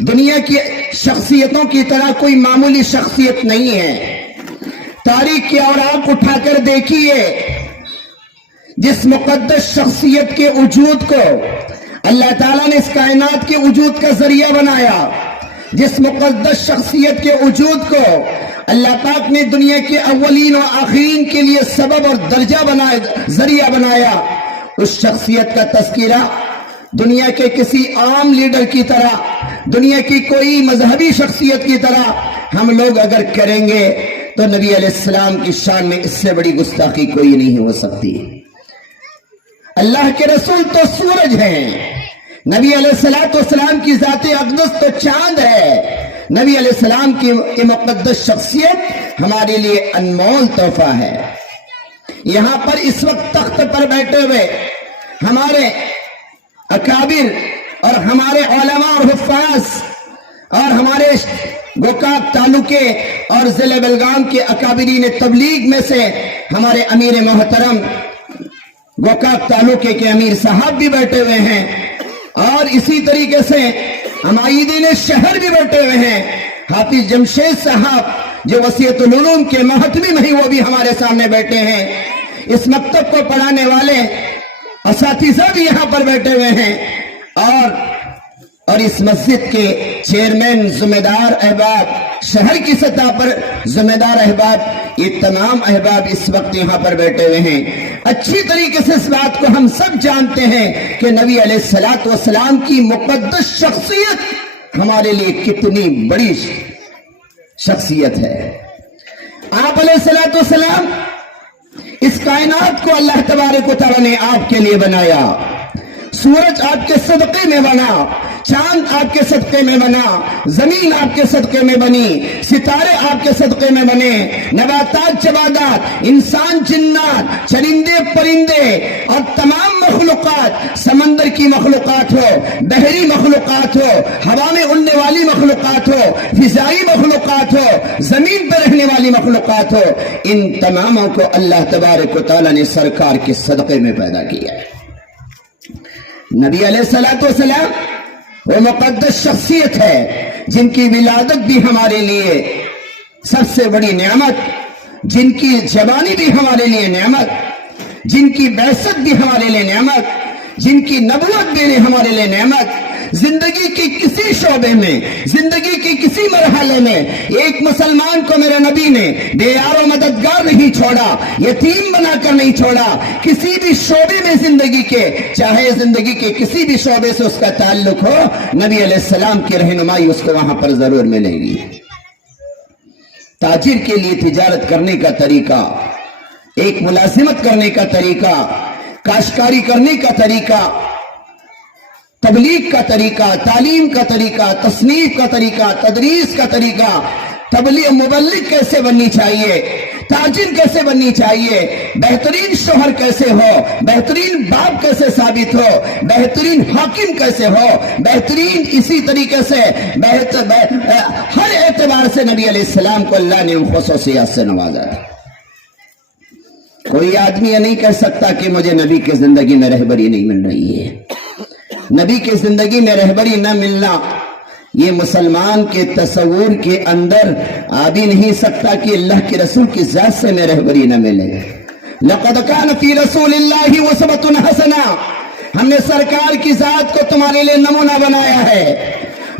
دنیا کی شخصیتوں کی طرح کوئی معمولی شخصیت نہیں ہے۔ تاریخ کی اوراق اٹھا کر دیکھیے، جس مقدس شخصیت کے وجود کو اللہ تعالیٰ نے اس کائنات کے وجود کا ذریعہ بنایا، جس مقدس شخصیت کے وجود کو اللہ پاک نے دنیا کے اولین و آخرین کے لیے سبب اور درجہ بنایا، ذریعہ بنایا، اس شخصیت کا تذکرہ دنیا کے کسی عام لیڈر کی طرح، دنیا کی کوئی مذہبی شخصیت کی طرح ہم لوگ اگر کریں گے تو نبی علیہ السلام کی شان میں اس سے بڑی گستاخی کوئی نہیں ہو سکتی۔ اللہ کے رسول تو سورج ہیں، نبی علیہ السلام کی ذات اقدس تو چاند ہے، نبی علیہ السلام کی مقدس شخصیت ہمارے لیے انمول تحفہ ہے۔ یہاں پر اس وقت تخت پر بیٹھے ہوئے ہمارے اکابر اور ہمارے علماء اور حفاظ اور ہمارے گوکاک تعلقے اور ضلع بلگام کے اکابرین تبلیغ میں سے ہمارے امیر محترم گوکاک تعلقے کے امیر صاحب بھی بیٹھے ہوئے ہیں، اور اسی طریقے سے عمائدین شہر بھی بیٹھے ہوئے ہیں۔ حافظ جمشید صاحب جو وسیعت العلوم کے محتمم ہیں وہ بھی ہمارے سامنے بیٹھے ہیں۔ اس مکتب کو پڑھانے والے اساتذہ بھی یہاں پر بیٹھے ہوئے ہیں، اور اس مسجد کے چیئرمین، ذمہ دار احباب، شہر کی سطح پر ذمہ دار احباب، یہ تمام احباب اس وقت یہاں پر بیٹھے ہوئے ہیں۔ اچھی طریقے سے اس بات کو ہم سب جانتے ہیں کہ نبی علیہ السلام کی مقدس شخصیت ہمارے لیے کتنی بڑی شخصیت ہے۔ آپ علیہ السلام، اس کائنات کو اللہ تبارک و تعالی نے آپ کے لیے بنایا۔ سورج آپ کے صدقے میں بنا، چاند آپ کے صدقے میں بنا، زمین آپ کے صدقے میں بنی، ستارے آپ کے صدقے میں بنے، نباتات جمادات، انسان جنات، چرندے پرندے اور تمام مخلوقات، سمندر کی مخلوقات ہو، بحری مخلوقات ہو، ہوا میں اڑنے والی مخلوقات ہو، فضائی مخلوقات ہو، زمین پر رہنے والی مخلوقات ہو، ان تماموں کو اللہ تبارک و تعالی نے سرکار کے صدقے میں پیدا کیا ہے۔ نبی علیہ السلام وہ مقدس شخصیت ہے جن کی ولادت بھی ہمارے لیے سب سے بڑی نعمت، جن کی جوانی بھی ہمارے لیے نعمت، جن کی بعثت بھی ہمارے لیے نعمت، جن کی نبوت بھی ہمارے لیے نعمت۔ زندگی کی کسی شعبے میں، زندگی کی کسی مرحلے میں ایک مسلمان کو میرے نبی نے بے یار و مددگار نہیں چھوڑا، یتیم بنا کر نہیں چھوڑا۔ کسی بھی شعبے میں زندگی کے، چاہے زندگی کے کسی بھی شعبے سے اس کا تعلق ہو، نبی علیہ السلام کی رہنمائی اس کو وہاں پر ضرور ملے گی۔ تاجر کے لیے تجارت کرنے کا طریقہ، ایک ملازمت کرنے کا طریقہ، کاشتکاری کرنے کا طریقہ، تبلیغ کا طریقہ، تعلیم کا طریقہ، تصنیف کا طریقہ، تدریس کا طریقہ، تبلیغ مبلغ کیسے بننی چاہیے، تاجر کیسے بننی چاہیے، بہترین شوہر کیسے ہو، بہترین باپ کیسے ثابت ہو، بہترین حاکم کیسے ہو، بہترین اسی طریقے سے ہر اعتبار سے نبی علیہ السلام کو اللہ نے ان خصوصیات سے نوازا تھا۔ کوئی آدمی یہ نہیں کہہ سکتا کہ مجھے نبی کی زندگی میں رہبری نہیں مل رہی ہے۔ نبی کی زندگی میں رہبری نہ ملنا یہ مسلمان کے تصور کے اندر آ بھی نہیں سکتا کہ اللہ کے رسول کی ذات سے میں رہبری نہ ملے۔ لقد کان فی رسول اللہ اسوۃ حسنہ، ہم نے سرکار کی ذات کو تمہارے لیے نمونہ بنایا ہے۔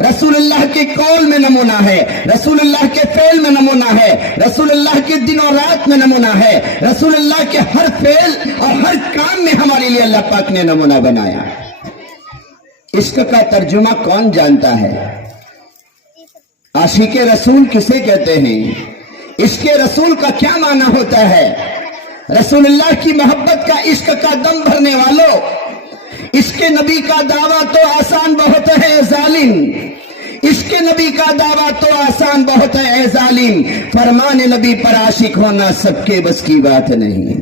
رسول اللہ کے قول میں نمونہ ہے، رسول اللہ کے فعل میں نمونہ ہے، رسول اللہ کے دن و رات میں نمونہ ہے، رسول اللہ کے ہر فعل اور ہر کام میں ہمارے لیے اللہ پاک نے نمونہ بنایا۔ عشق کا ترجمہ کون جانتا ہے؟ عاشق رسول کسے کہتے ہیں؟ عشق رسول کا کیا معنی ہوتا ہے؟ رسول اللہ کی محبت کا، عشق کا دم بھرنے والوں، عشق نبی کا دعویٰ تو آسان بہت ہے اے ظالم، عشق نبی کا دعویٰ تو آسان بہت ہے اے ظالم، فرمان نبی پر عاشق ہونا سب کے بس کی بات نہیں۔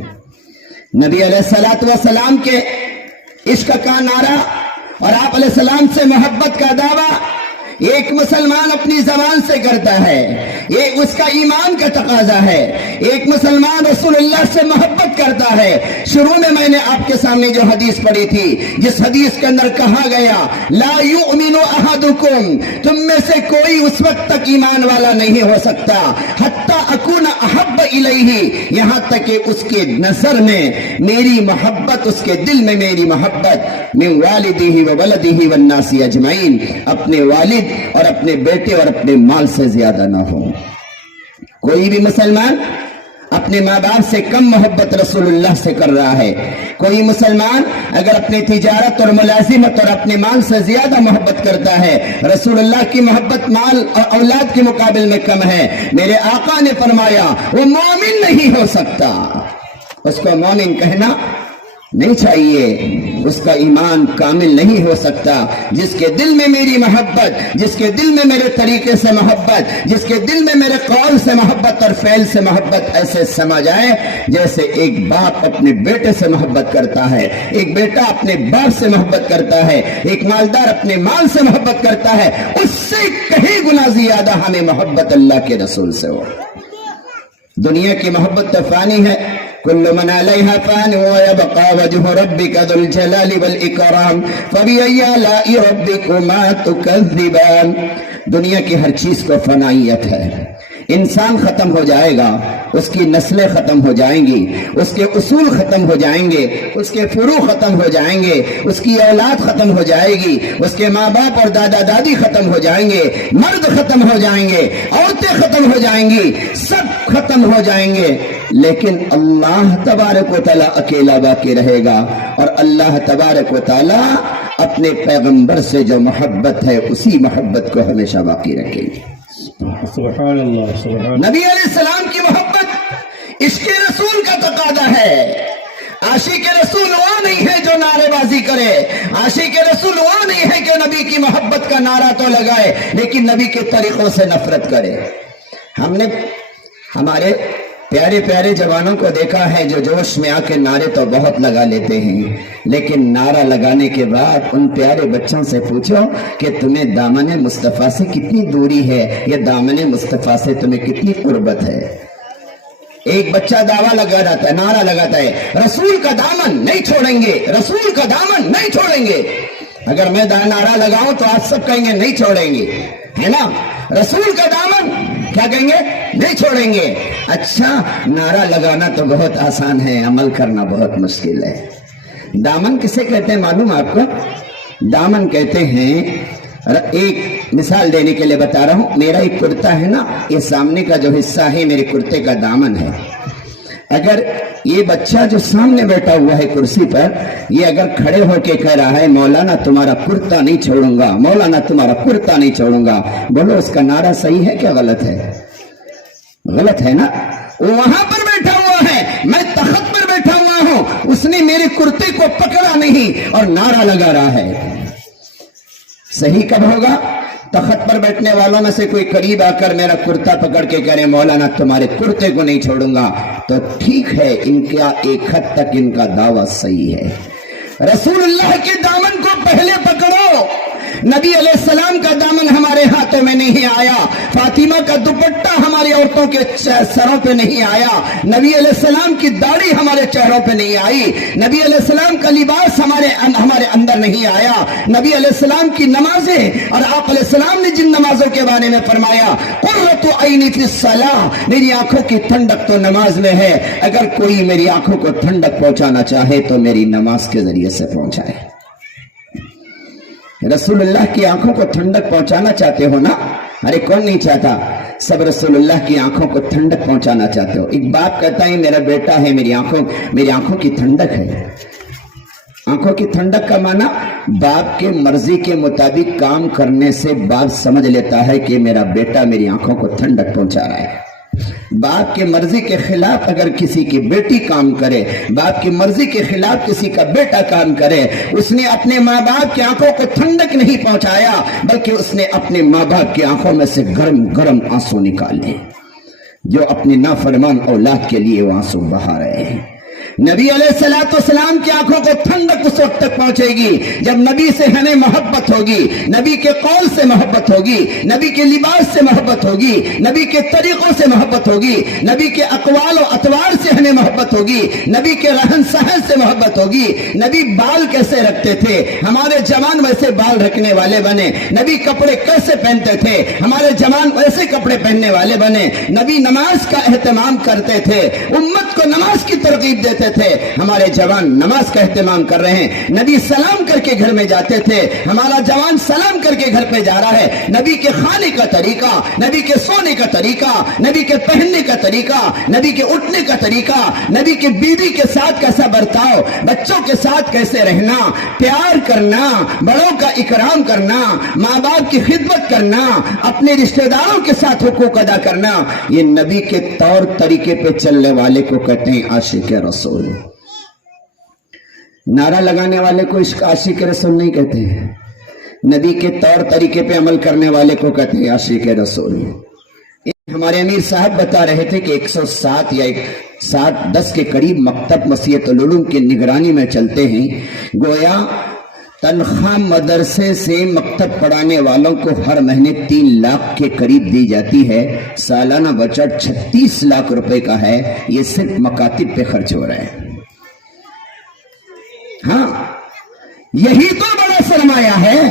نبی علیہ السلام کے عشق کا نعرہ اور آپ علیہ السلام سے محبت کا دعویٰ ایک مسلمان اپنی زبان سے کرتا ہے، یہ اس کا ایمان کا تقاضا ہے۔ ایک مسلمان رسول اللہ سے محبت کرتا ہے۔ شروع میں میں نے آپ کے سامنے جو حدیث پڑھی تھی، جس حدیث کے اندر کہا گیا لا یؤمن احدکم، تم میں سے کوئی اس وقت تک ایمان والا نہیں ہو سکتا حتی اکون احب الیہ، یہاں تک کہ اس کے نظر میں میری محبت، اس کے دل میں میری محبت من والدہ و ولدہ والناس اجمعین، اپنے والد اور اپنے بیٹے اور اپنے مال سے زیادہ نہ ہو۔ کوئی بھی مسلمان اپنے ماں باپ سے کم محبت رسول اللہ سے کر رہا ہے۔ کوئی مسلمان اگر اپنی تجارت اور ملازمت اور اپنے مال سے زیادہ محبت کرتا ہے، رسول اللہ کی محبت مال اور اولاد کے مقابل میں کم ہے، میرے آقا نے فرمایا وہ مومن نہیں ہو سکتا۔ اس کو مومن کہنا نہیں چاہیے، اس کا ایمان کامل نہیں ہو سکتا۔ جس کے دل میں میری محبت، جس کے دل میں میرے طریقے سے محبت، جس کے دل میں میرے قول سے محبت اور فعل سے محبت ایسے سمجھ آئے جیسے ایک باپ اپنے بیٹے سے محبت کرتا ہے، ایک بیٹا اپنے باپ سے محبت کرتا ہے، ایک مالدار اپنے مال سے محبت کرتا ہے، اس سے کہیں گنا زیادہ ہمیں محبت اللہ کے رسول سے ہو۔ دنیا کی محبت تو فانی ہے، کل من علیہا فان ویبقى وجہ ربک ذو الجلال والاکرام فبأی آلاء ربکما تکذبان۔ دنیا کی ہر چیز کو فنائیت ہے، انسان ختم ہو جائے گا، اس کی نسلیں ختم ہو جائیں گی، اس کے اصول ختم ہو جائیں گے، اس کے فروع ختم ہو جائیں گے، اس کی اولاد ختم ہو جائے گی، اس کے ماں باپ اور دادا دادی ختم ہو جائیں گے، مرد ختم ہو جائیں گے، عورتیں ختم ہو جائیں گی، سب ختم ہو جائیں گے، لیکن اللہ تبارک و تعالیٰ اکیلا باقی رہے گا۔ اور اللہ تبارک و تعالیٰ اپنے پیغمبر سے جو محبت ہے اسی محبت کو ہمیشہ باقی رکھے گی۔ سبحان اللہ، سبحان نبی علیہ السلام کی محبت عشق رسول کا تقاضا ہے۔ عاشق رسول وہ نہیں ہے جو نعرے بازی کرے، عاشق رسول وہ نہیں ہے کہ نبی کی محبت کا نعرہ تو لگائے لیکن نبی کے طریقوں سے نفرت کرے۔ ہم نے ہمارے پیارے پیارے جوانوں کو دیکھا ہے جو جوش میں آ کے نعرے تو بہت لگا لیتے ہیں، لیکن نعرہ لگانے کے بعد ان پیارے بچوں سے پوچھو کہ تمہیں دامن مصطفیٰ سے کتنی دوری ہے، یا دامن مصطفیٰ سے تمہیں کتنی قربت ہے۔ ایک بچہ دعویٰ لگا رہتا ہے، نعرہ لگاتا ہے رسول کا دامن نہیں چھوڑیں گے، رسول کا دامن نہیں چھوڑیں گے۔ اگر میں نعرہ لگاؤں تو آپ سب کہیں گے نہیں چھوڑیں گے، ہے نا؟ رسول کا دامن کیا کہیں گے؟ نہیں چھوڑیں گے۔ اچھا، نعرہ لگانا تو بہت آسان ہے، عمل کرنا بہت مشکل ہے۔ دامن کسے کہتے ہیں معلوم آپ کو؟ دامن کہتے ہیں، ایک مثال دینے کے لیے بتا رہا ہوں، میرا ایک کرتا ہے نا، یہ سامنے کا جو حصہ ہے میرے کرتے کا دامن ہے۔ اگر یہ بچہ جو سامنے بیٹھا ہوا ہے کرسی پر، یہ اگر کھڑے ہو کے کہہ رہا ہے مولانا تمہارا کرتا نہیں چھوڑوں گا، مولانا تمہارا کرتا نہیں چھوڑوں گا، بولو اس کا نعرہ صحیح ہے کیا غلط ہے؟ غلط ہے نا؟ وہ وہاں پر بیٹھا ہوا ہے، میں تخت پر بیٹھا ہوا ہوں، اس نے میرے کرتے کو پکڑا نہیں اور نعرہ لگا رہا ہے۔ صحیح کب ہوگا؟ تخت پر بیٹھنے والوں میں سے کوئی قریب آ کر میرا کرتا پکڑ کے کہہ رہے مولانا تمہارے کرتے کو نہیں چھوڑوں گا، تو ٹھیک ہے، ان کا ایک حد تک ان کا دعویٰ صحیح ہے۔ رسول اللہ کے دامن کو پہلے پکڑو۔ نبی علیہ السلام کا دامن ہمارے ہاتھوں میں نہیں آیا، فاطمہ کا دوپٹہ ہماری عورتوں کے سروں پہ نہیں آیا، نبی علیہ السلام کی داڑھی ہمارے چہروں پہ نہیں آئی، نبی علیہ السلام کا لباس ہمارے اندر نہیں آیا، نبی علیہ السلام کی نمازیں، اور آپ علیہ السلام نے جن نمازوں کے بارے میں فرمایا قرۃ عینی فی الصلاۃ، میری آنکھوں کی ٹھنڈک تو نماز میں ہے، اگر کوئی میری آنکھوں کو ٹھنڈک پہنچانا چاہے تو میری نماز کے ذریعے سے پہنچائے۔ رسول اللہ کی آنکھوں کو ٹھنڈک پہنچانا چاہتے ہو نا؟ ارے کون نہیں چاہتا؟ سب رسول اللہ کی آنکھوں کو ٹھنڈک پہنچانا چاہتے ہو۔ ایک باپ کہتا ہے میرا بیٹا ہے، میری آنکھوں کی ٹھنڈک ہے۔ آنکھوں کی ٹھنڈک کا معنی باپ کے مرضی کے مطابق کام کرنے سے باپ سمجھ لیتا ہے کہ میرا بیٹا میری آنکھوں کو ٹھنڈک پہنچا رہا ہے۔ باپ کے مرضی کے خلاف اگر کسی کی بیٹی کام کرے، باپ کی مرضی کے خلاف کسی کا بیٹا کام کرے، اس نے اپنے ماں باپ کی آنکھوں کو ٹھنڈک نہیں پہنچایا، بلکہ اس نے اپنے ماں باپ کی آنکھوں میں سے گرم گرم آنسو نکالے، جو اپنے نافرمان اولاد کے لیے وہ آنسو بہا رہے ہیں۔ نبی علیہ الصلوۃ والسلام کی آنکھوں کو ٹھنڈک اس وقت تک پہنچے گی جب نبی سے ہمیں محبت ہوگی، نبی کے قول سے محبت ہوگی، نبی کے لباس سے محبت ہوگی، نبی کے طریقوں سے محبت ہوگی، نبی کے اقوال و اطوار سے ہمیں محبت ہوگی، نبی کے رہن سہن سے محبت ہوگی، نبی بال کیسے رکھتے تھے ہمارے جوان ویسے بال رکھنے والے بنے، نبی کپڑے کیسے پہنتے تھے ہمارے جوان ویسے کپڑے پہننے والے بنے، نبی نماز کا اہتمام کرتے تھے، امت کو نماز کی ترغیب دیتے تھے، ہمارے جوان نماز کا اہتمام کر رہے ہیں، نبی سلام کر کے گھر میں جاتے تھے، ہمارا جوان سلام کر کے گھر پہ جا رہا ہے، نبی کے کھانے کا طریقہ، نبی کے سونے کا طریقہ، نبی کے پہننے کا طریقہ، نبی کے اٹھنے کا طریقہ، نبی کے بیوی کے ساتھ کیسا برتاؤ، بچوں کے ساتھ کیسے رہنا، پیار کرنا، بڑوں کا اکرام کرنا، ماں باپ کی خدمت کرنا، اپنے رشتہ داروں کے ساتھ حقوق ادا کرنا، یہ نبی کے طور طریقے پہ چلنے والے کو کہتے ہیں عاشق رسول۔ نعرہ لگانے والے کو عاشق رسول نہیں کہتے ہیں، نبی کے طور طریقے پہ عمل کرنے والے کو کہتے ہیں عاشق رسول۔ ہمارے امیر صاحب بتا رہے تھے کہ 107 یا 10 کے قریب مکتب مسیحت العلوم کی نگرانی میں چلتے ہیں، گویا تنخواہ مدرسے سے مکتب پڑھانے والوں کو ہر مہینے 3 لاکھ کے قریب دی جاتی ہے، سالانہ بجٹ 36 لاکھ روپے کا ہے، یہ صرف مکاتب پہ خرچ ہو رہا ہے۔ ہاں، یہی تو بڑا سرمایہ ہے۔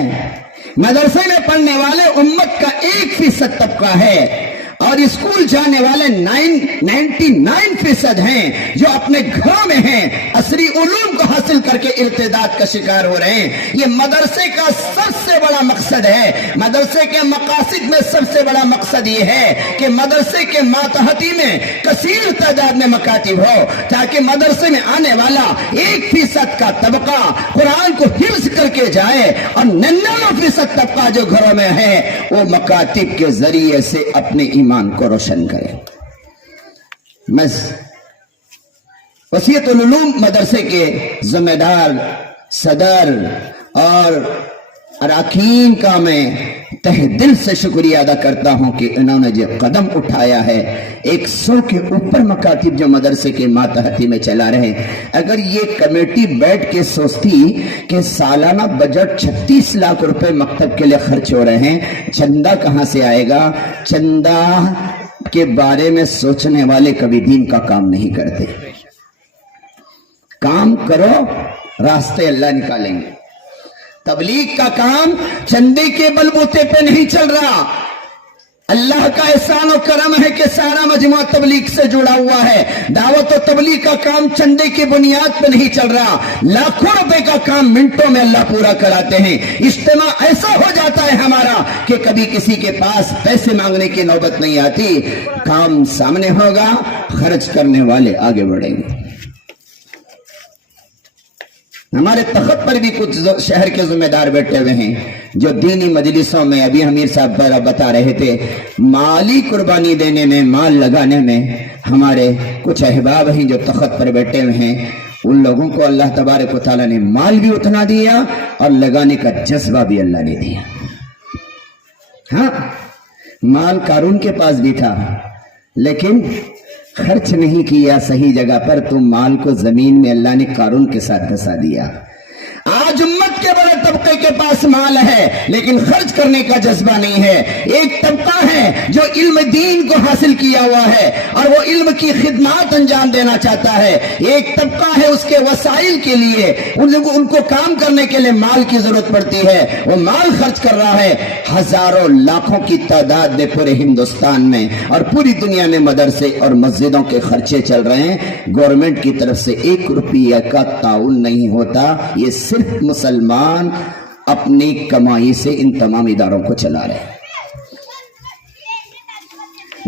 مدرسے میں پڑھنے والے امت کا 1% طبقہ ہے اور اسکول جانے والے 99% ہیں جو اپنے گھروں میں ہیں، عصری علوم کو حاصل کر کے ارتداد کا شکار ہو رہے ہیں۔ یہ مدرسے کا سب سے بڑا مقصد ہے، مدرسے کے مقاصد میں سب سے بڑا مقصد یہ ہے کہ مدرسے کے ماتحتی میں کثیر تعداد میں مکاتب ہو، تاکہ مدرسے میں آنے والا 1% کا طبقہ قرآن کو حفظ کر کے جائے اور 99% طبقہ جو گھروں میں ہے وہ مکاتب کے ذریعے سے اپنے ایمان کو روشن کرے۔ میں وسیعت العلوم مدرسے کے ذمہ دار صدر اور اراکین کا میں تہ دل سے شکریہ ادا کرتا ہوں کہ انہوں نے جو قدم اٹھایا ہے، 100 کے اوپر مکاتب جو مدرسے کے ماتحتی میں چلا رہے ہیں۔ اگر یہ کمیٹی بیٹھ کے سوچتی کہ سالانہ بجٹ 36 لاکھ روپے مکتب کے لیے خرچ ہو رہے ہیں، چندہ کہاں سے آئے گا؟ چندہ کے بارے میں سوچنے والے کبھی دین کا کام نہیں کرتے۔ کام کرو، راستے اللہ نکالیں گے۔ تبلیغ کا کام چندے کے بلبوتے پہ نہیں چل رہا، اللہ کا احسان و کرم ہے کہ سارا مجموعہ تبلیغ سے جڑا ہوا ہے۔ دعوت و تبلیغ کا کام چندے کی بنیاد پہ نہیں چل رہا، لاکھوں روپے کا کام منٹوں میں اللہ پورا کراتے ہیں۔ اجتماع ایسا ہو جاتا ہے ہمارا کہ کبھی کسی کے پاس پیسے مانگنے کی نوبت نہیں آتی، کام سامنے ہوگا، خرچ کرنے والے آگے بڑھیں گے۔ ہمارے تخت پر بھی کچھ شہر کے ذمہ دار بیٹھے ہوئے ہیں جو دینی مجلسوں میں، ابھی امیر صاحب بتا رہے تھے، مالی قربانی دینے میں، مال لگانے میں ہمارے کچھ احباب ہیں جو تخت پر بیٹھے ہوئے ہیں۔ ان لوگوں کو اللہ تبارک و تعالیٰ نے مال بھی اتنا دیا اور لگانے کا جذبہ بھی اللہ نے دیا۔ ہاں، مال قارون کے پاس بھی تھا لیکن خرچ نہیں کیا صحیح جگہ پر، تو مال کو زمین میں اللہ نے قارون کے ساتھ دھسا دیا۔ آج امت کے بڑے طبقے کے پاس مال ہے لیکن خرچ کرنے کا جذبہ نہیں ہے۔ ایک طبقہ ہے جو علم دین کو حاصل کیا ہوا ہے اور وہ علم کی خدمات انجام دینا چاہتا ہے۔ ایک طبقہ ہے اس کے وسائل کے لیے، ان کو کام کرنے کے لیے مال کی ضرورت پڑتی ہے، وہ مال خرچ کر رہا ہے۔ ہزاروں لاکھوں کی تعداد میں پورے ہندوستان میں اور پوری دنیا میں مدرسے اور مسجدوں کے خرچے چل رہے ہیں، گورنمنٹ کی طرف سے 1 روپیہ کا تعاون نہیں ہوتا۔ یہ صرف مسلمان اپنی کمائی سے ان تمام اداروں کو چلا رہے ہیں۔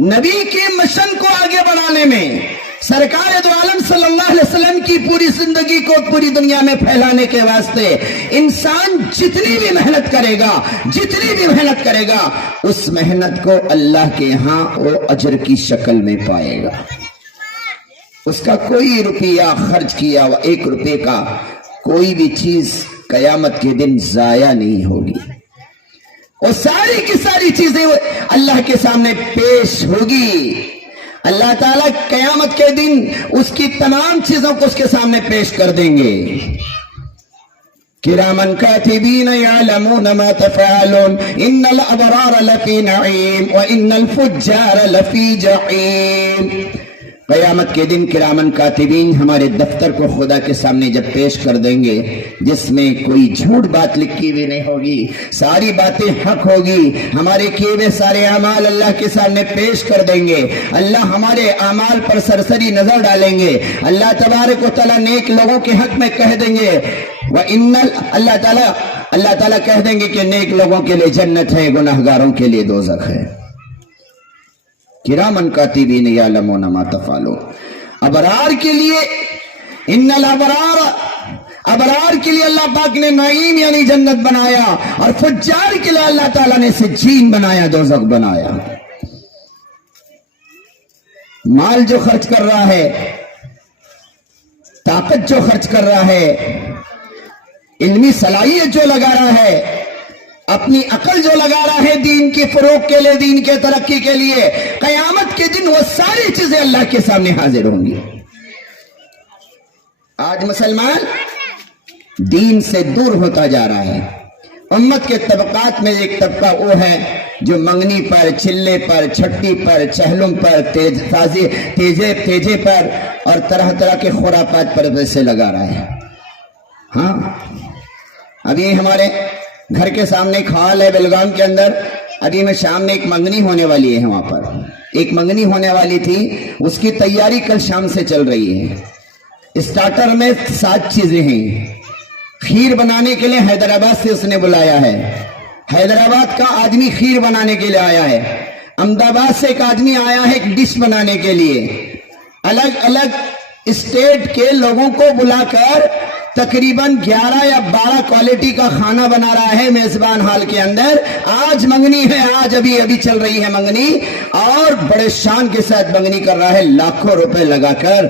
نبی کے مشن کو آگے بڑھانے میں، سرکار دو عالم صلی اللہ علیہ وسلم کی پوری زندگی کو پوری دنیا میں پھیلانے کے واسطے انسان جتنی بھی محنت کرے گا اس محنت کو اللہ کے ہاں وہ اجر کی شکل میں پائے گا۔ اس کا کوئی روپیہ خرچ کیا ہوا 1 روپے کا کوئی بھی چیز قیامت کے دن ضائع نہیں ہوگی، اور ساری کی ساری چیزیں اللہ کے سامنے پیش ہوگی۔ اللہ تعالیٰ قیامت کے دن اس کی تمام چیزوں کو اس کے سامنے پیش کر دیں گے. کرامن کاتبین یعلمون ما تفعلون ان الابرار لفی نعیم وان الفجار لفی جحیم. قیامت کے دن کرامن کاتبین ہمارے دفتر کو خدا کے سامنے جب پیش کر دیں گے، جس میں کوئی جھوٹ بات لکھی ہوئی نہیں ہوگی، ساری باتیں حق ہوگی. ہمارے کیے ہوئے سارے اعمال اللہ کے سامنے پیش کر دیں گے. اللہ ہمارے اعمال پر سرسری نظر ڈالیں گے. اللہ تبارک و تعالیٰ نیک لوگوں کے حق میں کہہ دیں گے اللہ تعالیٰ کہہ دیں گے کہ نیک لوگوں کے لیے جنت ہے، گناہگاروں کے لیے دوزخ ہے. کرامن کاتبین یعلمون ما تفعلون. ابرار کے لیے ان الابرار، ابرار کے لیے اللہ پاک نے نعیم یعنی جنت بنایا، اور فجار کے لیے اللہ تعالیٰ نے سجین بنایا، دوزخ بنایا. مال جو خرچ کر رہا ہے، طاقت جو خرچ کر رہا ہے، علمی صلاحیت جو لگا رہا ہے، اپنی عقل جو لگا رہا ہے دین کی فروغ کے لیے، دین کے ترقی کے لیے، قیامت کے دن وہ ساری چیزیں اللہ کے سامنے حاضر ہوں گی. آج مسلمان دین سے دور ہوتا جا رہا ہے. امت کے طبقات میں ایک طبقہ وہ ہے جو منگنی پر، چلے پر، چھٹی پر، چہلم پر، تیجے پر اور طرح طرح کے خرافات پر پیسے لگا رہا ہے. ہاں، ابھی ہمارے گھر کے سامنے ایک ہال ہے بیلگام کے اندر. ابھی میں شام میں ایک منگنی ہونے والی ہے، وہاں پر ایک منگنی ہونے والی تھی، اس کی تیاری کل شام سے چل رہی ہے. اسٹارٹر میں 7 چیزیں ہیں. کھیر بنانے کے لیے حیدرآباد سے اس نے بلایا ہے. حیدرآباد کا آدمی کھیر بنانے کے لیے آیا ہے. احمد آباد سے ایک آدمی آیا ہے ایک ڈش بنانے کے لیے. الگ الگ اسٹیٹ کے لوگوں کو بلا کر تقریباً 11 یا 12 کوالٹی کا کھانا بنا رہا ہے میزبان ہال کے اندر. آج منگنی ہے، آج ابھی چل رہی ہے منگنی، اور بڑے شان کے ساتھ منگنی کر رہا ہے لاکھوں روپے لگا کر،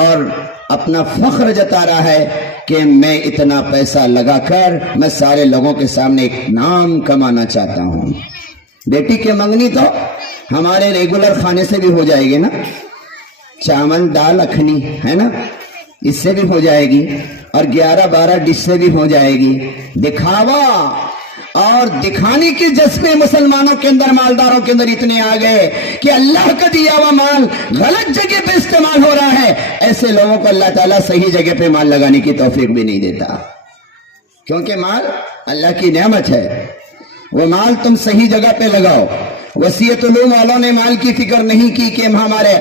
اور اپنا فخر جتا رہا ہے کہ میں اتنا پیسہ لگا کر میں سارے لوگوں کے سامنے ایک نام کمانا چاہتا ہوں. بیٹی کے منگنی تو ہمارے ریگولر کھانے سے بھی ہو جائے گی نا، چاول دال اخنی ہے نا، اس سے بھی ہو جائے گی، اور 11-12 ڈش سے بھی ہو جائے گی. دکھاوا اور دکھانے کے جذبے مسلمانوں کے اندر، مالداروں کے اندر اتنے آ گئے کہ اللہ کا دیا ہوا مال غلط جگہ پہ استعمال ہو رہا ہے. ایسے لوگوں کو اللہ تعالیٰ صحیح جگہ پہ مال لگانے کی توفیق بھی نہیں دیتا، کیونکہ مال اللہ کی نعمت ہے. وہ مال تم صحیح جگہ پہ لگاؤ. وصیت علوم والوں نے مال کی فکر نہیں کی کہ ہمارے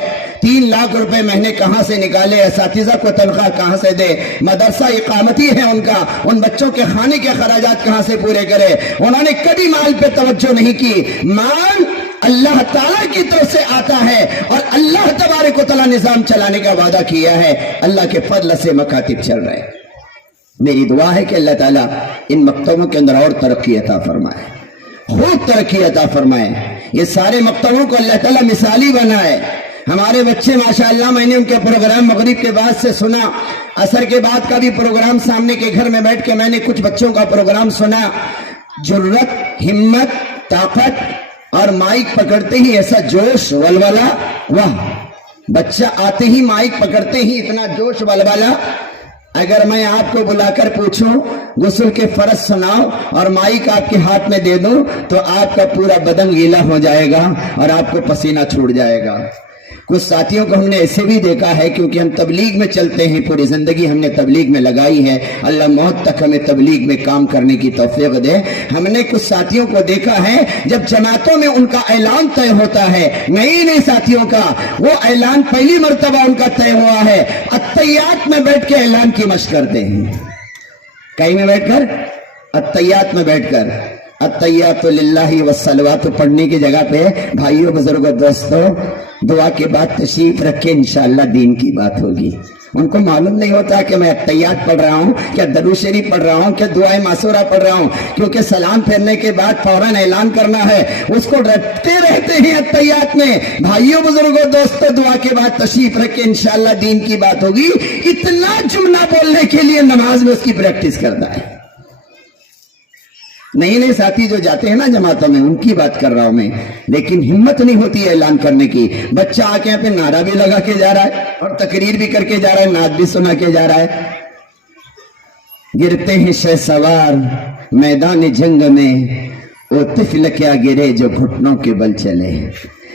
3 لاکھ روپے مہینے کہاں سے نکالے، اساتذہ کو تنخواہ کہاں سے دے، مدرسہ اقامتی ہے ان کا، ان بچوں کے کھانے کے خراجات کہاں سے پورے کرے. انہوں نے کبھی مال پہ توجہ نہیں کی. مال اللہ تعالیٰ کی طرف سے آتا ہے، اور اللہ تبارک و تعالیٰ نظام چلانے کا وعدہ کیا ہے. اللہ کے فضل سے مکاتب چل رہے. میری دعا ہے کہ اللہ تعالیٰ ان مکتبوں کے اندر اور ترقی عطا فرمائے، خوب ترقی عطا فرمائے. یہ سارے مکتبوں کو اللہ تعالیٰ مثالی بنائے. ہمارے بچے ماشاءاللہ، میں نے ان کے پروگرام مغرب کے بعد سے سنا، عصر کے بعد کا بھی پروگرام سامنے کے گھر میں بیٹھ کے میں نے کچھ بچوں کا پروگرام سنا. جرت، ہمت، طاقت، اور مائک پکڑتے ہی ایسا جوش ولولہ. واہ، بچہ آتے ہی مائک پکڑتے ہی اتنا جوش ولولہ. اگر میں آپ کو بلا کر پوچھوں غسل کے فرض سناؤ اور مائک آپ کے ہاتھ میں دے دوں تو آپ کا پورا بدن گیلا ہو جائے گا اور آپ کو پسینہ چھوٹ جائے گا. کچھ ساتھیوں کو ہم نے ایسے بھی دیکھا ہے، کیونکہ ہم تبلیغ میں چلتے ہیں، پوری زندگی ہم نے تبلیغ میں لگائی ہے. اللہ موت تک ہمیں تبلیغ میں کام کرنے کی توفیق دے. ہم نے کچھ ساتھیوں کو دیکھا ہے جب جماعتوں میں ان کا اعلان طے ہوتا ہے، نئے ساتھیوں کا وہ اعلان پہلی مرتبہ ان کا طے ہوا ہے، التحیات میں بیٹھ کے اعلان کی مشق کرتے ہیں. کہیں میں بیٹھ کر، التحیات میں بیٹھ کر، التحیات للہ والصلوات پڑھنے کی جگہ پہ بھائیوں، بزرگوں، دوستوں، دعا کے بعد تشریف رکھے، انشاءاللہ دین کی بات ہوگی. ان کو معلوم نہیں ہوتا کہ میں التحیات پڑھ رہا ہوں، کیا درود شریف پڑھ رہا ہوں، کیا دعائے معصورہ پڑھ رہا ہوں، کیونکہ سلام پھیرنے کے بعد فوراً اعلان کرنا ہے. اس کو رٹتے رہتے ہیں التحیات میں. بھائیوں، بزرگوں، دوستوں، دعا کے بعد تشریف رکھے، انشاءاللہ دین کی بات ہوگی. اتنا جملہ بولنے کے لیے نماز میں اس کی پریکٹس کرتا ہے. نئے نئے ساتھی جو جاتے ہیں نا جماعتوں میں ان کی بات کر رہا ہوں میں، لیکن ہمت نہیں ہوتی ہے اعلان کرنے کی. بچہ آ کے یہاں پہ نعرہ بھی لگا کے جا رہا ہے اور تقریر بھی کر کے جا رہا ہے، نعت بھی سنا کے جا رہا ہے. گرتے ہیں شہ سوار میدان جنگ میں، وہ طفل کیا گرے جو گھٹنوں کے بل چلے.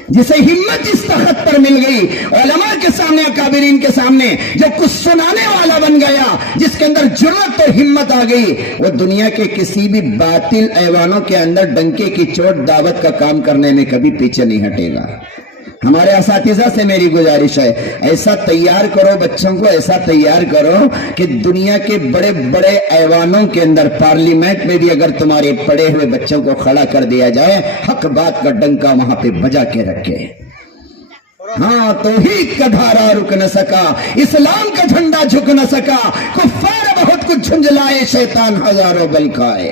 جسے ہمت اس تخت پر مل گئی، علماء کے سامنے، اکابرین کے سامنے، جو کچھ سنانے والا بن گیا، جس کے اندر جرأت اور ہمت آ گئی، وہ دنیا کے کسی بھی باطل ایوانوں کے اندر ڈنکے کی چوٹ دعوت کا کام کرنے میں کبھی پیچھے نہیں ہٹے گا. ہمارے اساتذہ سے میری گزارش ہے، ایسا تیار کرو بچوں کو، ایسا تیار کرو کہ دنیا کے بڑے بڑے ایوانوں کے اندر، پارلیمنٹ میں بھی اگر تمہارے پڑے ہوئے بچوں کو کھڑا کر دیا جائے، حق بات کا ڈنکا وہاں پہ بجا کے رکھے. ہاں، توحید کا دھارا رک نہ سکا، اسلام کا جھنڈا جھک نہ سکا، کفار بہت کچھ جھنجھلائے، شیطان ہزاروں بل کھائے.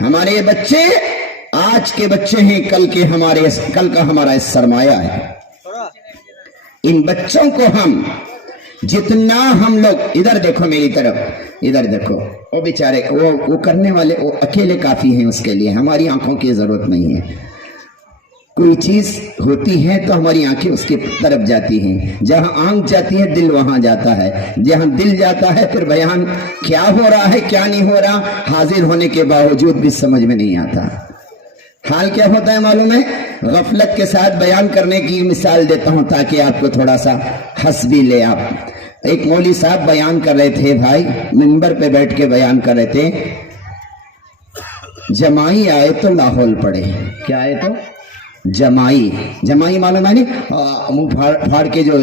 ہمارے یہ بچے آج کے بچے ہیں، کل کا ہمارا سرمایہ ہے. ان بچوں کو ہم جتنا ہم لوگ، ادھر دیکھو میری طرف، ادھر دیکھو، وہ بیچارے وہ کرنے والے وہ اکیلے کافی ہیں، اس کے لیے ہماری آنکھوں کی ضرورت نہیں ہے. کوئی چیز ہوتی ہے تو ہماری آنکھیں اس کی طرف جاتی ہیں، جہاں آنکھ جاتی ہے دل وہاں جاتا ہے، جہاں دل جاتا ہے پھر بیان کیا ہو رہا ہے کیا نہیں ہو رہا حاضر ہونے کے باوجود بھی سمجھ میں نہیں آتا. حال کیا ہوتا ہے معلوم ہے؟ غفلت کے ساتھ بیان کرنے کی مثال دیتا ہوں تاکہ آپ کو تھوڑا سا ہنس بھی لے. آپ ایک مولوی صاحب بیان کر رہے تھے، بھائی منبر پہ بیٹھ کے بیان کر رہے تھے، جمائی آئے تو لاہور پڑے. کیا آئے تو؟ جمائی معلوم ہے نہیں، منہ پھاڑ کے جو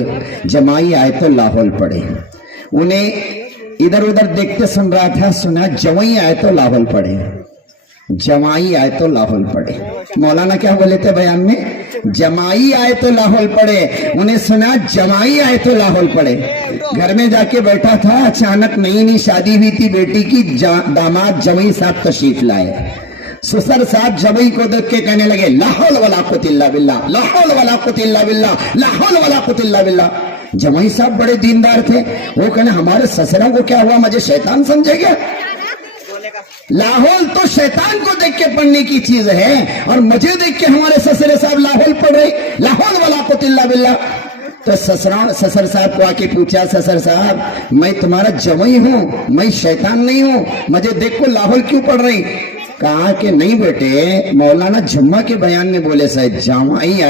جمائی آئے تو لاہور پڑے. انہیں ادھر ادھر دیکھتے سن رہا تھا، سنا جمائی آئے تو لاہور پڑے، جمائی آئے تو لاہور پڑے. مولانا کیا بولے تھے بیان میں؟ جمائی آئے تو لاہور پڑے. انہیں سنا جمائی آئے تو لاہور پڑے. گھر میں جا کے بیٹھا تھا، اچانک نئی شادی ہوئی تھی بیٹی کی، داماد جمائی صاحب تشریف لائے. سسر صاحب جمائی کو دیکھ کے کہنے لگے لا حول ولا قوت الا باللہ، لا حول ولا قوت الا باللہ، لا حول ولا قوت الا باللہ. جمائی صاحب بڑے دیندار تھے، وہ کہنے ہمارے سسروں کو کیا ہوا، مجھے شیطان سمجھے گا؟ لاہور تو شیطان کو دیکھ کے پڑھنے کی چیز ہے، اور مجھے دیکھ کے ہمارے سسر صاحب لاہور پڑھ رہے، لا حول ولا قوت الا باللہ. تو سسر صاحب کو آ کے پوچھا، سسر صاحب میں تمہارا جمائی ہوں، میں شیطان نہیں ہوں، مجھے دیکھ کو لاہور کیوں پڑھ رہی؟ کہا کہ نہیں بیٹے، مولانا جمعہ کے بیان میں بولے سائے جمائی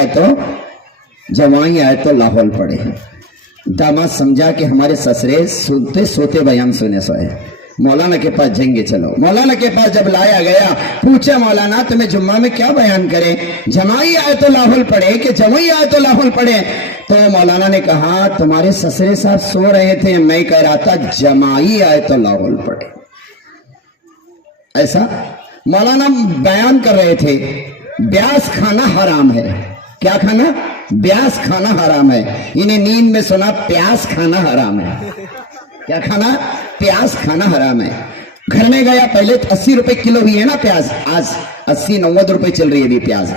آئے تو لاہور پڑے. داماد سمجھا کہ ہمارے سسرے سنتے سوتے بیان سنے سوئے، مولانا کے پاس جائیں گے. چلو مولانا کے پاس جب لایا گیا، پوچھا مولانا تمہیں جمعہ میں کیا بیان کرے، جمائی آئے تو لاہور پڑے کہ جمائی آئے تو لاہور پڑے؟ تو مولانا نے کہا تمہارے سسرے صاحب سو رہے تھے، میں کہہ رہا تھا جمائی آئے تو لاہور پڑے. ایسا مولانا بیان کر رہے تھے، بیاس کھانا حرام ہے. کیا کھانا؟ بیاس کھانا حرام ہے. انہیں نیند میں سنا پیاس کھانا حرام ہے. کیا کھانا؟ پیاز کھانا حرام ہے. گھر میں گیا، پہلے 80 روپے کلو بھی ہے نا پیاز، آج 80-90 روپے چل رہی ہے ابھی پیاز.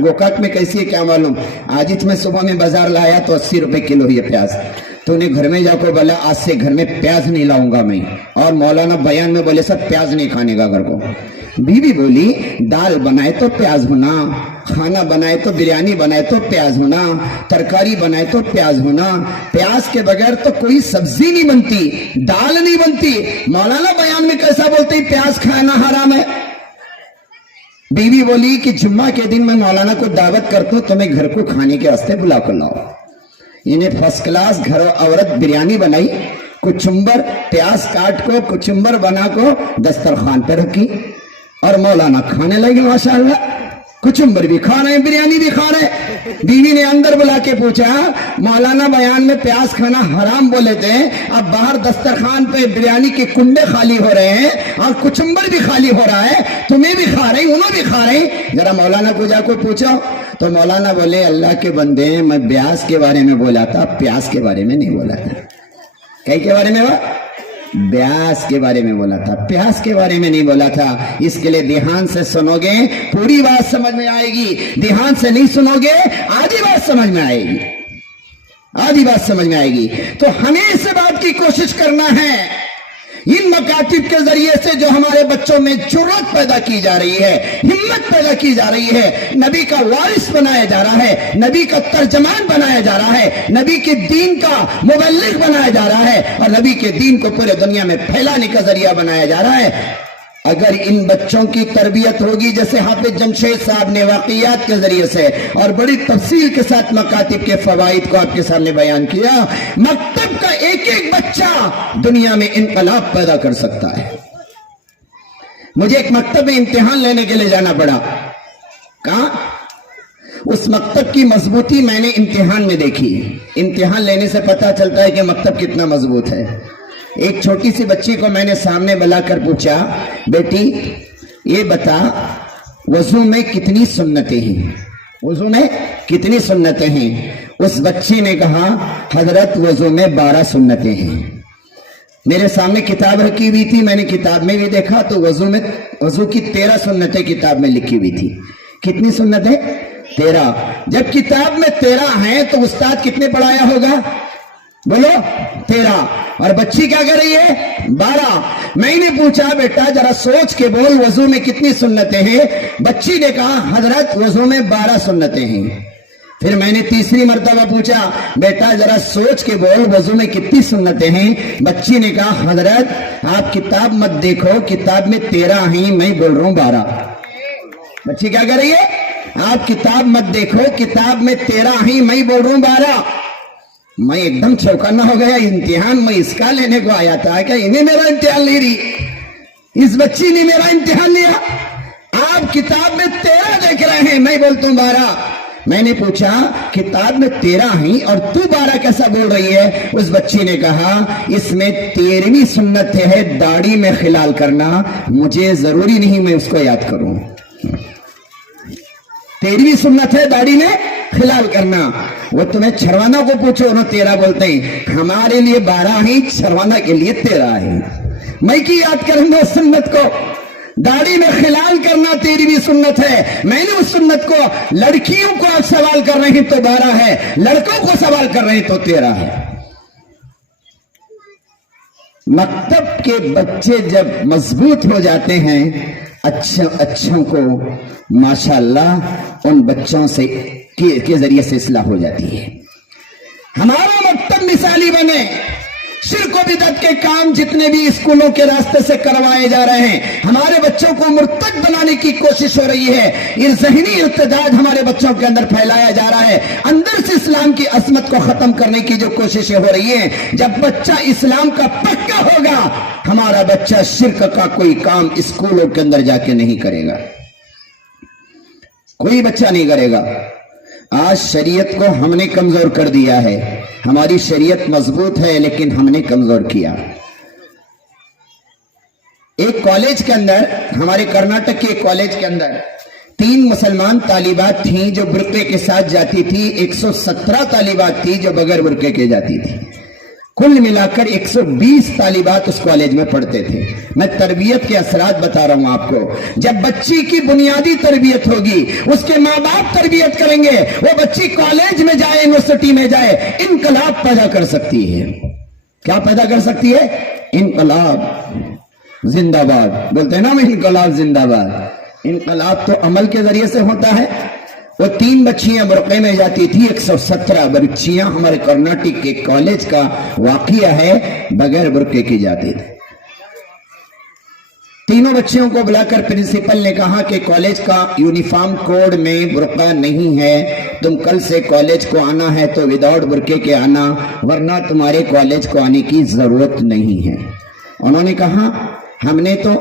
گوکاک میں کیسی ہے کیا معلوم، آج میں صبح میں بازار لایا تو 80 روپے کلو ہی ہے پیاز. تو انہیں گھر میں جا کے بولا آج سے گھر میں پیاز نہیں لاؤں گا میں، اور مولانا بیان میں بولے سب پیاز نہیں کھانے کا گھر کو. بیوی بولی دال بنائے تو پیاز ہونا، کھانا بنائے تو بریانی بنائے تو پیاز ہونا، ترکاری بنائے تو پیاز ہونا، پیاز کے بغیر تو کوئی سبزی نہیں بنتی، دال نہیں بنتی. مولانا بیان میں کیسا بولتے ہیں پیاز کھانا حرام ہے؟ بیوی بولی کہ جمعہ کے دن میں مولانا کو دعوت کرتا ہوں، تمہیں گھر کو کھانے کے واسطے بلا کر لاؤ. انہیں فرسٹ کلاس گھر عورت بریانی بنائی، کچمبر پیاز کاٹ کو کچمبر بنا کو دسترخوان پہ رکھی، اور مولانا کھانے لگے. ماشاءاللہ کچمبر بھی کھا رہے ہیں، بریانی بھی کھا رہے ہیں. بیوی نے اندر بلا کے پوچھا مولانا بیان میں پیاز کھانا حرام بولے تھے، اب باہر دسترخوان پہ بریانی کے کنڈے خالی ہو رہے ہیں اور کچمبر بھی خالی ہو رہا ہے، تمہیں بھی کھا رہی انہوں بھی کھا رہی، ذرا مولانا کو جا کو پوچھو. تو مولانا بولے اللہ کے بندے، میں بیاس کے بارے میں بولا تھا، پیاز کے بارے میں نہیں بولا تھا. کئی کے بارے میں ہوا؟ بیاس کے بارے میں بولا تھا، پیاس کے بارے میں نہیں بولا تھا. اس کے لیے دھیان سے سنو گے پوری بات سمجھ میں آئے گی، دھیان سے نہیں سنو گے آدھی بات سمجھ میں آئے گی، آدھی بات سمجھ میں آئے گی. تو ہمیں اس بات کی کوشش کرنا ہے ان مکاتب کے ذریعے سے جو ہمارے بچوں میں جرأت پیدا کی جا رہی ہے، ہمت پیدا کی جا رہی ہے، نبی کا وارث بنایا جا رہا ہے، نبی کا ترجمان بنایا جا رہا ہے، نبی کے دین کا مبلغ بنایا جا رہا ہے، اور نبی کے دین کو پورے دنیا میں پھیلانے کا ذریعہ بنایا جا رہا ہے۔ اگر ان بچوں کی تربیت ہوگی جیسے حافظ جمشید صاحب نے واقعات کے ذریعے سے اور بڑی تفصیل کے ساتھ مکاتب کے فوائد کو آپ کے سامنے بیان کیا، مکتب کا ایک ایک بچہ دنیا میں انقلاب پیدا کر سکتا ہے۔ مجھے ایک مکتب میں امتحان لینے کے لیے جانا پڑا، کہاں؟ اس مکتب کی مضبوطی میں نے امتحان میں دیکھی۔ امتحان لینے سے پتا چلتا ہے کہ مکتب کتنا مضبوط ہے۔ ایک چھوٹی سی بچی کو میں نے سامنے بلا کر پوچھا، بیٹی یہ بتا وضو میں کتنی سنتیں ہیں؟ وضو میں کتنی سنتیں ہیں؟ اس بچی نے کہا حضرت وضو میں 12 سنتیں ہیں۔ میرے سامنے کتاب رکھی ہوئی تھی، میں نے کتاب میں بھی دیکھا تو وضو کی 13 سنتیں کتاب میں لکھی ہوئی تھی۔ کتنی سنتیں؟ 13۔ جب کتاب میں 13 ہیں تو استاد کتنے پڑھایا ہوگا؟ بولو 13۔ اور بچی کیا کر رہی ہے؟ 12۔ میں نے پوچھا بیٹا ذرا سوچ کے بول وضو میں کتنی سنتیں ہیں؟ بچی نے کہا حضرت وضو میں 12 سنتیں ہیں۔ پھر میں نے تیسری مرتبہ پوچھا بیٹا ذرا سوچ کے بول وضو میں کتنی سنتیں ہیں؟ بچی نے کہا حضرت آپ کتاب مت دیکھو، کتاب میں 13 ہیں، میں بول رہا ہوں 12۔ بچی کیا کر رہی ہے؟ آپ کتاب مت دیکھو، کتاب میں 13 ہیں، میں بول رہا ہوں 12۔ میں ایک دم چوکنا ہو گیا، امتحان میں اس کا لینے کو آیا تھا کہ انہیں میرا امتحان لے رہی، اس بچی نے میرا امتحان لیا۔ آپ کتاب میں 13 دیکھ رہے ہیں، میں بولتا ہوں 12۔ میں نے پوچھا کتاب میں 13 ہیں اور تو 12 کیسا بول رہی ہے؟ اس بچی نے کہا اس میں 13ویں سنت ہے داڑھی میں خلال کرنا، مجھے ضروری نہیں میں اس کو یاد کروں۔ 13ویں سنت ہے داڑھی میں خلال کرنا۔ وہ تمہیں چھروانہ کو پوچھو، انہوں 13 بولتے ہیں، ہمارے لیے 12 ہیں، چھروانہ کے لیے 13 ہیں۔ میں کی یاد کروں گا اس سنت کو؟ داڑھی میں خلال کرنا 13ویں سنت ہے۔ میں نے اس سنت کو لڑکیوں کو آپ سوال کر رہے ہیں تو 12 ہے، لڑکوں کو سوال کر رہے ہیں تو 13 ہے۔ مکتب کے بچے جب مضبوط ہو جاتے ہیں، اچھوں کو ماشاءاللہ ان بچوں سے کے ذریعے سے اصلاح ہو جاتی ہے۔ ہمارا مکتب مثالی بنے۔ شرک و بدعت کے کام جتنے بھی اسکولوں کے راستے سے کروائے جا رہے ہیں، ہمارے بچوں کو مرتد بنانے کی کوشش ہو رہی ہے، یہ ذہنی ارتداد ہمارے بچوں کے اندر پھیلایا جا رہا ہے، اندر سے اسلام کی عظمت کو ختم کرنے کی جو کوششیں ہو رہی ہیں۔ جب بچہ اسلام کا پکا ہوگا، ہمارا بچہ شرک کا کوئی کام اسکولوں کے اندر جا کے نہیں کرے گا، کوئی بچہ نہیں کرے گا۔ آج شریعت کو ہم نے کمزور کر دیا ہے، ہماری شریعت مضبوط ہے لیکن ہم نے کمزور کیا۔ ایک کالج کے اندر، ہمارے کرناٹک کے ایک کالج کے اندر 3 مسلمان طالبات تھیں جو برقعے کے ساتھ جاتی تھی، 117 طالبات تھی جو بغیر برقعے کے جاتی تھی۔ کل ملا کر 120 طالبات اس کالج میں پڑھتے تھے۔ میں تربیت کے اثرات بتا رہا ہوں آپ کو۔ جب بچی کی بنیادی تربیت ہوگی، اس کے ماں باپ تربیت کریں گے، وہ بچی کالج میں جائے، یونیورسٹی میں جائے، انقلاب پیدا کر سکتی ہے۔ کیا پیدا کر سکتی ہے؟ انقلاب زندہ باد بولتے ہیں نا، انقلاب زندہ باد۔ انقلاب تو عمل کے ذریعے سے ہوتا ہے۔ وہ 3 بچیاں برقعے میں جاتی تھی، 117 بچیاں ہمارے کرناٹک کے کالج کا واقعہ ہے، بغیر برقعے کی جاتی تھی۔ تینوں بچیوں کو بلا کر پرنسپل نے کہا کہ کالج کا یونیفارم کوڈ میں برقع نہیں ہے، تم کل سے کالج کو آنا ہے تو وداؤٹ برقعے کے آنا، ورنہ تمہارے کالج کو آنے کی ضرورت نہیں ہے۔ انہوں نے کہا ہم نے تو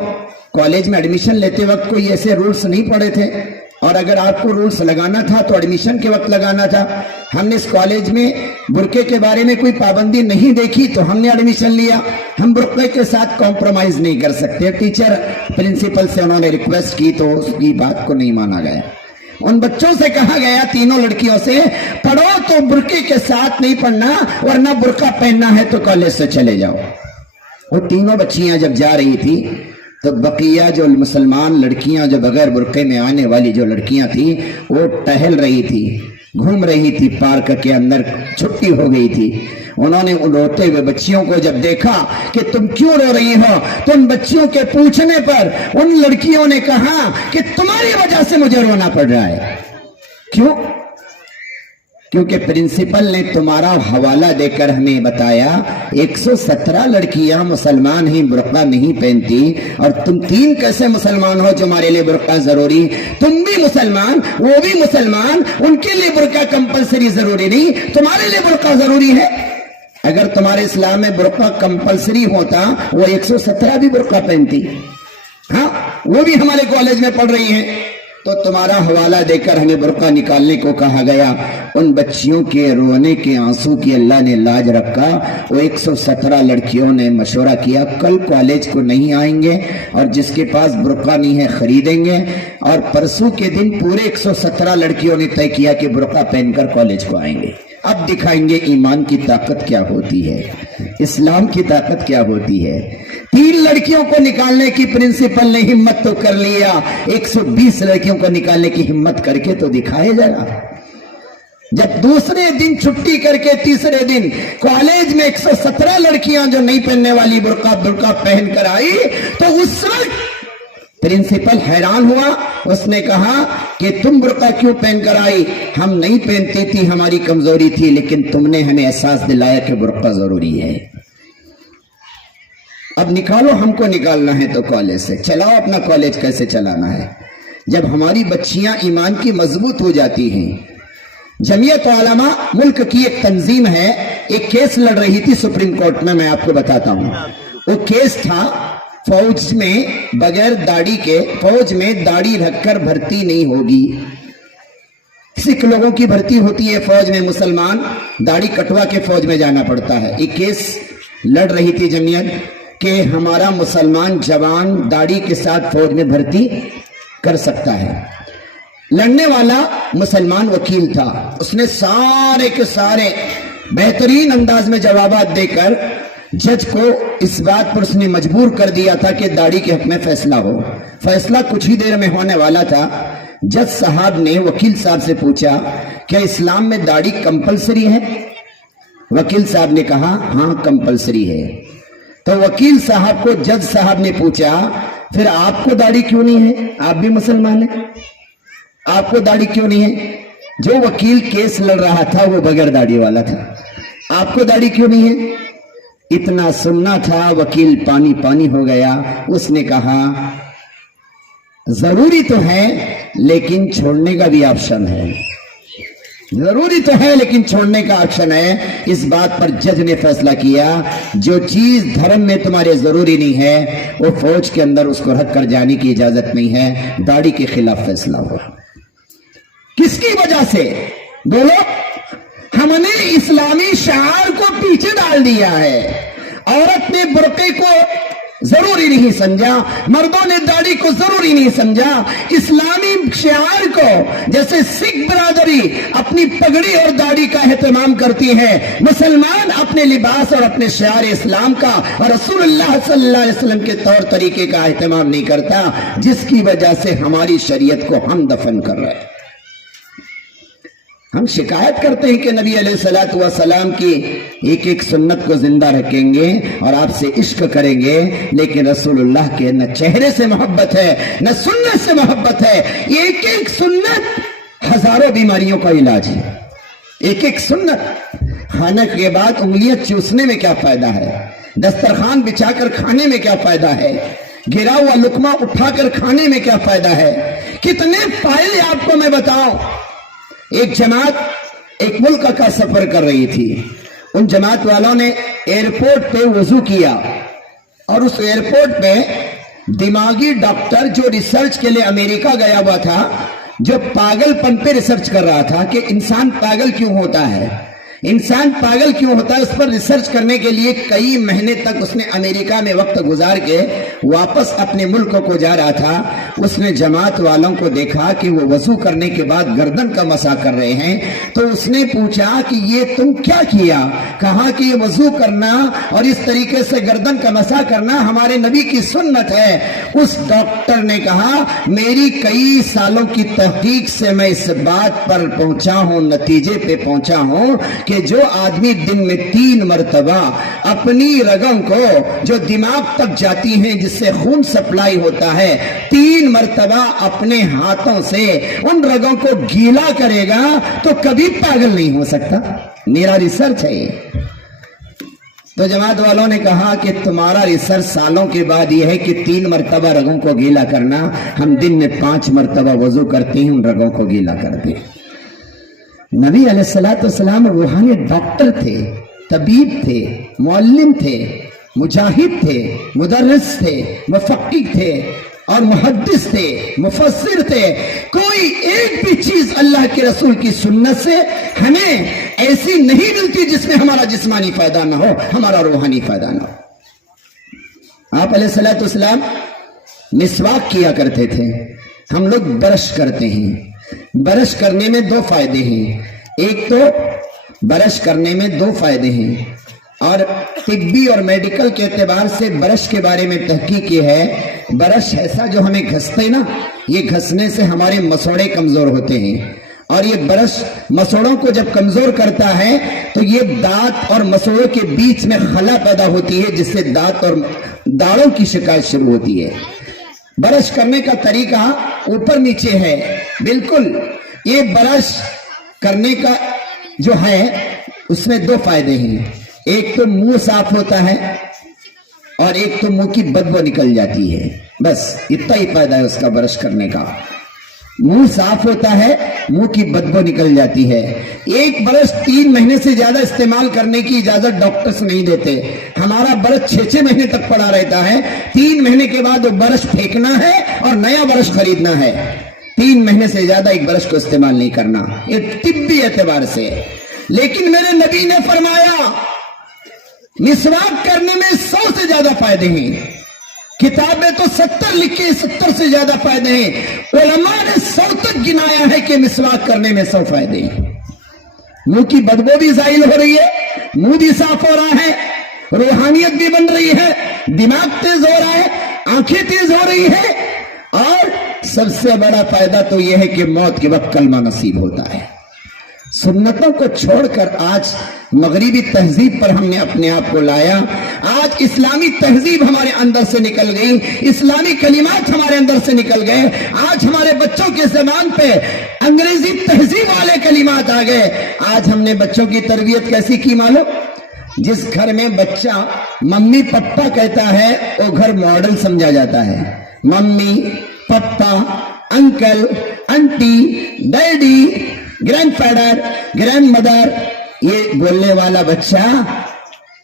کالج میں ایڈمیشن لیتے وقت کوئی ایسے رولز نہیں پڑے تھے، اور اگر آپ کو رولز لگانا تھا تو ایڈمیشن کے وقت لگانا تھا۔ ہم نے اس کالج میں برقعے کے بارے میں کوئی پابندی نہیں دیکھی تو ہم نے ایڈمیشن لیا، ہم برقعے کے ساتھ کمپرومائز نہیں کر سکتے۔ ٹیچر پرنسپل سے انہوں نے ریکویسٹ کی تو اس کی بات کو نہیں مانا گیا۔ ان بچوں سے کہا گیا، تینوں لڑکیوں سے، پڑھو تو برقعے کے ساتھ نہیں پڑھنا، ورنہ برقع پہننا ہے تو کالج سے چلے جاؤ۔ وہ تینوں بچیاں جب جا رہی تھی تو بقیہ جو مسلمان لڑکیاں جو بغیر برقعے میں آنے والی جو لڑکیاں تھیں وہ ٹہل رہی تھی، گھوم رہی تھی، پارک کے اندر چھٹی ہو گئی تھی. انہوں نے ان روتے ہوئے بچیوں کو جب دیکھا کہ تم کیوں رو رہی ہو، تو ان بچیوں کے پوچھنے پر ان لڑکیوں نے کہا کہ تمہاری وجہ سے مجھے رونا پڑ رہا ہے. کیوں؟ کیونکہ پرنسپل نے تمہارا حوالہ دے کر ہمیں بتایا 117 لڑکیاں مسلمان ہیں برقع نہیں پہنتی، اور تم 3 کیسے مسلمان ہو جو ہمارے لیے برقع ضروری؟ تم بھی مسلمان، وہ بھی مسلمان، ان کے لیے برقع کمپلسری ضروری نہیں، تمہارے لیے برقع ضروری ہے. اگر تمہارے اسلام میں برقع کمپلسری ہوتا وہ 117 بھی برقع پہنتی. ہاں وہ بھی ہمارے کالج میں پڑھ رہی ہیں. تو تمہارا حوالہ دے کر ہمیں برقع نکالنے کو کہا گیا. ان بچیوں کے رونے کے آنسو کی اللہ نے لاج رکھا. وہ 117 لڑکیوں نے مشورہ کیا کل کالج کو نہیں آئیں گے، اور جس کے پاس برقع نہیں ہے خریدیں گے. اور پرسوں کے دن پورے 117 لڑکیوں نے طے کیا کہ برقع پہن کر کالج کو آئیں گے. اب دکھائیں گے ایمان کی طاقت کیا ہوتی ہے، اسلام کی طاقت کیا ہوتی ہے. 3 لڑکیوں کو نکالنے کی پرنسپل نے ہمت تو کر لیا، 120 لڑکیوں کو نکالنے کی ہمت کر کے تو دکھائے ذرا. جب دوسرے دن چھٹی کر کے تیسرے دن کالج میں 117 لڑکیاں جو نہیں پہننے والی برقع پہن کر آئی تو اس وقت پرنسپل حیران ہوا. اس نے کہا کہ تم برقع کیوں پہن کر آئی؟ ہم نہیں پہنتی تھی، ہماری کمزوری تھی، لیکن تم نے ہمیں احساس دلایا کہ برقع ضروری ہے. اب نکالو، ہم کو نکالنا ہے تو کالج سے چلاؤ. اپنا کالج کیسے چلانا ہے؟ جب ہماری بچیاں ایمان کی مضبوط ہو جاتی ہیں. جمعیت علماء ملک کی ایک تنظیم ہے، ایک کیس لڑ رہی تھی سپریم کورٹ میں آپ کو بتاتا ہوں. وہ کیس تھا فوج میں بغیر داڑھی کے، فوج میں داڑھی رکھ کر بھرتی نہیں ہوگی. سکھ لوگوں کی بھرتی ہوتی ہے فوج میں، مسلمان داڑھی کٹوا کے فوج میں جانا پڑتا ہے. ایک کیس لڑ رہی تھی جمعیت کہ ہمارا مسلمان جوان داڑھی کے ساتھ فوج میں بھرتی کر سکتا ہے. لڑنے والا مسلمان وکیل تھا. اس نے سارے کے سارے بہترین انداز میں جوابات دے کر جج کو اس بات پر اس نے مجبور کر دیا تھا کہ داڑھی کے حق میں فیصلہ ہو. فیصلہ کچھ ہی دیر میں ہونے والا تھا. جج صاحب نے وکیل صاحب سے پوچھا کیا اسلام میں داڑھی کمپلسری ہے؟ وکیل صاحب نے کہا ہاں کمپلسری ہے. تو وکیل صاحب کو جج صاحب نے پوچھا پھر آپ کو داڑھی کیوں نہیں ہے؟ آپ بھی مسلمان ہیں، آپ کو داڑھی کیوں نہیں ہے؟ جو وکیل کیس لڑ رہا تھا وہ بغیر داڑھی والا تھا. آپ کو داڑھی کیوں نہیں ہے؟ اتنا سننا تھا وکیل پانی پانی ہو گیا. اس نے کہا ضروری تو ہے لیکن چھوڑنے کا بھی آپشن ہے. ضروری تو ہے لیکن چھوڑنے کا آپشن ہے. اس بات پر جج نے فیصلہ کیا جو چیز دھرم میں تمہارے ضروری نہیں ہے وہ فوج کے اندر اس کو رکھ کر جانے کی اجازت نہیں ہے. داڑھی کے خلاف فیصلہ ہوا. کس کی وجہ سے؟ بولو. ہم نے اسلامی شعار کو پیچھے ڈال دیا ہے. عورت نے برقعے کو ضروری نہیں سمجھا، مردوں نے داڑھی کو ضروری نہیں سمجھا. اسلامی شعار کو جیسے سکھ برادری اپنی پگڑی اور داڑھی کا اہتمام کرتی ہے، مسلمان اپنے لباس اور اپنے شعار اسلام کا اور رسول اللہ صلی اللہ علیہ وسلم کے طور طریقے کا اہتمام نہیں کرتا، جس کی وجہ سے ہماری شریعت کو ہم دفن کر رہے ہیں. ہم شکایت کرتے ہیں کہ نبی علیہ الصلوۃ والسلام کی ایک ایک سنت کو زندہ رکھیں گے اور آپ سے عشق کریں گے، لیکن رسول اللہ کے نہ چہرے سے محبت ہے نہ سنت سے محبت ہے. ایک ایک سنت ہزاروں بیماریوں کا علاج ہے. ایک ایک سنت. کھانے کے بعد انگلیاں چوسنے میں کیا فائدہ ہے؟ دسترخوان بچھا کر کھانے میں کیا فائدہ ہے؟ گرا ہوا لقمہ اٹھا کر کھانے میں کیا فائدہ ہے؟ کتنے فائدے آپ کو میں بتاؤں. ایک جماعت ایک ملک کا سفر کر رہی تھی. ان جماعت والوں نے ایئرپورٹ پہ وضو کیا اور اس ایئرپورٹ پہ دماغی ڈاکٹر جو ریسرچ کے لیے امریکہ گیا ہوا تھا، جو پاگل پن پہ ریسرچ کر رہا تھا کہ انسان پاگل کیوں ہوتا ہے، انسان پاگل کیوں ہوتا ہے، اس پر ریسرچ کرنے کے لیے کئی مہینے تک اس نے امریکہ میں وقت گزار کے واپس اپنے ملک کو جا رہا تھا۔ اس نے جماعت والوں کو دیکھا کہ وہ وضو کرنے کے بعد گردن کا مسح کر رہے ہیں، تو اس نے پوچھا کہ یہ تم کیا کیا؟ کہا کہ یہ وضو کرنا اور اس طریقے سے گردن کا مسح کرنا ہمارے نبی کی سنت ہے۔ اس ڈاکٹر نے کہا میری کئی سالوں کی تحقیق سے میں اس بات پر پہنچا ہوں، نتیجے پہ پہنچا ہوں کہ جو آدمی دن میں 3 مرتبہ اپنی رگوں کو جو دماغ تک جاتی ہیں، جس سے خون سپلائی ہوتا ہے، 3 مرتبہ اپنے ہاتھوں سے ان رگوں کو گیلا کرے گا تو کبھی پاگل نہیں ہو سکتا۔ میرا ریسرچ ہے یہ۔ تو جماعت والوں نے کہا کہ تمہارا ریسرچ سالوں کے بعد یہ ہے کہ 3 مرتبہ رگوں کو گیلا کرنا، ہم دن میں 5 مرتبہ وضو کرتے ہیں، ان رگوں کو گیلا کرتے ہیں۔ نبی علیہ السلام روحانی ڈاکٹر تھے، طبیب تھے، معلم تھے، مجاہد تھے، مدرس تھے، مفقہ تھے اور محدث تھے، مفسر تھے۔ کوئی ایک بھی چیز اللہ کے رسول کی سنت سے ہمیں ایسی نہیں ملتی جس میں ہمارا جسمانی فائدہ نہ ہو، ہمارا روحانی فائدہ نہ ہو۔ آپ علیہ السلام مسواک کیا کرتے تھے، ہم لوگ برش کرتے ہیں۔ برش کرنے میں 2 فائدے ہیں، ایک تو برش کرنے میں 2 فائدے ہیں، اور طبی اور میڈیکل کے اعتبار سے برش کے بارے میں تحقیق یہ ہے، برش ایسا جو ہمیں گھستے نا، یہ گھسنے سے ہمارے مسوڑے کمزور ہوتے ہیں، اور یہ برش مسوڑوں کو جب کمزور کرتا ہے تو یہ دانت اور مسوڑوں کے بیچ میں خلا پیدا ہوتی ہے، جس سے دانت اور داڑھوں کی شکایت شروع ہوتی ہے۔ برش کرنے کا طریقہ اوپر نیچے ہے، بالکل۔ یہ برش کرنے کا جو ہے اس میں 2 فائدے ہیں، ایک تو منہ صاف ہوتا ہے اور ایک تو منہ کی بدبو نکل جاتی ہے، بس اتنا ہی فائدہ ہے اس کا برش کرنے کا۔ منہ صاف ہوتا ہے، منہ کی بدبو نکل جاتی ہے۔ ایک برش 3 مہینے سے زیادہ استعمال کرنے کی اجازت ڈاکٹرز نہیں دیتے۔ ہمارا برش 6 مہینے تک پڑا رہتا ہے، 3 مہینے کے بعد وہ برش پھینکنا ہے اور نیا برش خریدنا ہے۔ 3 مہینے سے زیادہ ایک برش کو استعمال نہیں کرنا، یہ طبی اعتبار سے۔ لیکن میرے نبی نے فرمایا مسواک کرنے میں 100 سے زیادہ فائدے ہیں۔ کتابیں تو 70 لکھی، 70 سے زیادہ فائدے ہیں۔ علماء نے 100 تک گنایا ہے کہ مسواک کرنے میں 100 فائدے ہیں۔ منہ کی بدبو بھی زائل ہو رہی ہے، منہ بھی صاف ہو رہا ہے، روحانیت بھی بن رہی ہے، دماغ تیز ہو رہا ہے، آنکھیں تیز ہو رہی ہے، اور سب سے بڑا فائدہ تو یہ ہے کہ موت کے وقت کلمہ نصیب ہوتا ہے۔ سنتوں کو چھوڑ کر آج مغربی تہذیب پر ہم نے اپنے آپ کو لایا۔ آج اسلامی تہذیب ہمارے اندر سے نکل گئی، اسلامی کلمات ہمارے اندر سے نکل گئے۔ آج ہمارے بچوں کے زبان پہ انگریزی تہذیب والے کلمات آ گئے۔ آج ہم نے بچوں کی تربیت کیسی کی معلوم؟ جس گھر میں بچہ ممی پپا کہتا ہے وہ گھر ماڈل سمجھا جاتا ہے۔ Mummy, papa, uncle, aunty, daddy, grand father, grand mother, یہ بولنے والا بچہ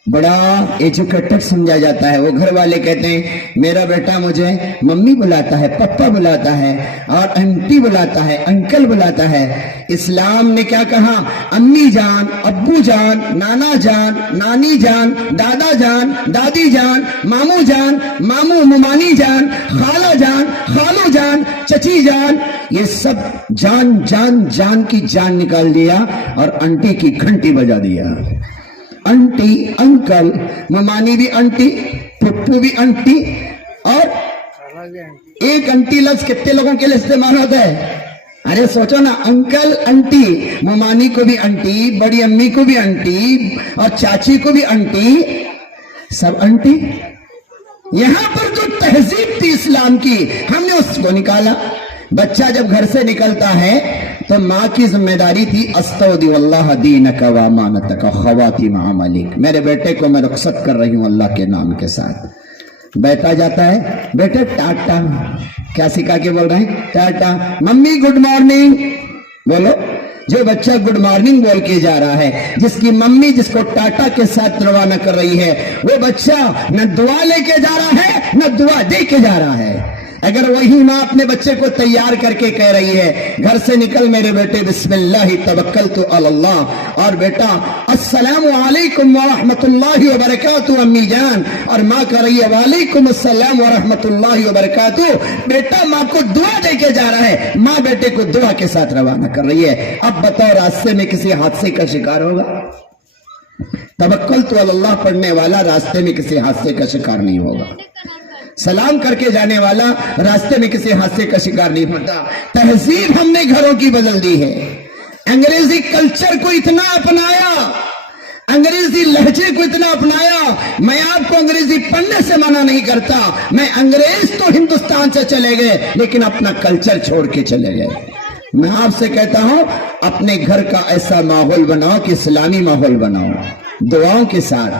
بڑا ایجوکیٹڈ سمجھا جاتا ہے۔ وہ گھر والے کہتے ہیں میرا بیٹا مجھے ممی بلاتا ہے، پپا بلاتا ہے، اور انٹی بلاتا ہے، انکل بلاتا ہے۔ اسلام نے کیا کہا؟ امی جان، ابو جان، نانا جان، نانی جان، دادا جان، دادی جان، مامو جان، مامو ممانی جان، خالہ جان، خالو جان، چچی جان، یہ سب جان جان جان کی جان نکال دیا اور انٹی کی گھنٹی بجا دیا۔ انٹی، انکل، ممانی بھی انٹی، پھپھو بھی انٹی، اور ایک انٹی لفظ کتنے لوگوں کے لیے استعمال ہوتا ہے؟ ارے سوچو نا، انکل، انٹی، ممانی کو بھی انٹی، بڑی امی کو بھی انٹی، اور چاچی کو بھی انٹی، سب انٹی۔ یہاں پر جو تہذیب تھی اسلام کی، ہم نے اس کو نکالا۔ بچہ جب گھر سے نکلتا ہے تو ماں کی ذمہ داری تھی استودع اللہ دینک و امانتک خواتیم عملک، میرے بیٹے کو میں رخصت کر رہی ہوں اللہ کے نام کے ساتھ۔ بیٹا جاتا ہے، بیٹے ٹاٹا، کیا سکھا کے بول رہے ہیں؟ ٹاٹا۔ ممی گڈ مارننگ بولو۔ جو بچہ گڈ مارننگ بول کے جا رہا ہے، جس کی ممی جس کو ٹاٹا کے ساتھ روانہ کر رہی ہے، وہ بچہ نہ دعا لے کے جا رہا ہے نہ دعا دے کے جا رہا ہے۔ اگر وہی ماں اپنے بچے کو تیار کر کے کہہ رہی ہے گھر سے نکل میرے بیٹے بسم اللہ توکلت علی اللہ، اور بیٹا السلام علیکم ورحمۃ اللہ وبرکاتہ امی جان، اور ماں کہہ رہی ہے وعلیکم السلام ورحمۃ اللہ وبرکاتہ، بیٹا ماں کو دعا دے کے جا رہا ہے، ماں بیٹے کو دعا کے ساتھ روانہ کر رہی ہے۔ اب بتاؤ راستے میں کسی حادثے کا شکار ہوگا؟ توکلت علی اللہ پڑھنے والا راستے میں کسی حادثے کا شکار نہیں ہوگا، سلام کر کے جانے والا راستے میں کسی حادثے کا شکار نہیں ہوتا۔ تہذیب ہم نے گھروں کی بدل دی ہے، انگریزی کلچر کو اتنا اپنایا، انگریزی لہجے کو اتنا اپنایا۔ میں آپ کو انگریزی پڑھنے سے منع نہیں کرتا، میں انگریز تو ہندوستان سے چلے گئے لیکن اپنا کلچر چھوڑ کے چلے گئے۔ میں آپ سے کہتا ہوں اپنے گھر کا ایسا ماحول بناؤ کہ اسلامی ماحول بناؤ، دعاؤں کے ساتھ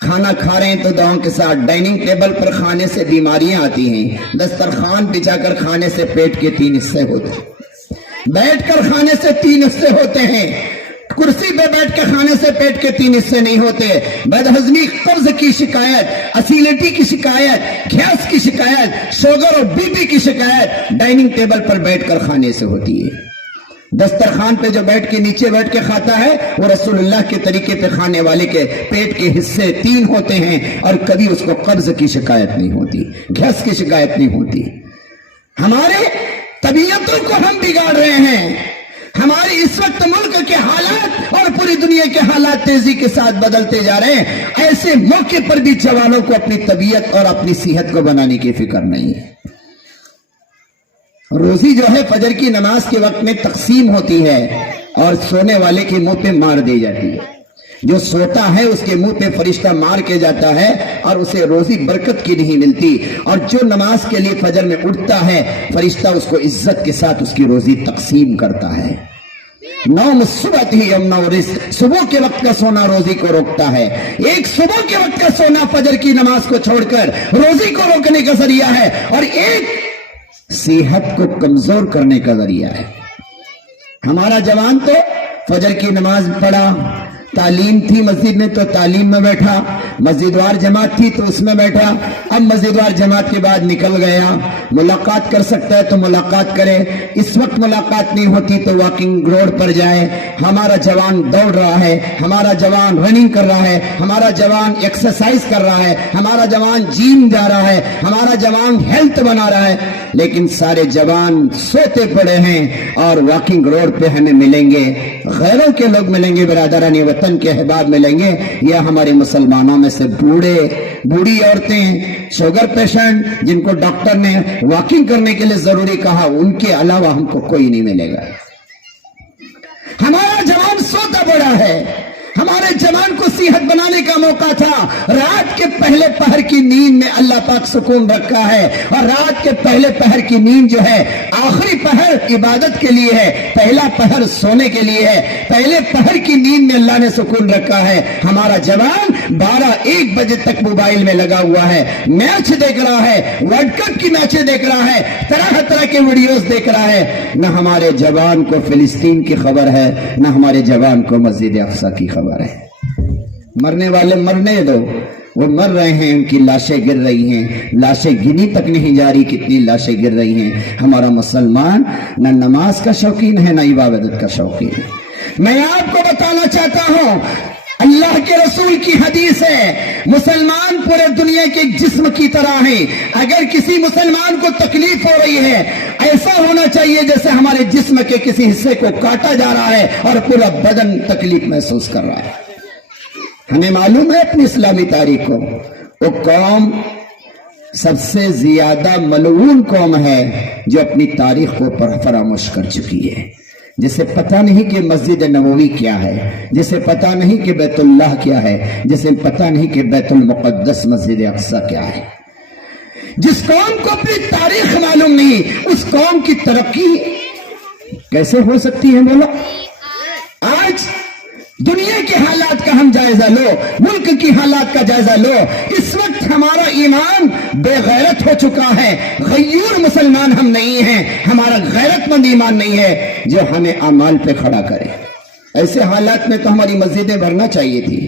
کھانا کھا رہے ہیں تو دعاؤں کے ساتھ، ڈائننگ ٹیبل پر کھانے سے بیماریاں آتی ہیں، دسترخوان بچھا کر کھانے سے پیٹ کے 3 حصے ہوتے ہیں، بیٹھ کر کھانے سے 3 حصے ہوتے ہیں، کرسی پہ بیٹھ کے کھانے سے پیٹ کے 3 حصے نہیں ہوتے۔ بدہضمی، قبض کی شکایت، اسیلٹی کی شکایت، گیس کی شکایت، شوگر اور بی پی کی شکایت ڈائننگ ٹیبل پر بیٹھ کر کھانے سے ہوتی ہے۔ دسترخوان پہ جو بیٹھ کے نیچے بیٹھ کے کھاتا ہے وہ رسول اللہ کے طریقے پہ کھانے والے کے پیٹ کے حصے 3 ہوتے ہیں، اور کبھی اس کو قبض کی شکایت نہیں ہوتی، گیس کی شکایت نہیں ہوتی۔ ہمارے طبیعتوں کو ہم بگاڑ رہے ہیں، ہماری اس وقت ملک کے حالات اور پوری دنیا کے حالات تیزی کے ساتھ بدلتے جا رہے ہیں۔ ایسے موقع پر بھی جوانوں کو اپنی طبیعت اور اپنی صحت کو بنانے کی فکر نہیں ہے۔ روزی جو ہے فجر کی نماز کے وقت میں تقسیم ہوتی ہے اور سونے والے کے منہ پہ مار دی جاتی ہے۔ جو سوتا ہے اس کے منہ پہ فرشتہ مار کے جاتا ہے اور اسے روزی برکت کی نہیں ملتی، اور جو نماز کے لیے فجر میں اٹھتا ہے فرشتہ اس کو عزت کے ساتھ اس کی روزی تقسیم کرتا ہے۔ نوم الصبح ہی یمنع رزق، صبح کے وقت کا سونا روزی کو روکتا ہے۔ ایک صبح کے وقت کا سونا فجر کی نماز کو چھوڑ کر روزی کو روکنے کا ذریعہ ہے، اور ایک صحت کو کمزور کرنے کا ذریعہ ہے۔ ہمارا جوان تو فجر کی نماز پڑھا، تعلیم تھی مسجد میں تو تعلیم میں بیٹھا، مسجد وار جماعت تھی تو اس میں بیٹھا، اب مسجد وار جماعت کے بعد نکل گیا، ملاقات کر سکتا ہے تو ملاقات کرے، اس وقت ملاقات نہیں ہوتی تو واکنگ روڈ پر جائے۔ ہمارا جوان دوڑ رہا ہے، ہمارا جوان رننگ کر رہا ہے، ہمارا جوان ایکسرسائز کر رہا ہے، ہمارا جوان جیم جا رہا ہے، ہمارا جوان ہیلتھ بنا رہا ہے، لیکن سارے جوان سوتے پڑے ہیں اور واکنگ روڈ پہ ہمیں ملیں گے، غیروں کے لوگ ملیں گے، برادران وطن کے احباب ملیں گے، یا ہمارے مسلمانوں میں سے بوڑھی عورتیں، شوگر پیشنٹ جن کو ڈاکٹر نے واکنگ کرنے کے لیے ضروری کہا، ان کے علاوہ ہم کو کوئی نہیں ملے گا۔ ہمارا جوان سوتا پڑا ہے، ہمارے جوان کو صحت بنانے کا موقع تھا۔ رات کے پہلے پہر کی نیند میں اللہ پاک سکون رکھا ہے، اور رات کے پہلے پہر کی نیند جو ہے آخری پہر عبادت کے لیے ہے، پہلا پہر سونے کے لیے ہے۔ پہلے پہر کی نیند میں اللہ نے سکون رکھا ہے۔ ہمارا جوان 12-1 بجے تک موبائل میں لگا ہوا ہے، میچ دیکھ رہا ہے، ورلڈ کپ کی میچیں دیکھ رہا ہے، طرح طرح کے ویڈیوز دیکھ رہا ہے۔ نہ ہمارے جوان کو فلسطین کی خبر ہے، نہ ہمارے جوان کو مسجد اقصی کی خبر ہے۔ مرنے والے مرنے دو، وہ مر رہے ہیں، ان کی لاشیں گر رہی ہیں، لاشیں گنی تک نہیں جا رہی کتنی لاشیں گر رہی ہیں۔ ہمارا مسلمان نہ نماز کا شوقین ہے نہ عبادت کا شوقین ہے۔ میں آپ کو بتانا چاہتا ہوں، اللہ کے رسول کی حدیث ہے، مسلمان پورے دنیا کے ایک جسم کی طرح ہیں، اگر کسی مسلمان کو تکلیف ہو رہی ہے ایسا ہونا چاہیے جیسے ہمارے جسم کے کسی حصے کو کاٹا جا رہا ہے اور پورا بدن تکلیف محسوس کر رہا ہے۔ ہمیں معلوم ہے اپنی اسلامی تاریخ کو، وہ قوم سب سے زیادہ ملعون قوم ہے جو اپنی تاریخ کو فراموش کر چکی ہے، جسے پتہ نہیں کہ مسجد نبوی کیا ہے، جسے پتہ نہیں کہ بیت اللہ کیا ہے، جسے پتہ نہیں کہ بیت المقدس مسجد اقصی کیا ہے۔ جس قوم کو اپنی تاریخ معلوم نہیں، اس قوم کی ترقی کیسے ہو سکتی ہے؟ بولو، آج دنیا کے حالات کا ہم جائزہ لو، ملک کی حالات کا جائزہ لو، اس وقت ہمارا ایمان بے غیرت ہو چکا ہے، غیور مسلمان ہم نہیں ہیں، ہمارا غیرت مند ایمان نہیں ہے جو ہمیں اعمال پہ کھڑا کرے۔ ایسے حالات میں تو ہماری مسجدیں بھرنا چاہیے تھی،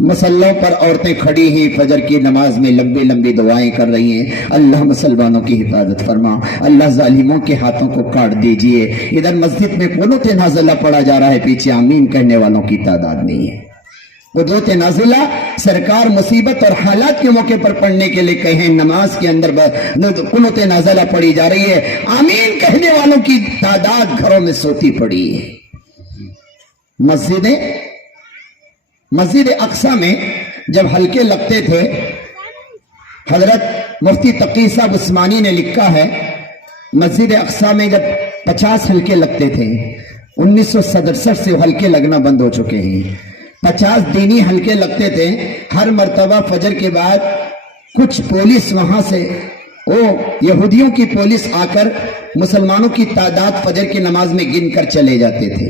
مسلوں پر عورتیں کھڑی ہیں فجر کی نماز میں لمبی لمبی دعائیں کر رہی ہیں، اللہ مسلمانوں کی حفاظت فرما، اللہ ظالموں کے ہاتھوں کو کاٹ دیجئے۔ ادھر مسجد میں قنوت نازلہ پڑھا جا رہا ہے، پیچھے آمین کہنے والوں کی تعداد نہیں ہے۔ قنوت نازلہ سرکار مصیبت اور حالات کے موقع پر پڑھنے کے لیے کہیں، نماز کے اندر قنوت نازلہ پڑھی جا رہی ہے، آمین کہنے والوں کی تعداد گھروں میں سوتی پڑی ہے۔ مسجد اقصی میں جب حلقے لگتے تھے، حضرت مفتی تقی صاحب عثمانی نے لکھا ہے، مسجد اقصی میں جب 50 حلقے لگتے تھے، 1967 سے حلقے لگنا بند ہو چکے ہیں۔ 50 دینی حلقے لگتے تھے، ہر مرتبہ فجر کے بعد کچھ پولیس وہاں سے یہودیوں کی پولیس آ کر مسلمانوں کی تعداد فجر کی نماز میں گن کر چلے جاتے تھے۔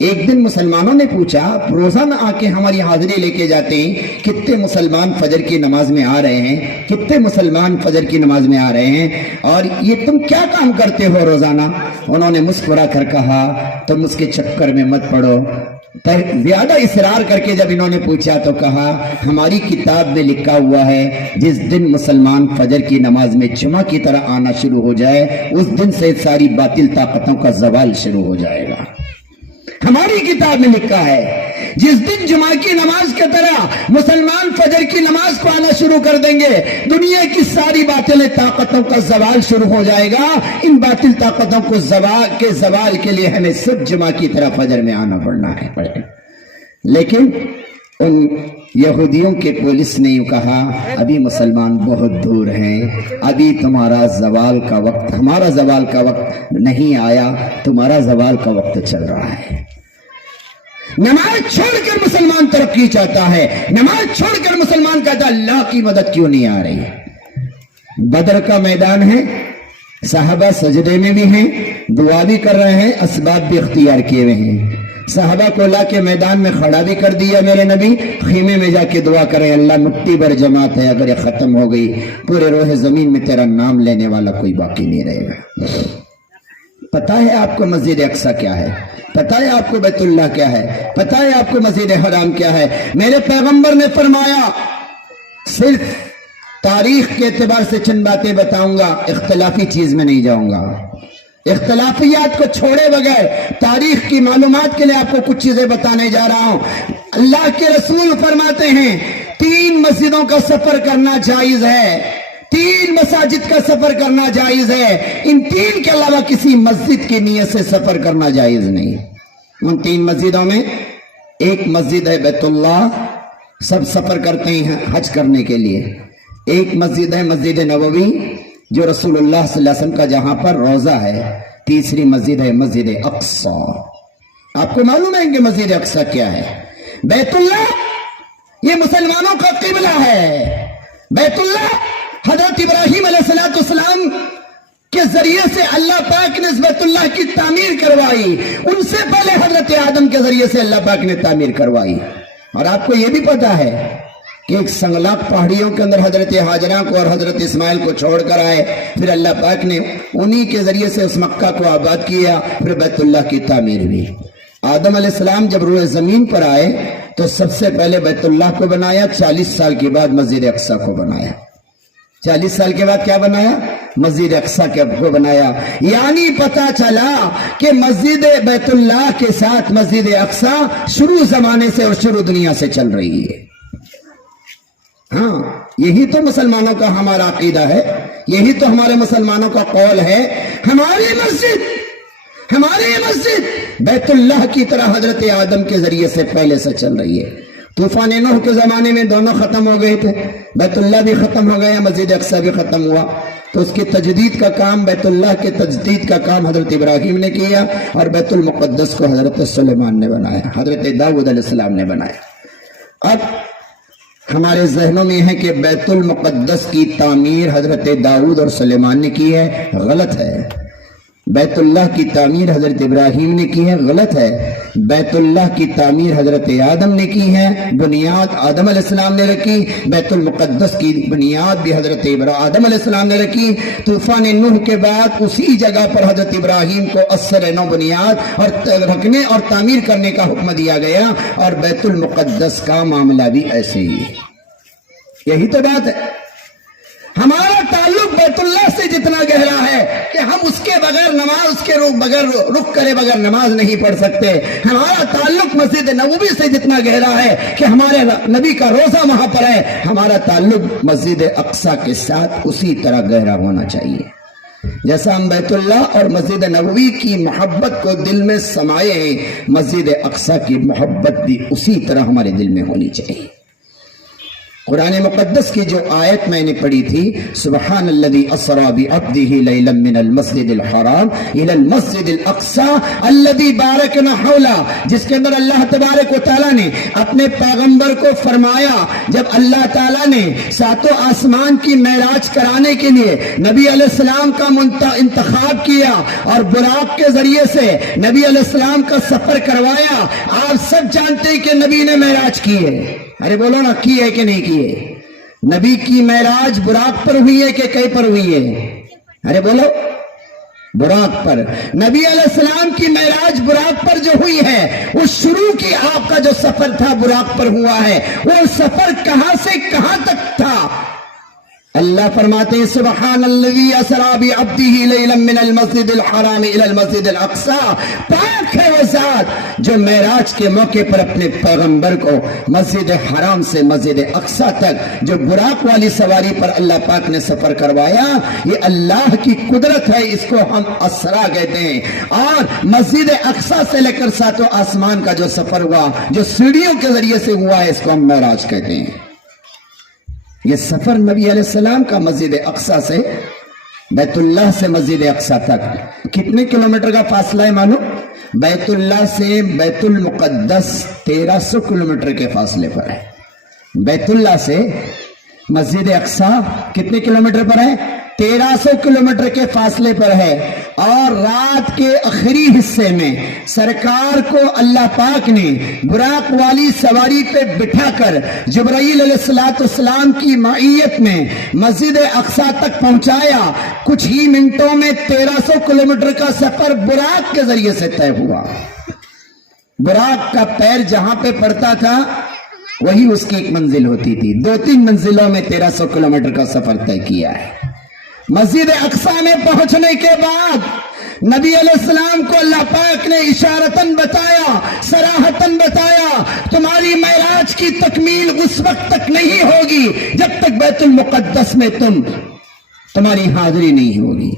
ایک دن مسلمانوں نے پوچھا، روزانہ آ کے ہماری حاضری لے کے جاتے ہیں، کتنے مسلمان فجر کی نماز میں آ رہے ہیں، کتنے مسلمان فجر کی نماز میں آ رہے ہیں، اور یہ تم کیا کام کرتے ہو روزانہ؟ انہوں نے مسکرا کر کہا، تم اس کے چکر میں مت پڑو۔ زیادہ اصرار کر کے جب انہوں نے پوچھا تو کہا، ہماری کتاب میں لکھا ہوا ہے جس دن مسلمان فجر کی نماز میں جمعہ کی طرح آنا شروع ہو جائے، اس دن سے ساری باطل طاقتوں کا زوال شروع ہو جائے گا۔ ہماری کتاب میں لکھا ہے جس دن جمعہ کی نماز کی طرح مسلمان فجر کی نماز کو آنا شروع کر دیں گے، دنیا کی ساری باطل طاقتوں کا زوال شروع ہو جائے گا۔ ان باطل طاقتوں کو زوال کے لیے ہمیں صرف جمعہ کی طرح فجر میں آنا پڑنا ہے۔ لیکن ان یہودیوں کے پولیس نے یوں کہا، ابھی مسلمان بہت دور ہیں، ابھی تمہارا زوال کا وقت، ہمارا زوال کا وقت نہیں آیا، تمہارا زوال کا وقت چل رہا ہے۔ نماز چھوڑ کر مسلمان ترقی چاہتا ہے، نماز چھوڑ کر مسلمان کہتا ہے اللہ کی مدد کیوں نہیں آ رہی؟ بدر کا میدان ہے، صحابہ سجدے میں بھی ہیں، دعا بھی کر رہے ہیں، اسباب بھی اختیار کیے ہوئے ہیں۔ صحابہ کو لا کے میدان میں کھڑا بھی کر دیا میرے نبی، خیمے میں جا کے دعا کریں، اللہ مٹی بھر جماعت ہے، اگر یہ ختم ہو گئی پورے روح زمین میں تیرا نام لینے والا کوئی باقی نہیں رہے گا۔ پتہ ہے آپ کو مسجد اقصی کیا ہے؟ پتہ ہے آپ کو بیت اللہ کیا ہے؟ پتہ ہے آپ کو مسجد حرام کیا ہے؟ میرے پیغمبر نے فرمایا، صرف تاریخ کے اعتبار سے چند باتیں بتاؤں گا، اختلافی چیز میں نہیں جاؤں گا۔ اختلافیات کو چھوڑے بغیر تاریخ کی معلومات کے لیے آپ کو کچھ چیزیں بتانے جا رہا ہوں۔ اللہ کے رسول فرماتے ہیں 3 مسجدوں کا سفر کرنا جائز ہے، 3 مساجد کا سفر کرنا جائز ہے، ان 3 کے علاوہ کسی مسجد کی نیت سے سفر کرنا جائز نہیں۔ ان 3 مسجدوں میں ایک مسجد ہے بیت اللہ، سب سفر کرتے ہیں حج کرنے کے لیے۔ ایک مسجد ہے مسجد نبوی جو رسول اللہ صلی اللہ علیہ وسلم کا جہاں پر روضہ ہے۔ تیسری مسجد ہے مسجد اقصی۔ آپ کو معلوم ہے کہ مسجد اقصی کیا ہے؟ بیت اللہ یہ مسلمانوں کا قبلہ ہے۔ بیت اللہ حضرت ابراہیم علیہ السلام کے ذریعے سے اللہ پاک نے بیت اللہ کی تعمیر کروائی، ان سے پہلے حضرت آدم کے ذریعے سے اللہ پاک نے تعمیر کروائی۔ اور آپ کو یہ بھی پتا ہے کہ ایک سنگلاق پہاڑیوں کے اندر حضرت ہاجرہ کو اور حضرت اسماعیل کو چھوڑ کر آئے، پھر اللہ پاک نے انہی کے ذریعے سے اس مکہ کو آباد کیا، پھر بیت اللہ کی تعمیر ہوئی۔ آدم علیہ السلام جب روئے زمین پر آئے تو سب سے پہلے بیت اللہ کو بنایا، 40 سال کے بعد مسجد اقصی کو بنایا۔ 40 سال کے بعد کیا بنایا؟ مسجد اقصی کو بنایا۔ یعنی پتا چلا کہ مسجد بیت اللہ کے ساتھ مسجد اقصی شروع زمانے سے اور شروع دنیا سے چل رہی ہے۔ ہاں، یہی تو مسلمانوں کا ہمارا عقیدہ ہے، یہی تو ہمارے مسلمانوں کا قول ہے۔ ہماری مسجد بیت اللہ کی طرح حضرت آدم کے ذریعے سے پہلے سے چل رہی ہے۔ طوفان نوح کے زمانے میں دونوں ختم ہو گئے تھے، بیت اللہ بھی ختم ہو گیا، مسجد اقصی بھی ختم ہوا، تو اس کی تجدید کا کام، بیت اللہ کے تجدید کا کام حضرت ابراہیم نے کیا، اور بیت المقدس کو حضرت سلیمان نے بنایا، حضرت داؤد علیہ السلام نے بنایا۔ اب ہمارے ذہنوں میں ہے کہ بیت المقدس کی تعمیر حضرت داؤد اور سلیمان نے کی ہے، غلط ہے۔ بیت اللہ کی تعمیر حضرت ابراہیم نے کی ہے، غلط ہے۔ بیت اللہ کی تعمیر حضرت آدم نے کی ہے، بنیاد آدم علیہ السلام نے رکھی۔ بیت المقدس کی بنیاد بھی حضرت آدم علیہ السلام نے رکھی۔ طوفان نوح کے بعد اسی جگہ پر حضرت ابراہیم کو اثر نو بنیاد اور رکھنے اور تعمیر کرنے کا حکم دیا گیا، اور بیت المقدس کا معاملہ بھی ایسے ہی ہے۔ یہی تو بات ہے، ہمارا تعلق بیت اللہ سے جتنا گہرا ہے کہ ہم اس کے بغیر نماز، اس کے بغیر رخ کرے بغیر نماز نہیں پڑھ سکتے۔ ہمارا تعلق مسجد نبوی سے جتنا گہرا ہے کہ ہمارے نبی کا روزہ وہاں پر ہے، ہمارا تعلق مسجد اقصی کے ساتھ اسی طرح گہرا ہونا چاہیے۔ جیسا ہم بیت اللہ اور مسجد نبوی کی محبت کو دل میں سمائے ہیں، مسجد اقصی کی محبت بھی اسی طرح ہمارے دل میں ہونی چاہیے۔ قرآن مقدس کی جو آیت میں نے پڑھی تھی، سبحان الذی اسری بعبدہ لیلا من المسجد الحرام الی المسجد الاقصی الذی بارکنا حولہ، جس کے اندر اللہ تبارک و تعالیٰ نے اپنے پیغمبر کو فرمایا، جب اللہ تعالیٰ نے ساتوں آسمان کی معراج کرانے کے لیے نبی علیہ السلام کا انتخاب کیا اور براق کے ذریعے سے نبی علیہ السلام کا سفر کروایا۔ آپ سب جانتے ہیں کہ نبی نے معراج کی ہے، ارے بولو نا، کی ہے کہ نہیں کی ہے؟ نبی کی معراج براق پر ہوئی ہے کہ کہیں پر ہوئی ہے؟ ارے بولو، براق پر۔ نبی علیہ السلام کی معراج براق پر جو ہوئی ہے، وہ شروع کی آپ کا جو سفر تھا براق پر ہوا ہے، وہ سفر کہاں سے کہاں تک تھا؟ اللہ فرماتے ہیں سبحان الذی اسری بعبدہ لیلا من المسجد الحرام الی المسجد الاقصی، پاک ہے وہ ذات جو معراج کے موقع پر اپنے پیغمبر کو مسجد حرام سے مسجد اقصی تک جو براق والی سواری پر اللہ پاک نے سفر کروایا۔ یہ اللہ کی قدرت ہے، اس کو ہم اسرا کہتے ہیں۔ اور مسجد اقصی سے لے کر ساتوں آسمان کا جو سفر ہوا، جو سیڑھیوں کے ذریعے سے ہوا ہے، اس کو ہم معراج کہتے ہیں۔ یہ سفر نبی علیہ السلام کا مسجد اقصی سے بیت اللہ سے مسجد اقصی تک کتنے کلومیٹر کا فاصلہ ہے معلوم؟ بیت اللہ سے بیت المقدس 1300 کلومیٹر کے فاصلے پر ہے۔ بیت اللہ سے مسجد اقصی کتنے کلومیٹر پر ہے؟ 1300 کلومیٹر کے فاصلے پر ہے۔ اور رات کے آخری حصے میں سرکار کو اللہ پاک نے براق والی سواری پہ بٹھا کر جبرائیل علیہ السلام کی معیت میں مسجد اقصی تک پہنچایا۔ کچھ ہی منٹوں میں 1300 کلومیٹر کا سفر براق کے ذریعے سے طے ہوا۔ براق کا پیر جہاں پہ پڑتا تھا وہی اس کی ایک منزل ہوتی تھی۔ 2-3 منزلوں میں 1300 کلومیٹر کا سفر طے کیا ہے۔ مسجد اقصی میں پہنچنے کے بعد نبی علیہ السلام کو اللہ پاک نے اشارتاً بتایا، صراحتاً بتایا، تمہاری معراج کی تکمیل اس وقت تک نہیں ہوگی جب تک بیت المقدس میں تمہاری حاضری نہیں ہوگی۔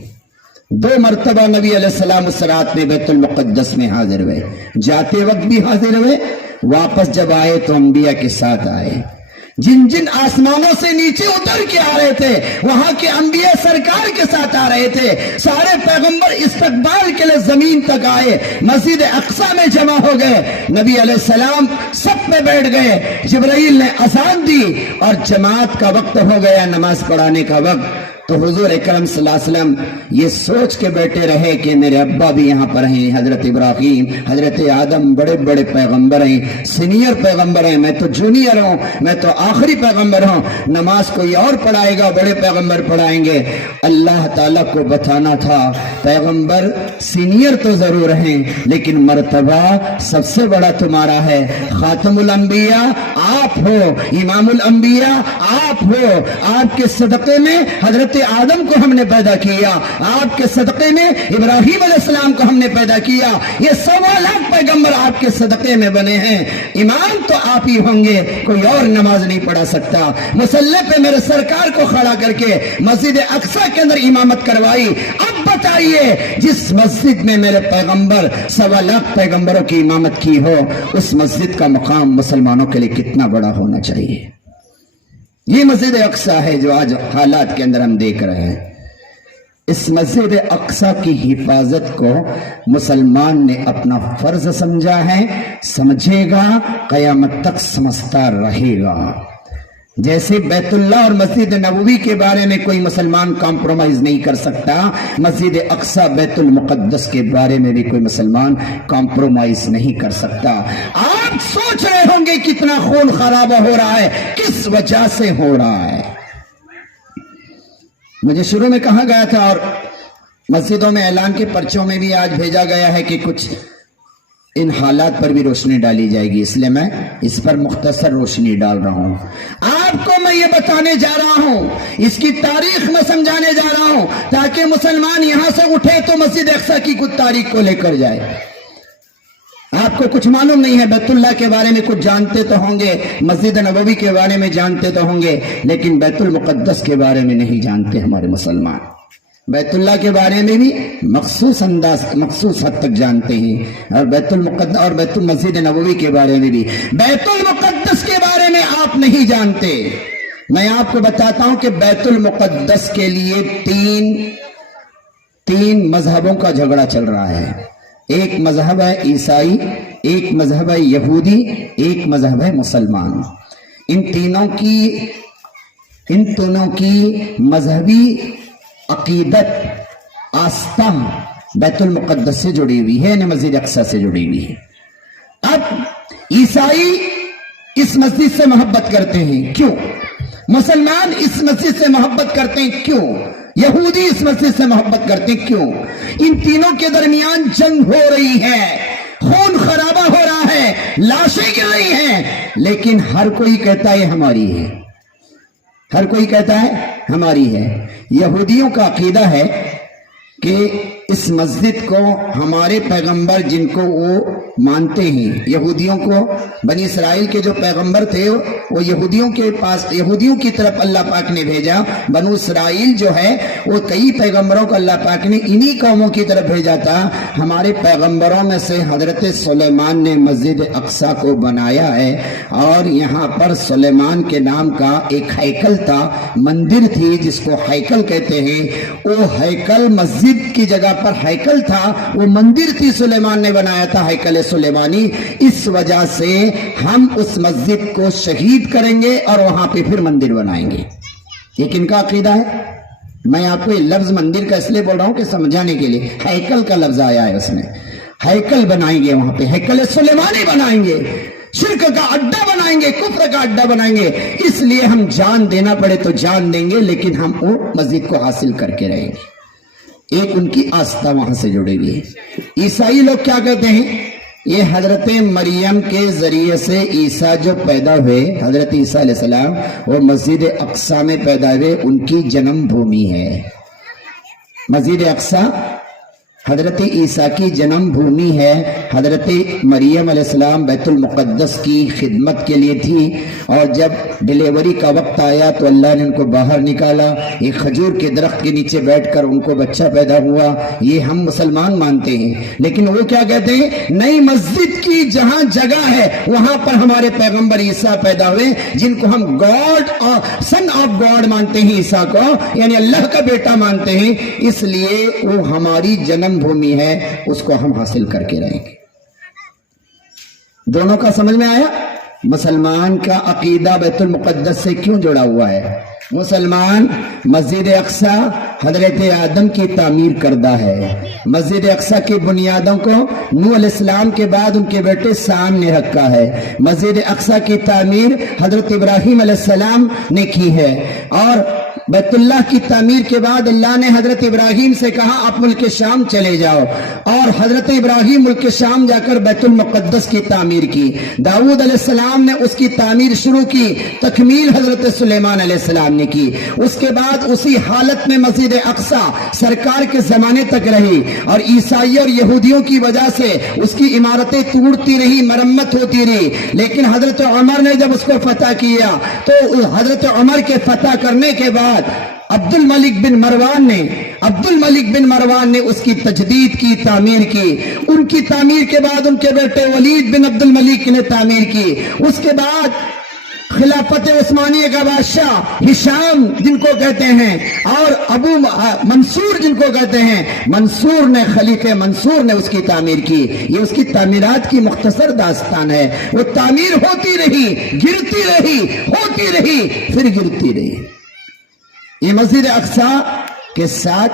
2 مرتبہ نبی علیہ السلام اس رات میں بیت المقدس میں حاضر ہوئے، جاتے وقت بھی حاضر ہوئے، واپس جب آئے تو انبیاء کے ساتھ آئے۔ جن جن آسمانوں سے نیچے اتر کے آ رہے تھے وہاں کے انبیاء سرکار کے ساتھ آ رہے تھے۔ سارے پیغمبر استقبال کے لئے زمین تک آئے، مسجد اقصی میں جمع ہو گئے۔ نبی علیہ السلام سب میں بیٹھ گئے، جبرائیل نے اذان دی اور جماعت کا وقت ہو گیا، نماز پڑھانے کا وقت۔ تو حضور اکرم صلی اللہ علیہ وسلم یہ سوچ کے بیٹھے رہے کہ میرے ابا بھی یہاں پر ہیں، حضرت ابراہیم، حضرت آدم بڑے بڑے پیغمبر ہیں، سینئر پیغمبر ہیں، میں تو جونیئر ہوں، میں تو آخری پیغمبر ہوں، نماز کوئی اور پڑھائے گا، بڑے پیغمبر پڑھائیں گے۔ اللہ تعالیٰ کو بتانا تھا پیغمبر سینئر تو ضرور ہیں لیکن مرتبہ سب سے بڑا تمہارا ہے، خاتم الانبیاء آپ ہو، امام الانبیاء آپ ہو، آپ کے صدقے میں حضرت آدم کو ہم نے پیدا کیا، آپ کے صدقے میں ابراہیم علیہ السلام کو ہم نے پیدا کیا، یہ 1.25 لاکھ پیغمبر آپ کے صدقے میں بنے ہیں، امام تو آپ ہی ہوں گے، کوئی اور نماز نہیں پڑھا سکتا۔ مصلی پہ میرے سرکار کو کھڑا کر کے مسجد اقصی کے اندر امامت کروائی۔ اب بتائیے جس مسجد میں میرے پیغمبر 1.25 لاکھ پیغمبروں کی امامت کی ہو، اس مسجد کا مقام مسلمانوں کے لیے کتنا بڑا ہونا چاہیے۔ یہ مسجد اقصی ہے جو آج حالات کے اندر ہم دیکھ رہے ہیں۔ اس مسجد اقصی کی حفاظت کو مسلمان نے اپنا فرض سمجھا ہے، سمجھے گا، قیامت تک سمجھتا رہے گا۔ جیسے بیت اللہ اور مسجد نبوی کے بارے میں کوئی مسلمان کمپرومائز نہیں کر سکتا، مسجد اقصی بیت المقدس کے بارے میں بھی کوئی مسلمان کمپرومائز نہیں کر سکتا۔ آپ سوچ رہے ہوں گے کتنا خون خرابہ ہو رہا ہے، کس وجہ سے ہو رہا ہے؟ مجھے شروع میں کہا گیا تھا اور مسجدوں میں اعلان کے پرچوں میں بھی آج بھیجا گیا ہے کہ کچھ ان حالات پر بھی روشنی ڈالی جائے گی، اس لیے میں اس پر مختصر روشنی ڈال رہا ہوں۔ آپ کو میں یہ بتانے جا رہا ہوں، اس کی تاریخ میں سمجھانے جا رہا ہوں، تاکہ مسلمان یہاں سے اٹھے تو مسجد اقصی کی کچھ تاریخ کو لے کر جائے۔ آپ کو کچھ معلوم نہیں ہے، بیت اللہ کے بارے میں کچھ جانتے تو ہوں گے، مسجد نبوی کے بارے میں جانتے تو ہوں گے، لیکن بیت المقدس کے بارے میں نہیں جانتے ہمارے مسلمان۔ بیت اللہ کے بارے میں بھی مخصوص حد تک جانتے ہیں، اور بیت المقدس اور بیت المسجد نبوی کے بارے میں بھی۔ بیت المقدس کے بارے میں آپ نہیں جانتے۔ میں آپ کو بتاتا ہوں کہ بیت المقدس کے لیے تین مذہبوں کا جھگڑا چل رہا ہے۔ ایک مذہب ہے عیسائی، ایک مذہب ہے یہودی، ایک مذہب ہے مسلمان۔ ان تینوں کی مذہبی عقیدت، آستہ بیت المقدس سے جڑی ہوئی ہے، یعنی مسجد اقصی سے جڑی ہوئی ہے۔ اب عیسائی اس مسجد سے محبت کرتے ہیں، کیوں؟ مسلمان اس مسجد سے محبت کرتے ہیں، کیوں؟ یہودی اس مسجد سے محبت کرتے ہیں، کیوں؟ ان تینوں کے درمیان جنگ ہو رہی ہے، خون خرابہ ہو رہا ہے، لاشیں گر رہی ہیں، لیکن ہر کوئی کہتا ہے ہماری ہے، ہر کوئی کہتا ہے ہماری ہے۔ یہودیوں کا عقیدہ ہے کہ اس مسجد کو ہمارے پیغمبر جن کو وہ مانتے ہیں، یہودیوں کو، بنی اسرائیل کے جو پیغمبر تھے وہ یہودیوں کے پاس، یہودیوں کی طرف اللہ پاک نے بھیجا۔ بنو اسرائیل جو ہے وہ کئی پیغمبروں کو اللہ پاک نے انہی قوموں کی طرف بھیجا تھا۔ ہمارے پیغمبروں میں سے حضرت سلیمان نے مسجد اقصی کو بنایا ہے، اور یہاں پر سلیمان کے نام کا ایک ہیکل تھا، مندر تھی جس کو ہیکل کہتے ہیں۔ وہ ہیکل مسجد کی جگہ پر ہیکل تھا، وہ مندر تھی، سلیمان نے بنایا تھا ہیکل سلیمانی۔ اس وجہ سے ہم اس مسجد کو شہید کریں گے اور وہاں پہ پھر مندر بنائیں گے۔ یہ کن کا عقیدہ ہے؟ میں آپ کو یہ لفظ مندر کا اس لیے بول رہا ہوں کہ سمجھانے کے لیے، ہیکل کا لفظ آیا ہے اس میں۔ ہیکل بنائیں گے، وہاں پہ ہیکل سلیمانی بنائیں گے، شرک کا اڈا بنائیں گے، کفر کا اڈا بنائیں گے۔ اس لیے ہم جان دینا پڑے تو جان دیں گے، لیکن ہم وہ مسجد کو حاصل کر کے رہیں گے۔ ایک ان کی آستہ وہاں سے جڑی ہوئی ہے۔ عیسائی لوگ کیا کہتے ہیں؟ یہ حضرت مریم کے ذریعے سے عیسیٰ جو پیدا ہوئے، حضرت عیسیٰ علیہ السلام، وہ مسجد اقصی میں پیدا ہوئے، ان کی جنم بھومی ہے۔ مسجد اقصی حضرت عیسیٰ کی جنم بھومی ہے۔ حضرت مریم علیہ السلام بیت المقدس کی خدمت کے لیے تھی، اور جب ڈیلیوری کا وقت آیا تو اللہ نے ان کو باہر نکالا، ایک کھجور کے درخت کے نیچے بیٹھ کر ان کو بچہ پیدا ہوا۔ یہ ہم مسلمان مانتے ہیں، لیکن وہ کیا کہتے ہیں؟ نئی مسجد کی جہاں جگہ ہے وہاں پر ہمارے پیغمبر عیسیٰ پیدا ہوئے، جن کو ہم گاڈ اور سن آف گاڈ مانتے ہیں، عیسیٰ کو یعنی اللہ کا بیٹا مانتے ہیں، اس لیے وہ ہماری جنم بھومی ہے، اس کو ہم حاصل کر کے رہیں گے۔ دونوں کا سمجھ میں آیا؟ مسلمان کا عقیدہ بیت المقدس سے کیوں جڑا ہوا ہے؟ مسلمان مسجد اقصی حضرت آدم کی تعمیر کردہ ہے۔ مسجد اقصی کی بنیادوں کو نوح علیہ السلام کے بعد ان کے بیٹے سام نے رکھا ہے۔ مسجد اقصی کی تعمیر حضرت ابراہیم علیہ السلام نے کی ہے، اور بیت اللہ کی تعمیر کے بعد اللہ نے حضرت ابراہیم سے کہا آپ ملک شام چلے جاؤ، اور حضرت ابراہیم ملک شام جا کر بیت المقدس کی تعمیر کی۔ داؤد علیہ السلام نے اس کی تعمیر شروع کی، تکمیل حضرت سلیمان علیہ السلام نے کی۔ اس کے بعد اسی حالت میں مسجد اقصی سرکار کے زمانے تک رہی، اور عیسائی اور یہودیوں کی وجہ سے اس کی عمارتیں ٹوٹتی رہی، مرمت ہوتی رہی، لیکن حضرت عمر نے جب اس کو فتح کیا تو حضرت عمر کے فتح کرنے کے بعد عبد الملک بن مروان نے اس کی تجدید کی، تعمیر کی۔ ان کی تعمیر کے بعد ان کے بیٹے ولید بن عبد الملک نے تعمیر کی۔ اس کے بعد خلافت عثمانیہ کا بادشاہ ہشام جن کو کہتے ہیں اور ابو منصور جن کو کہتے ہیں، منصور نے، خلیفہ منصور نے اس کی تعمیر کی. یہ اس کی تعمیرات کی مختصر داستان ہے. وہ تعمیر ہوتی رہی، گرتی رہی، ہوتی رہی، پھر گرتی رہی. یہ مسجد اقصی کے ساتھ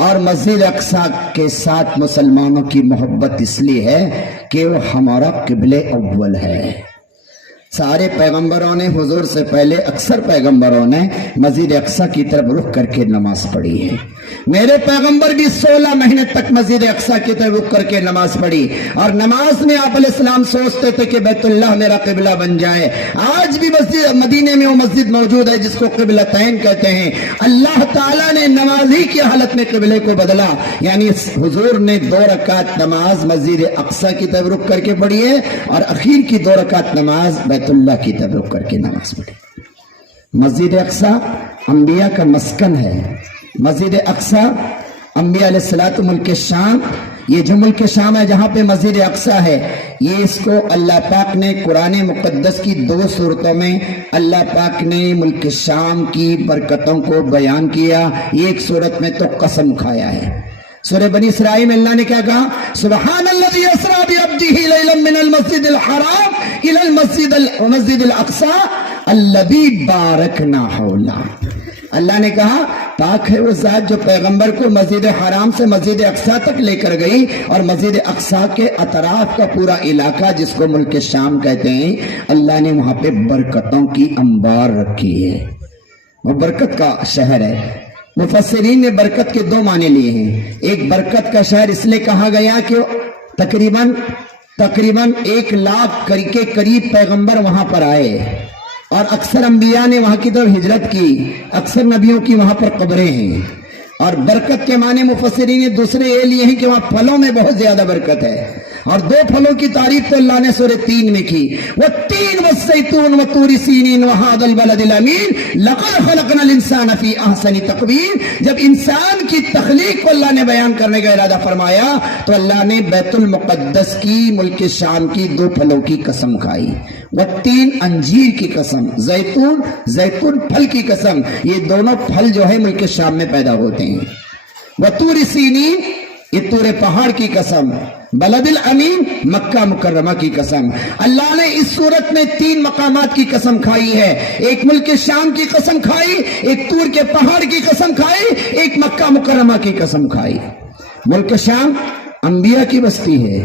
اور مسجد اقصی کے ساتھ مسلمانوں کی محبت اس لیے ہے کہ وہ ہمارا قبلہ اول ہے. سارے پیغمبروں نے، حضور سے پہلے اکثر پیغمبروں نے مسجد اقصی کی طرف رخ کر کے نماز پڑھی ہے. میرے پیغمبر بھی 16 مہینے تک مسجد اقصی کی طرف رخ کر کے نماز پڑھی، اور نماز میں آپ علیہ السلام سوچتے تھے کہ بیت اللہ میرا قبلہ بن جائے. آج بھی مسجد مدینے میں وہ مسجد موجود ہے جس کو قبلتین کہتے ہیں. اللہ تعالیٰ نے نمازی کی حالت میں قبلے کو بدلا، یعنی حضور نے 2 رکعت نماز مسجد اقصی کی طرف رخ کر کے پڑھی ہے، اور اخیر کی 2 رکعت نماز بیت اللہ کی طرف رخ کر کے نماز پڑھی. مسجد اقصی انبیاء کا مسکن ہے. مسجد اقصی انبیاء علیہ الصلوۃ ملک شام، یہ جو ملک شام ہے جہاں پہ مسجد اقصی ہے، یہ اس کو اللہ پاک نے قرآن مقدس کی 2 صورتوں میں اللہ پاک نے ملک شام کی برکتوں کو بیان کیا. ایک صورت میں تو قسم کھایا ہے. سورہ بنی اسرائیل میں اللہ نے کیا کہا؟ سبحان الذی اسری بعبدہ لیلا من المسجد الحرام الی المسجد الاقصی الذی بارکنا حولہ. اللہ نے کہا پاک ہے وہ ذات جو پیغمبر کو مسجد حرام سے مسجد اقصی تک لے کر گئی، اور مسجد اقصی کے اطراف کا پورا علاقہ جس کو ملک شام کہتے ہیں، اللہ نے وہاں پہ برکتوں کی انبار رکھی ہے. وہ برکت کا شہر ہے. مفسرین نے برکت کے 2 معنی لیے ہیں. ایک، برکت کا شہر اس لیے کہا گیا کہ تقریباً 1 لاکھ کے قریب پیغمبر وہاں پر آئے، اور اکثر انبیاء نے وہاں کی طرف ہجرت کی، اکثر نبیوں کی وہاں پر قبریں ہیں. اور برکت کے معنی مفسرین نے دوسرے یہ لیے ہیں کہ وہاں پھلوں میں بہت زیادہ برکت ہے. اور 2 پھلوں کی تعریف تو اللہ نے سورہ 3 میں کی، والتین والزیتون وطور سینین وہذا البلد الامین لقد خلقنا الانسان فی احسن تقویم. جب انسان کی تخلیق کو اللہ نے بیان کرنے کا ارادہ فرمایا تو اللہ نے بیت المقدس کی، ملک شام کی 2 پھلوں کی قسم کھائی. والتین انجیر کی قسم، زیتون پھل کی قسم. یہ دونوں پھل جو ہے ملک شام میں پیدا ہوتے ہیں. وطور سینین، یہ طور پہاڑ کی قسم. بلد الامین، مکہ مکرمہ کی قسم. اللہ نے اس صورت میں 3 مقامات کی قسم کھائی ہے. ایک ملک شام کی قسم کھائی، ایک طور کے پہاڑ کی قسم کھائی، ایک مکہ مکرمہ کی قسم کھائی. ملک شام انبیاء کی بستی ہے.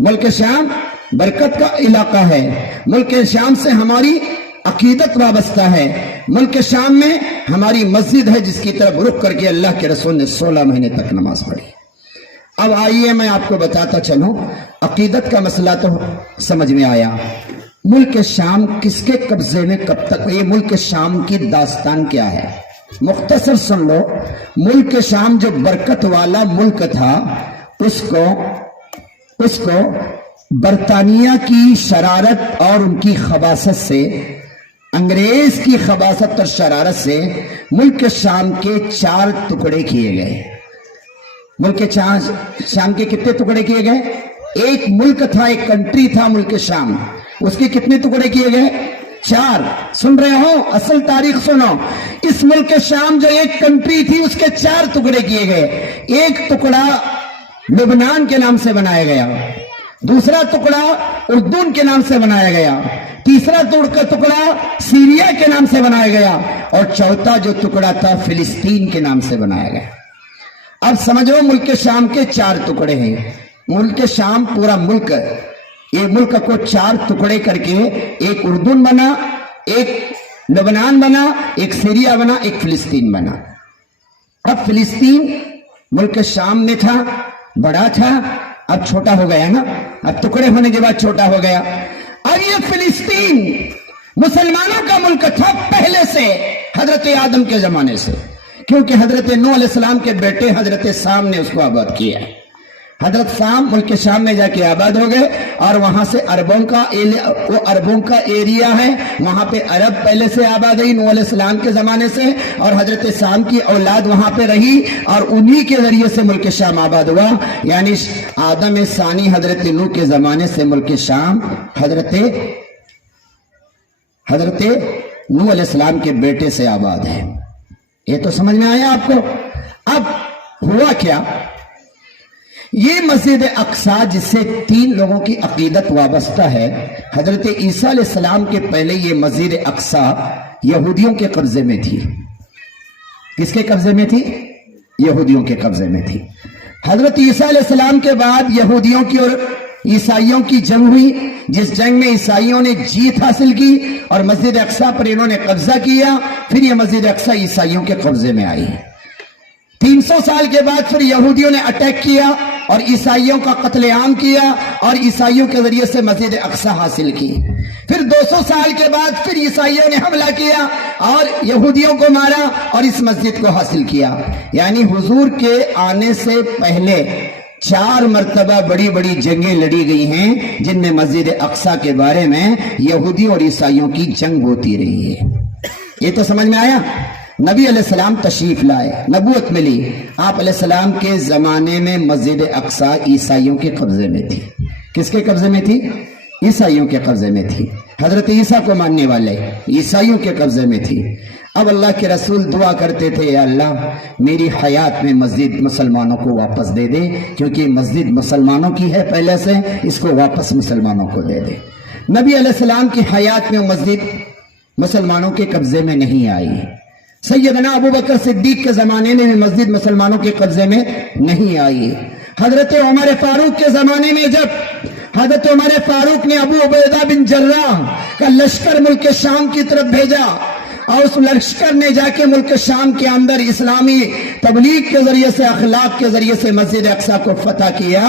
ملک شام برکت کا علاقہ ہے. ملک شام سے ہماری عقیدت وابستہ ہے. ملک شام میں ہماری مسجد ہے جس کی طرف رخ کر کے اللہ کے رسول نے 16 مہینے تک نماز پڑھی. اب آئیے میں آپ کو بتاتا چلوں، عقیدت کا مسئلہ تو سمجھ میں آیا. ملک شام کس کے قبضے میں کب تک؟ یہ ملک شام کی داستان کیا ہے؟ مختصر سن لو. ملک شام جو برکت والا ملک تھا، اس کو برطانیہ کی شرارت اور ان کی خباثت سے، انگریز کی خباثت اور شرارت سے ملک شام کے 4 ٹکڑے کیے گئے. ملک شام کے کتنے ٹکڑے کیے گئے؟ ایک ملک تھا، ایک کنٹری تھا ملک شام، اس کے کتنے ٹکڑے کیے گئے؟ 4. سن رہے ہو؟ اصل تاریخ سنو. اس ملک شام جو ایک کنٹری تھی اس کے 4 ٹکڑے کیے گئے. ایک ٹکڑا لبنان کے نام سے بنایا گیا، دوسرا ٹکڑا اردن کے نام سے بنایا گیا، تیسرا ٹکڑا سیریا کے نام سے بنایا گیا، اور چوتھا جو ٹکڑا تھا فلسطین کے نام سے بنایا گیا. اب سمجھو ملک شام کے 4 ٹکڑے ہیں. ملک شام پورا ملک، یہ ملک کو 4 ٹکڑے کر کے ایک اردن بنا، ایک لبنان بنا، ایک سیریا بنا، ایک فلسطین بنا. اب فلسطین ملک شام میں تھا، بڑا تھا، اب چھوٹا ہو گیا نا. اب ٹکڑے ہونے کے بعد چھوٹا ہو گیا. اب یہ فلسطین مسلمانوں کا ملک تھا پہلے سے، حضرت آدم کے زمانے سے، کیونکہ حضرت نوح علیہ السلام کے بیٹے حضرت سام نے اس کو آباد کیا. حضرت سام ملک شام میں جا کے آباد ہو گئے، اور وہاں سے عربوں کا ایریا ہے، وہاں پہ عرب پہلے سے آباد ہوئی نوح علیہ السلام کے زمانے سے، اور حضرت سام کی اولاد وہاں پہ رہی، اور انہی کے ذریعے سے ملک شام آباد ہوا. یعنی آدم ثانی حضرت نوح کے زمانے سے ملک شام حضرت حضرت نوح علیہ السلام کے بیٹے سے آباد ہے. یہ تو سمجھ میں آیا آپ کو. اب ہوا کیا, یہ مسجد اقصی جس سے 3 لوگوں کی عقیدت وابستہ ہے, حضرت عیسیٰ علیہ السلام کے پہلے یہ مسجد اقصی یہودیوں کے قبضے میں تھی. کس کے قبضے میں تھی؟ یہودیوں کے قبضے میں تھی. حضرت عیسیٰ علیہ السلام کے بعد یہودیوں کی اور عیسائیوں کی جنگ ہوئی, جس جنگ میں عیسائیوں نے جیت حاصل کی اور مسجد اقصی پر انہوں نے قبضہ کیا. پھر یہ مسجد اقصی عیسائیوں کے قبضے میں آئی. 300 سال کے بعد پھر یہودیوں نے اٹیک کیا اور عیسائیوں کا قتل عام کیا اور عیسائیوں کے ذریعے سے مسجد اقصی حاصل کی. پھر 200 سال کے بعد پھر عیسائیوں نے حملہ کیا اور یہودیوں کو مارا اور اس مسجد کو حاصل کیا. یعنی حضور کے آنے سے پہلے 4 مرتبہ بڑی بڑی جنگیں لڑی گئی ہیں, جن میں مسجد اقصی کے بارے میں یہودیوں اور عیسائیوں کی جنگ ہوتی رہی ہے. یہ تو سمجھ میں آیا. نبی علیہ السلام تشریف لائے, نبوت ملی. آپ علیہ السلام کے زمانے میں مسجد اقصی عیسائیوں کے قبضے میں تھی. کس کے قبضے میں تھی؟ عیسائیوں کے قبضے میں تھی. حضرت عیسیٰ کو ماننے والے عیسائیوں کے قبضے میں تھی. اب اللہ کے رسول دعا کرتے تھے, یا اللہ میری حیات میں مسجد مسلمانوں کو واپس دے دے, کیونکہ مسجد مسلمانوں کی ہے پہلے سے, اس کو واپس مسلمانوں کو دے دے. نبی علیہ السلام کی حیات میں مسجد مسلمانوں کے قبضے میں نہیں آئی. سیدنا ابو بکر صدیق کے زمانے میں مسجد مسلمانوں کے قبضے میں نہیں آئی. حضرت عمر فاروق کے زمانے میں جب حضرت عمر فاروق نے ابو عبیدہ بن جراح کا لشکر ملک شام کی طرف بھیجا اور اس لشکر نے جا کے ملک شام کے اندر اسلامی تبلیغ کے ذریعے سے, اخلاق کے ذریعے سے مسجد اقصی کو فتح کیا,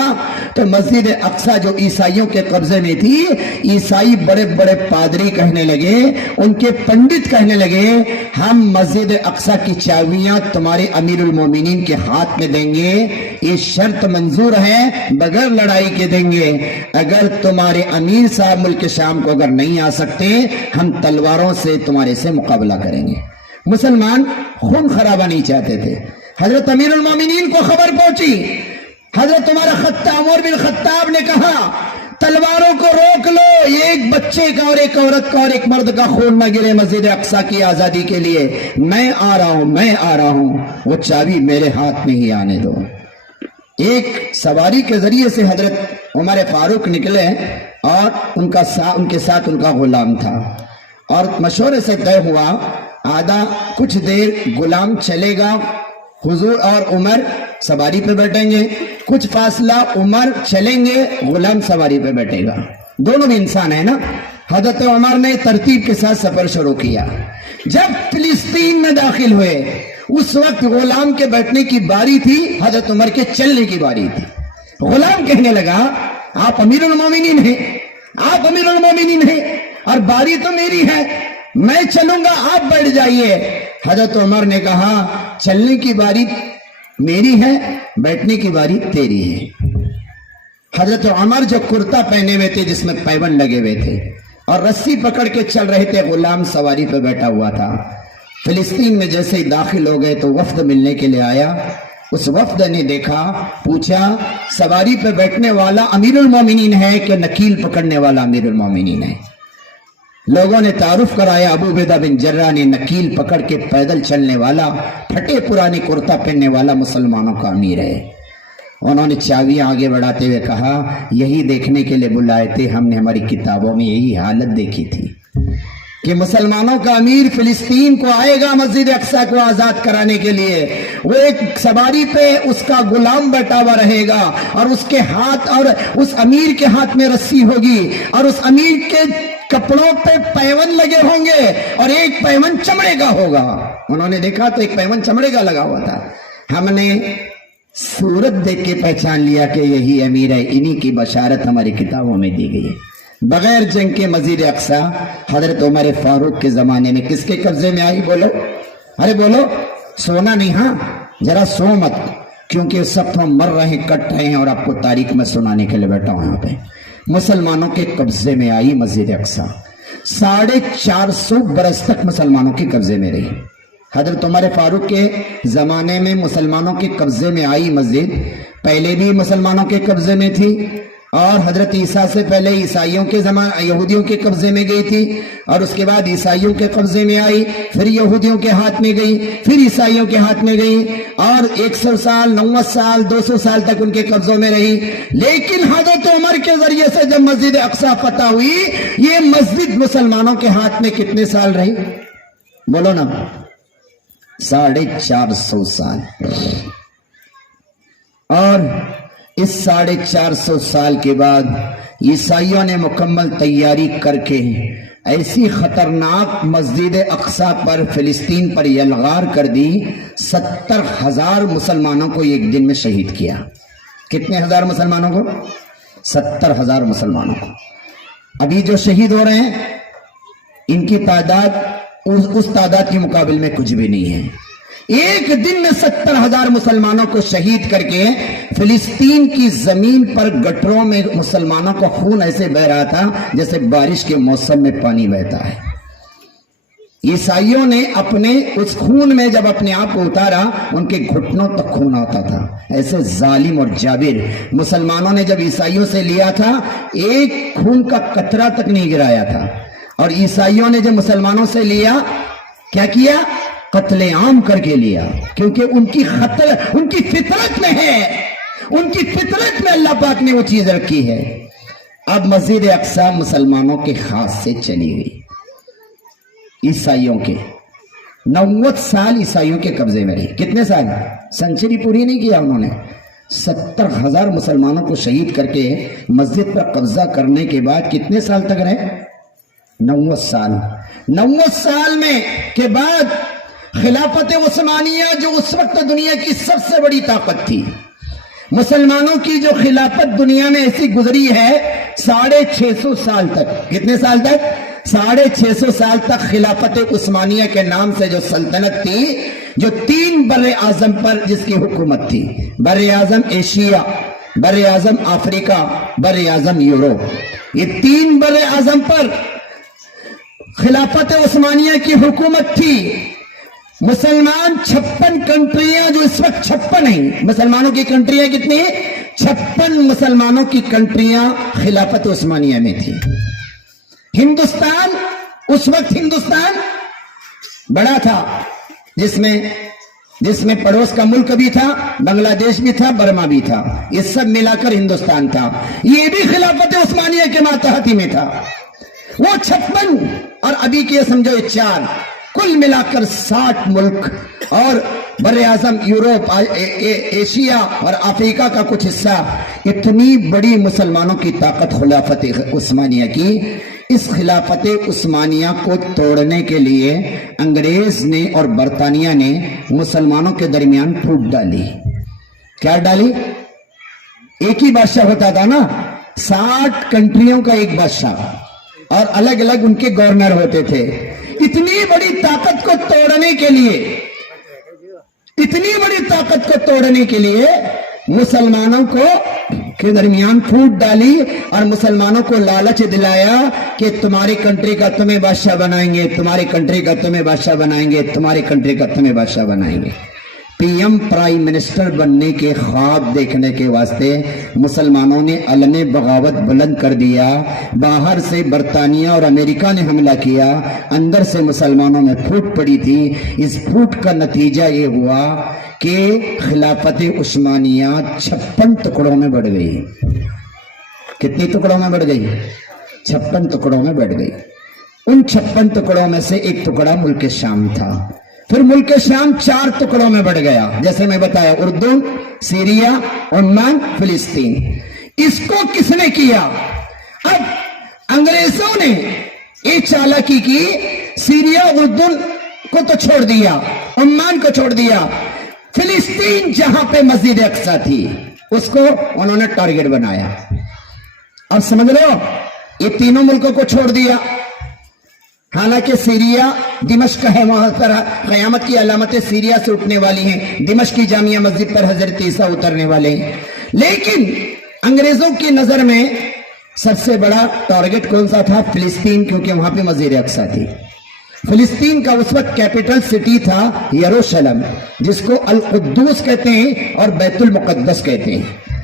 تو مسجد اقصی جو عیسائیوں کے قبضے میں تھی, عیسائی بڑے بڑے پادری کہنے لگے, ان کے پنڈت کہنے لگے, ہم مسجد اقصی کی چابیاں تمہارے امیر المومنین کے ہاتھ میں دیں گے, یہ شرط منظور ہے, بغیر لڑائی کے دیں گے. اگر تمہارے امیر صاحب ملک شام کو اگر نہیں آ سکتے, ہم تلواروں سے تمہارے سے مقابلہ کریں گے. مسلمان خون خرابہ نہیں چاہتے تھے. حضرت امیر المومنین کو خبر پہنچی, حضرت عمر بن خطاب نے کہا تلواروں کو روک لو, ایک بچے کا اور ایک عورت کا اور ایک مرد کا خون نہ گرے مسجد اقصی کی آزادی کے لیے. میں آ رہا ہوں, وہ چابی میرے ہاتھ میں ہی آنے دو. ایک سواری کے ذریعے سے حضرت عمر فاروق نکلے اور ان کے ساتھ ان کا غلام تھا, اور مشورے سے طے ہوا آدھا کچھ دیر غلام چلے گا, حضور اور عمر سواری پہ بیٹھیں گے, کچھ فاصلہ عمر چلیں گے, غلام سواری پہ بیٹھے گا, دونوں بھی انسان ہیں نا. حضرت عمر نے ترتیب کے ساتھ سفر شروع کیا. جب فلسطین میں داخل ہوئے, اس وقت غلام کے بیٹھنے کی باری تھی, حضرت عمر کے چلنے کی باری تھی. غلام کہنے لگا آپ امیر المومنین ہیں, اور باری تو میری ہے, میں چلوں گا, آپ بیٹھ جائیے. حضرت عمر نے کہا چلنے کی باری میری ہے, بیٹھنے کی باری تیری ہے. حضرت عمر جو کرتا پہنے ہوئے تھے جس میں پیبند لگے ہوئے تھے اور رسی پکڑ کے چل رہے تھے, غلام سواری پہ بیٹھا ہوا تھا. فلسطین میں جیسے ہی داخل ہو گئے تو وفد ملنے کے لیے آیا. اس وفد نے دیکھا, پوچھا سواری پہ بیٹھنے والا امیر المومنین ہے کہ نکیل پکڑنے والا امیر المومنین ہے؟ لوگوں نے تعارف کرایا, ابو عبیدہ بن جراح نے نکیل پکڑ کے پیدل چلنے والا, پھٹے پرانے کرتا پہننے والا مسلمانوں کا امیر ہے. انہوں نے چابیاں آگے بڑھاتے ہوئے کہا یہی دیکھنے کے لیے بلائے تھے, ہم نے ہماری کتابوں میں یہی حالت دیکھی تھی کہ مسلمانوں کا امیر فلسطین کو آئے گا مسجد اقصی کو آزاد کرانے کے لیے. وہ ایک سواری پہ اس کا غلام بیٹھا ہوا رہے گا, اور اس کے ہاتھ اور اس امیر کے ہاتھ میں رسی ہوگی, اور اس امیر کے کپڑوں پہ پیوند لگے ہوں گے, اور ایک پیوند چمڑے کا ہوگا. انہوں نے دیکھا تو ایک پیوند چمڑے کا لگا ہوا تھا. ہم نے صورت دیکھ کے پہچان لیا کہ یہی امیر ہے, انہی کی بشارت ہماری کتابوں میں دی گئی ہے. بغیر جنگ کے مسجد اقصی حضرت عمر فاروق کے زمانے میں کس کے قبضے میں آئی؟ بولو, ارے بولو, سونا نہیں, ہاں ذرا سو مت, کیونکہ اس وقت ہم مر رہے ہیں, کٹ رہے ہیں, اور آپ کو تاریخ میں سنانے کے لیے بیٹھا ہوں. یہاں پہ مسلمانوں کے قبضے میں آئی مسجد اقصی, 450 برس تک مسلمانوں کے قبضے میں رہی. حضرت عمر فاروق کے زمانے میں مسلمانوں کے قبضے میں آئی مسجد, پہلے بھی مسلمانوں کے قبضے میں تھی, اور حضرت عیسیٰ سے پہلے عیسائیوں کے زمانے یہودیوں کے قبضے میں گئی تھی، اور اس کے بعد عیسائیوں کے قبضے میں آئی، پھر یہودیوں کے ہاتھ میں گئی، پھر عیسائیوں کے ہاتھ میں گئی، اور 100 سال 90 سال 200 سال تک ان کے قبضوں میں رہی۔ لیکن حضرت عمر کے ذریعے سے جب مسجد اقصی فتح ہوئی، یہ مسجد مسلمانوں کے ہاتھ میں کتنے سال رہی؟ بولو نا، 450 سال۔ اور اس 450 سال کے بعد عیسائیوں نے مکمل تیاری کر کے ایسی خطرناک مسجد اقصی پر فلسطین پر یلغار کر دی، 70,000 مسلمانوں کو ایک دن میں شہید کیا۔ کتنے ہزار مسلمانوں کو؟ 70,000 مسلمانوں کو۔ ابھی جو شہید ہو رہے ہیں ان کی تعداد اس تعداد کے مقابل میں کچھ بھی نہیں ہے۔ ایک دن میں 70,000 مسلمانوں کو شہید کر کے فلسطین کی زمین پر گٹروں میں مسلمانوں کا خون ایسے بہ رہا تھا جیسے بارش کے موسم میں پانی بہتا ہے۔ عیسائیوں نے اپنے اس خون میں جب اپنے آپ کو اتارا، ان کے گھٹنوں تک خون آتا تھا۔ ایسے ظالم اور جابر مسلمانوں نے جب عیسائیوں سے لیا تھا، ایک خون کا قطرہ تک نہیں گرایا تھا، اور عیسائیوں نے جب مسلمانوں سے لیا، کیا کیا؟ قتل عام کر کے لیا، کیونکہ ان کی فطرت میں ہے، ان کی فطرت میں اللہ پاک نے وہ چیز رکھی ہے۔ اب مسجد اقصی مسلمانوں کے ہاتھ سے چلی گئی، عیسائیوں کے 90 سال عیسائیوں کے قبضے میں رہی۔ کتنے سال؟ سنچری پوری نہیں کیا انہوں نے۔ 70,000 مسلمانوں کو شہید کر کے مسجد پر قبضہ کرنے کے بعد کتنے سال تک رہے؟ 90 سال۔ 90 سال میں کے بعد خلافت عثمانیہ، جو اس وقت دنیا کی سب سے بڑی طاقت تھی، مسلمانوں کی جو خلافت دنیا میں ایسی گزری ہے 650 سال تک۔ کتنے سال تک؟ 650 سال تک خلافت عثمانیہ کے نام سے جو سلطنت تھی، جو 3 بر اعظم پر جس کی حکومت تھی، بر اعظم ایشیا، بر اعظم افریقہ، بر اعظم یورپ، یہ 3 بر اعظم پر خلافت عثمانیہ کی حکومت تھی۔ مسلمان 56 کنٹریاں، جو اس وقت 56 ہیں، مسلمانوں کی کنٹریاں کتنی ہیں؟ 56 مسلمانوں کی کنٹریاں خلافت عثمانیہ میں تھی۔ ہندوستان، اس وقت ہندوستان بڑا تھا، جس میں پڑوس کا ملک بھی تھا، بنگلہ دیش بھی تھا، برما بھی تھا، یہ سب ملا کر ہندوستان تھا۔ یہ بھی خلافت عثمانیہ کے ماتحتی میں تھا۔ وہ 56 اور ابھی کے سمجھو 4، کل ملا کر 60 ملک، اور بر اعظم یورپ، ایشیا اور افریقہ کا کچھ حصہ۔ اتنی بڑی مسلمانوں کی طاقت خلافت عثمانیہ کی۔ اس خلافت عثمانیہ کو توڑنے کے لیے انگریز نے اور برطانیہ نے مسلمانوں کے درمیان پھوٹ ڈالی۔ کیا ڈالی؟ ایک ہی بادشاہ ہوتا تھا نا، 60 کنٹریوں کا ایک بادشاہ، اور الگ الگ ان کے گورنر ہوتے تھے۔ اتنی بڑی طاقت کو توڑنے کے لیے، اتنی بڑی طاقت کو توڑنے کے لیے مسلمانوں کو کے درمیان پھوٹ ڈالی، اور مسلمانوں کو لالچ دلایا کہ تمہاری کنٹری کا تمہیں بادشاہ بنائیں گے، تمہاری کنٹری کا تمہیں بادشاہ بنائیں گے، تمہاری کنٹری کا تمہیں بادشاہ بنائیں گے۔ پی ایم پرائم منسٹر بننے کے خواب دیکھنے کے واسطے مسلمانوں نے علم بغاوت بلند کر دیا۔ باہر سے برطانیہ اور امریکہ نے حملہ کیا، اندر سے مسلمانوں میں پھوٹ پڑی تھی۔ اس پھوٹ کا نتیجہ یہ ہوا کہ خلافت عثمانیہ 56 ٹکڑوں میں بڑھ گئی۔ کتنی ٹکڑوں میں بڑھ گئی؟ 56 ٹکڑوں میں بڑھ گئی۔ ان 56 ٹکڑوں میں سے ایک ٹکڑا ملک شام تھا۔ پھر ملک شام 4 ٹکڑوں میں بڑھ گیا، جیسے میں بتایا، اردن، سیریا، عمان، فلسطین۔ اس کو کس نے کیا؟ اب انگریزوں نے ایک چالاکی کی، سیریا، اردن کو تو چھوڑ دیا، عمان کو چھوڑ دیا، فلسطین جہاں پہ مسجد اقصی تھی اس کو انہوں نے ٹارگٹ بنایا۔ اب سمجھ لو، یہ تینوں ملکوں کو چھوڑ دیا۔ حالانکہ سیریا دمشق ہے، وہاں پر قیامت کی علامتیں سیریا سے اٹھنے والی ہیں، دمشق کی جامعہ مسجد پر حضرت عیسیٰ اترنے والے ہیں۔ لیکن انگریزوں کی نظر میں سب سے بڑا ٹارگٹ کون سا تھا؟ فلسطین، کیونکہ وہاں پہ مسجد اقصی تھی۔ فلسطین کا اس وقت کیپٹل سٹی تھا یروشلم، جس کو القدس کہتے ہیں اور بیت المقدس کہتے ہیں۔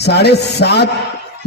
7.5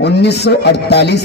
1948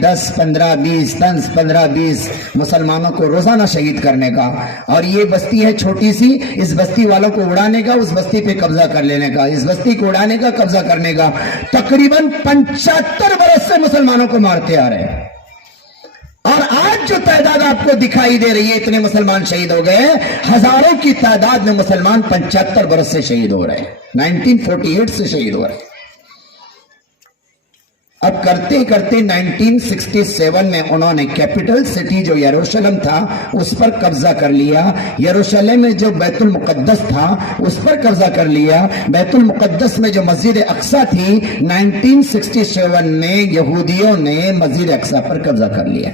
10 15 20 10 15 20 مسلمانوں کو روزانہ شہید کرنے کا، اور یہ بستی ہے چھوٹی سی، اس بستی والوں کو اڑانے کا، اس بستی پہ قبضہ کر لینے کا، اس بستی کو اڑانے کا، قبضہ کرنے کا، تقریباً 75 برس سے مسلمانوں کو مارتے آ رہے ہیں۔ اور آج جو تعداد آپ کو دکھائی دے رہی ہے، اتنے مسلمان شہید ہو گئے، ہزاروں کی تعداد میں مسلمان 75 برس سے شہید ہو رہے ہیں، 1948 سے شہید ہو رہے ہیں۔ اب کرتے کرتے 1967 میں انہوں نے کیپٹل سٹی جو یروشلم تھا اس پر قبضہ کر لیا، یروشلم میں جو بیت المقدس تھا اس پر قبضہ کر لیا، بیت المقدس میں جو مسجد اقصی تھی 1967 میں یہودیوں نے مسجد اقصی پر قبضہ کر لیا۔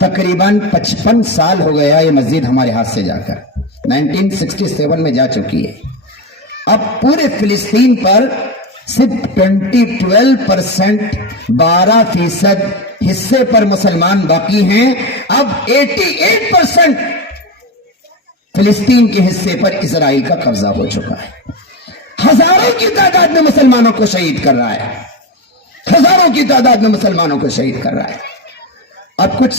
تقریباً 55 سال ہو گیا یہ مسجد ہمارے ہاتھ سے جا کر، 1967 میں جا چکی ہے۔ اب پورے فلسطین پر صرف 12% 12% حصے پر مسلمان باقی ہیں، اب 88% فلسطین کے حصے پر اسرائیل کا قبضہ ہو چکا ہے۔ ہزاروں کی تعداد میں مسلمانوں کو شہید کر رہا ہے، ہزاروں کی تعداد میں مسلمانوں کو شہید کر رہا ہے۔ اب کچھ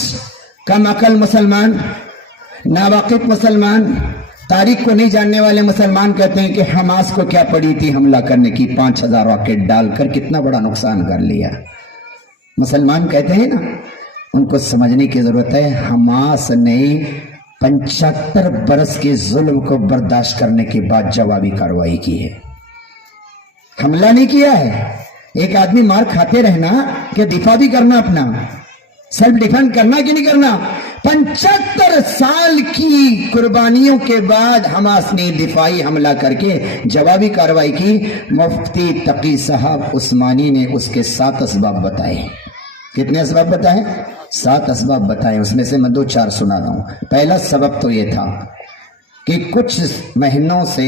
کم عقل مسلمان، ناواقف مسلمان، تاریخ کو نہیں جاننے والے مسلمان کہتے ہیں کہ حماس کو کیا پڑی تھی حملہ کرنے کی، 5000 راکٹ ڈال کر کتنا بڑا نقصان کر لیا۔ مسلمان کہتے ہیں نا، ان کو سمجھنے کی ضرورت ہے، حماس نے 75 برس کے ظلم کو برداشت کرنے کے بعد جوابی کارروائی کی ہے، حملہ نہیں کیا ہے۔ ایک آدمی مار کھاتے رہنا کہ دفاع بھی کرنا، اپنا سیلف ڈیفینڈ کرنا کہ نہیں کرنا؟ 75 سال کی قربانیوں کے بعد حماس نے دفاعی حملہ کر کے جوابی کارروائی کی۔ مفتی تقی صاحب عثمانی نے اس کے 7 اسباب بتائے۔ کتنے اسباب بتائے؟ 7 اسباب بتائے، اس میں سے میں 2-4 سناتا ہوں۔ پہلا سبب تو یہ تھا کہ کچھ مہینوں سے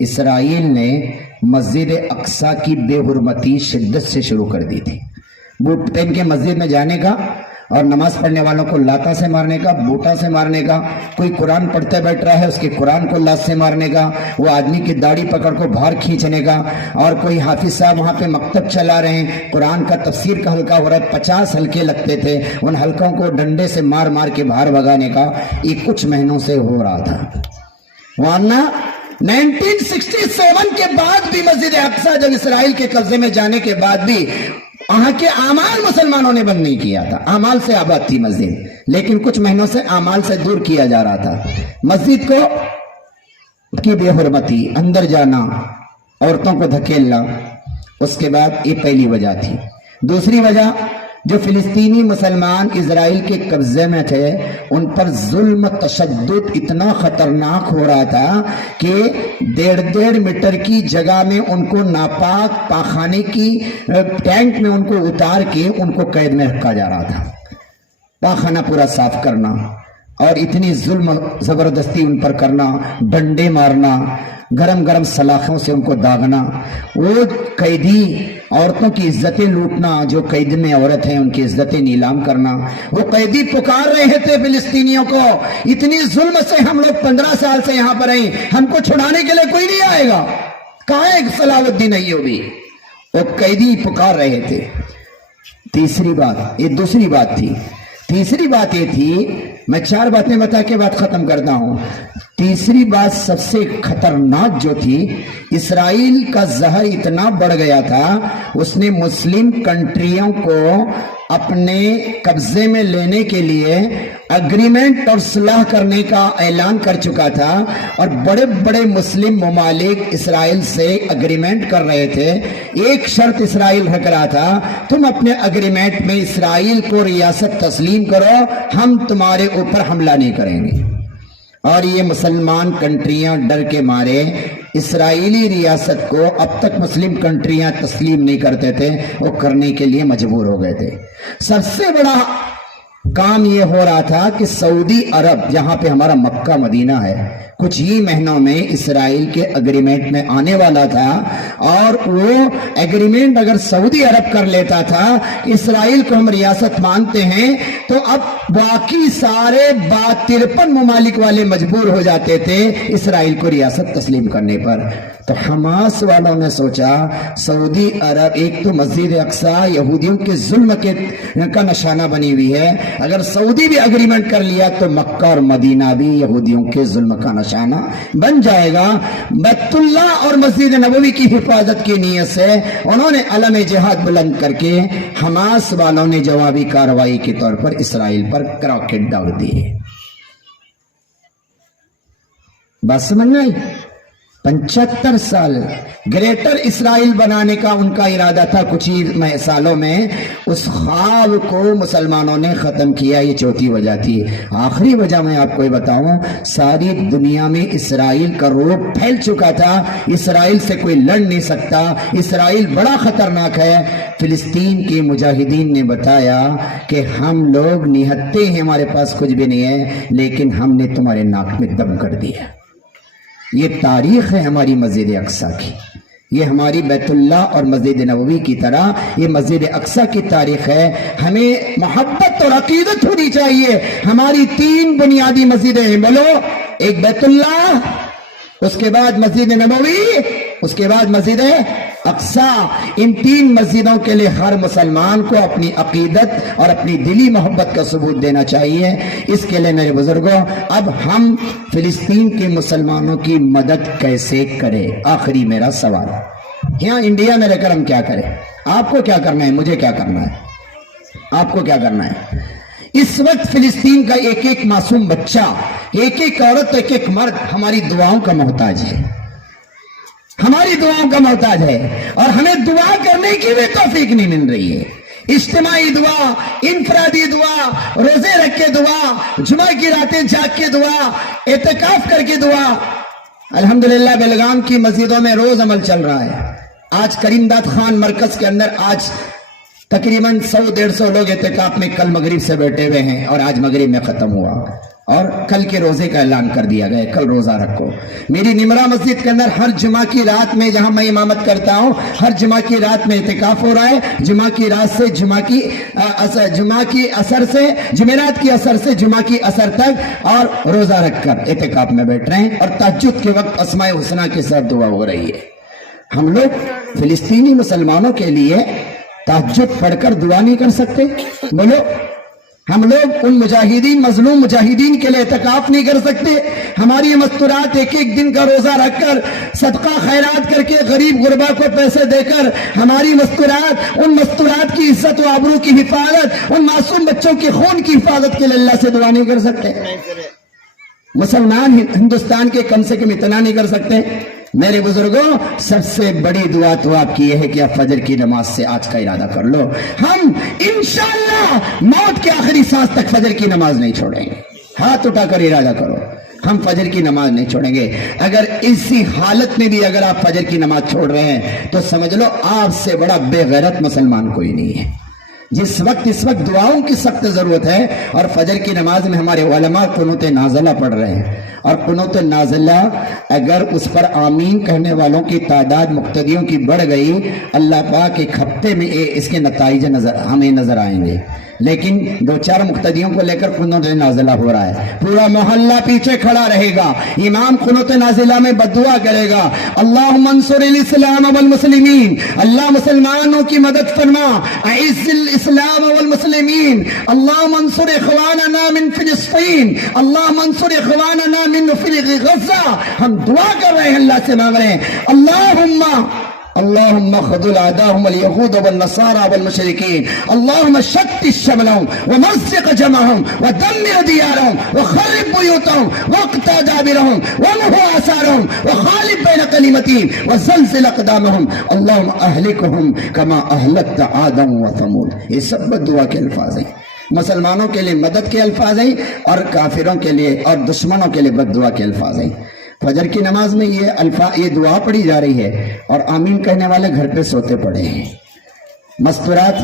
اسرائیل نے مسجد اقصی کی بے حرمتی شدت سے شروع کر دی تھی، بوٹ پہن کے مسجد میں جانے کا اور نماز پڑھنے والوں کو لاتا سے مارنے کا، بوٹا سے مارنے کا، کوئی قرآن پڑھتے بیٹھ رہا ہے اس کے قرآن کو لات سے مارنے کا، وہ آدمی کی داڑھی پکڑ کو باہر کھینچنے کا، اور کوئی حافظ صاحب وہاں پہ مکتب چلا رہے ہیں، قرآن کا تفسیر کا حلقہ ہو رہا ہے، 50 حلقے لگتے تھے، ان حلقوں کو ڈنڈے سے مار مار کے باہر بھگانے کا، یہ کچھ مہینوں سے ہو رہا تھا۔ ورنہ 1967 کے بعد بھی مسجد اقصی جب اسرائیل کے قبضے میں جانے کے بعد بھی وہاں کے اعمال مسلمانوں نے بند نہیں کیا تھا، اعمال سے آباد تھی مسجد، لیکن کچھ مہینوں سے اعمال سے دور کیا جا رہا تھا۔ مسجد کو کی بے حرمتی، اندر جانا، عورتوں کو دھکیلنا، اس کے بعد یہ پہلی وجہ تھی۔ دوسری وجہ، جو فلسطینی مسلمان اسرائیل کے قبضے میں تھے ان پر ظلم تشدد اتنا خطرناک ہو رہا تھا کہ 1.5 میٹر کی جگہ میں ان کو ناپاک پاخانے کی ٹینک میں ان کو اتار کے ان کو قید میں رکھا جا رہا تھا، پاخانہ پورا صاف کرنا، اور اتنی ظلم زبردستی ان پر کرنا، ڈنڈے مارنا، گرم گرم سلاخوں سے ان کو داغنا، وہ قیدی عورتوں کی عزتیں لوٹنا، جو قید میں عورت ہیں ان کی عزتیں نیلام کرنا۔ وہ قیدی پکار رہے تھے فلسطینیوں کو، اتنی ظلم سے ہم لوگ 15 سال سے یہاں پر ہیں، ہم کو چھڑانے کے لیے کوئی نہیں آئے گا، کہاں ہے صلاح الدین ایوبی؟ وہ قیدی پکار رہے تھے۔ تیسری بات، یہ دوسری بات تھی۔ تیسری بات یہ تھی، میں 4 باتیں بتا کے بات ختم کرتا ہوں۔ تیسری بات سب سے خطرناک جو تھی، اسرائیل کا زہر اتنا بڑھ گیا تھا، اس نے مسلم کنٹریوں کو اپنے قبضے میں لینے کے لیے اگریمنٹ اور صلح کرنے کا اعلان کر چکا تھا، اور بڑے بڑے مسلم ممالک اسرائیل سے اگریمنٹ کر رہے تھے۔ ایک شرط اسرائیل رکھ رہا تھا، تم اپنے اگریمنٹ میں اسرائیل کو ریاست تسلیم کرو، ہم تمہارے اوپر حملہ نہیں کریں گے۔ اور یہ مسلمان کنٹریاں ڈر کے مارے اسرائیلی ریاست کو اب تک مسلم کنٹریاں تسلیم نہیں کرتے تھے، وہ کرنے کے لیے مجبور ہو گئے تھے۔ سب سے بڑا کام یہ ہو رہا تھا کہ سعودی عرب، جہاں پہ ہمارا مکہ مدینہ ہے، کچھ ہی مہینوں میں اسرائیل کے اگریمنٹ میں آنے والا تھا، اور وہ اگریمنٹ اگر سعودی عرب کر لیتا تھا اسرائیل کو ہم ریاست مانتے ہیں، تو اب باقی سارے 53 ممالک والے مجبور ہو جاتے تھے اسرائیل کو ریاست تسلیم کرنے پر۔ تو حماس والوں نے سوچا سعودی عرب ایک تو مسجد اقصی یہودیوں کے ظلم کا نشانہ بنی ہوئی ہے، اگر سعودی بھی اگریمنٹ کر لیا تو مکہ اور مدینہ بھی یہودیوں کے ظلم کا نشانہ بن جائے گا۔ بیت اللہ اور مسجد نبوی کی حفاظت کی نیت سے انہوں نے علم جہاد بلند کر کے حماس والوں نے جوابی کارروائی کے طور پر اسرائیل پر راکٹ ڈال دیے۔ بات سمجھ میں آئی؟ 75 سال گریٹر اسرائیل بنانے کا ان کا ارادہ تھا، کچھ ہی سالوں میں اس خواب کو مسلمانوں نے ختم کیا۔ یہ چوتھی وجہ تھی۔ آخری وجہ میں آپ کو یہ بتاؤں، ساری دنیا میں اسرائیل کا روپ پھیل چکا تھا، اسرائیل سے کوئی لڑ نہیں سکتا، اسرائیل بڑا خطرناک ہے۔ فلسطین کے مجاہدین نے بتایا کہ ہم لوگ نہتے ہیں، ہمارے پاس کچھ بھی نہیں ہے، لیکن ہم نے تمہارے ناک میں دم کر دیا۔ یہ تاریخ ہے ہماری مسجد اقصی کی، یہ ہماری بیت اللہ اور مسجد نبوی کی طرح یہ مسجد اقصی کی تاریخ ہے۔ ہمیں محبت اور عقیدت ہونی چاہیے۔ ہماری 3 بنیادی مسجدیں ہیں، بولو، ایک بیت اللہ، اس کے بعد مسجد نبوی، اس کے بعد مسجد اقصی۔ ان 3 مسجدوں کے لیے ہر مسلمان کو اپنی عقیدت اور اپنی دلی محبت کا ثبوت دینا چاہیے۔ اس کے لیے میرے بزرگوں، اب ہم فلسطین کے مسلمانوں کی مدد کیسے کریں؟ آخری میرا سوال، یہاں انڈیا میں رہ کر ہم کیا کریں؟ آپ کو کیا کرنا ہے، مجھے کیا کرنا ہے، آپ کو کیا کرنا ہے؟ اس وقت فلسطین کا ایک ایک معصوم بچہ، ایک ایک عورت، ایک ایک مرد ہماری دعاؤں کا محتاج ہے، ہماری دعاؤں کا محتاج ہے، اور ہمیں دعا کرنے کی بھی توفیق نہیں مل رہی ہے۔ اجتماعی دعا، انفرادی دعا، روزے رکھ کے دعا، جمعہ کی راتیں جاگ کے دعا، اعتکاف کر کے دعا۔ الحمدللہ بیلگام کی مسجدوں میں روز عمل چل رہا ہے۔ آج کریم داد خان مرکز کے اندر آج تقریباً 100-150 لوگ اعتکاف میں کل مغرب سے بیٹھے ہوئے ہیں، اور آج مغرب میں ختم ہوا، اور کل کے روزے کا اعلان کر دیا گیا، کل روزہ رکھو۔ میری نمرہ مسجد کے اندر ہر جمعہ کی رات میں، جہاں میں امامت کرتا ہوں، ہر جمعہ کی رات میں اعتکاف ہو رہا ہے۔ جمعہ کی رات سے جمعہ کی اثر سے، جمعرات کی اثر سے جمعہ کی اثر تک، اور روزہ رکھ کر اعتکاف میں بیٹھ رہے ہیں، اور تہجد کے وقت اسماء حسنہ کے ساتھ دعا ہو رہی ہے۔ ہم لوگ فلسطینی مسلمانوں کے لیے تہجد پڑھ کر دعا نہیں کر سکتے؟ بولو، ہم لوگ ان مجاہدین، مظلوم مجاہدین کے لیے اعتکاف نہیں کر سکتے؟ ہماری مستورات ایک ایک دن کا روزہ رکھ کر، صدقہ خیرات کر کے، غریب غربا کو پیسے دے کر، ہماری مستورات، ان مستورات کی عزت و آبرو کی حفاظت، ان معصوم بچوں کی خون کی حفاظت کے لیے اللہ سے دعا نہیں کر سکتے؟ مسلمان ہندوستان کے کم سے کم اتنا نہیں کر سکتے؟ میرے بزرگوں، سب سے بڑی دعا تو آپ کی یہ ہے کہ آپ فجر کی نماز سے آج کا ارادہ کر لو۔ ہم انشاءاللہ موت کے آخری سانس تک فجر کی نماز نہیں چھوڑیں گے۔ ہاتھ اٹھا کر ارادہ کرو، ہم فجر کی نماز نہیں چھوڑیں گے۔ اگر اسی حالت میں بھی اگر آپ فجر کی نماز چھوڑ رہے ہیں تو سمجھ لو آپ سے بڑا بے غیرت مسلمان کوئی نہیں ہے۔ اس وقت دعاؤں کی سخت ضرورت ہے، اور فجر کی نماز میں ہمارے علماء قنوت نازلہ پڑھ رہے ہیں، اور قنوت نازلہ اگر اس پر آمین کہنے والوں کی تعداد مقتدیوں کی بڑھ گئی، اللہ پاک ایک ہفتے میں اس کے نتائج ہمیں نظر آئیں گے۔ لیکن 2-4 مقتدیوں کو لے کر قنوت نازلہ ہو رہا ہے، پورا محلہ پیچھے کھڑا رہے گا، امام قنوت نازلہ میں بددعا کرے گا، اللہم انصر الاسلام والمسلمین، اللہ مسلمانوں کی مدد فرما، اعز الاسلام والمسلمین، اللہم انصر اخواننا من فلسطین، اللہم انصر اخواننا من غزہ۔ ہم دعا کر رہے ہیں، اللہ سے مانگ رہے ہیں، اللهم خذل اعداءهم اليهود والنصارى والمشركين، اللهم شتت شملهم ومزق جمعهم ودمر ديارهم وخرب بيوتهم واقطع دابرهم ومحو آثارهم وخالف بين كلمتهم وزلزل اقدامهم، اللهم اهلكهم كما اهلكت عادا وثمود۔ یہ سب دعا کے الفاظ ہیں، مسلمانوں کے لیے مدد کے الفاظ ہیں، اور کافروں کے لیے اور دشمنوں کے لیے بد دعا کے الفاظ ہیں۔ فجر کی نماز میں یہ دعا پڑھی جا رہی ہے، اور آمین کہنے والے گھر پہ سوتے پڑے ہیں۔ مستورات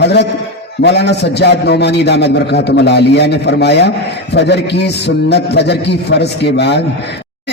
حضرت مولانا سجاد نعمانی دامت برکاتہم العالیہ نے فرمایا، فجر کی سنت، فجر کی فرض کے بعد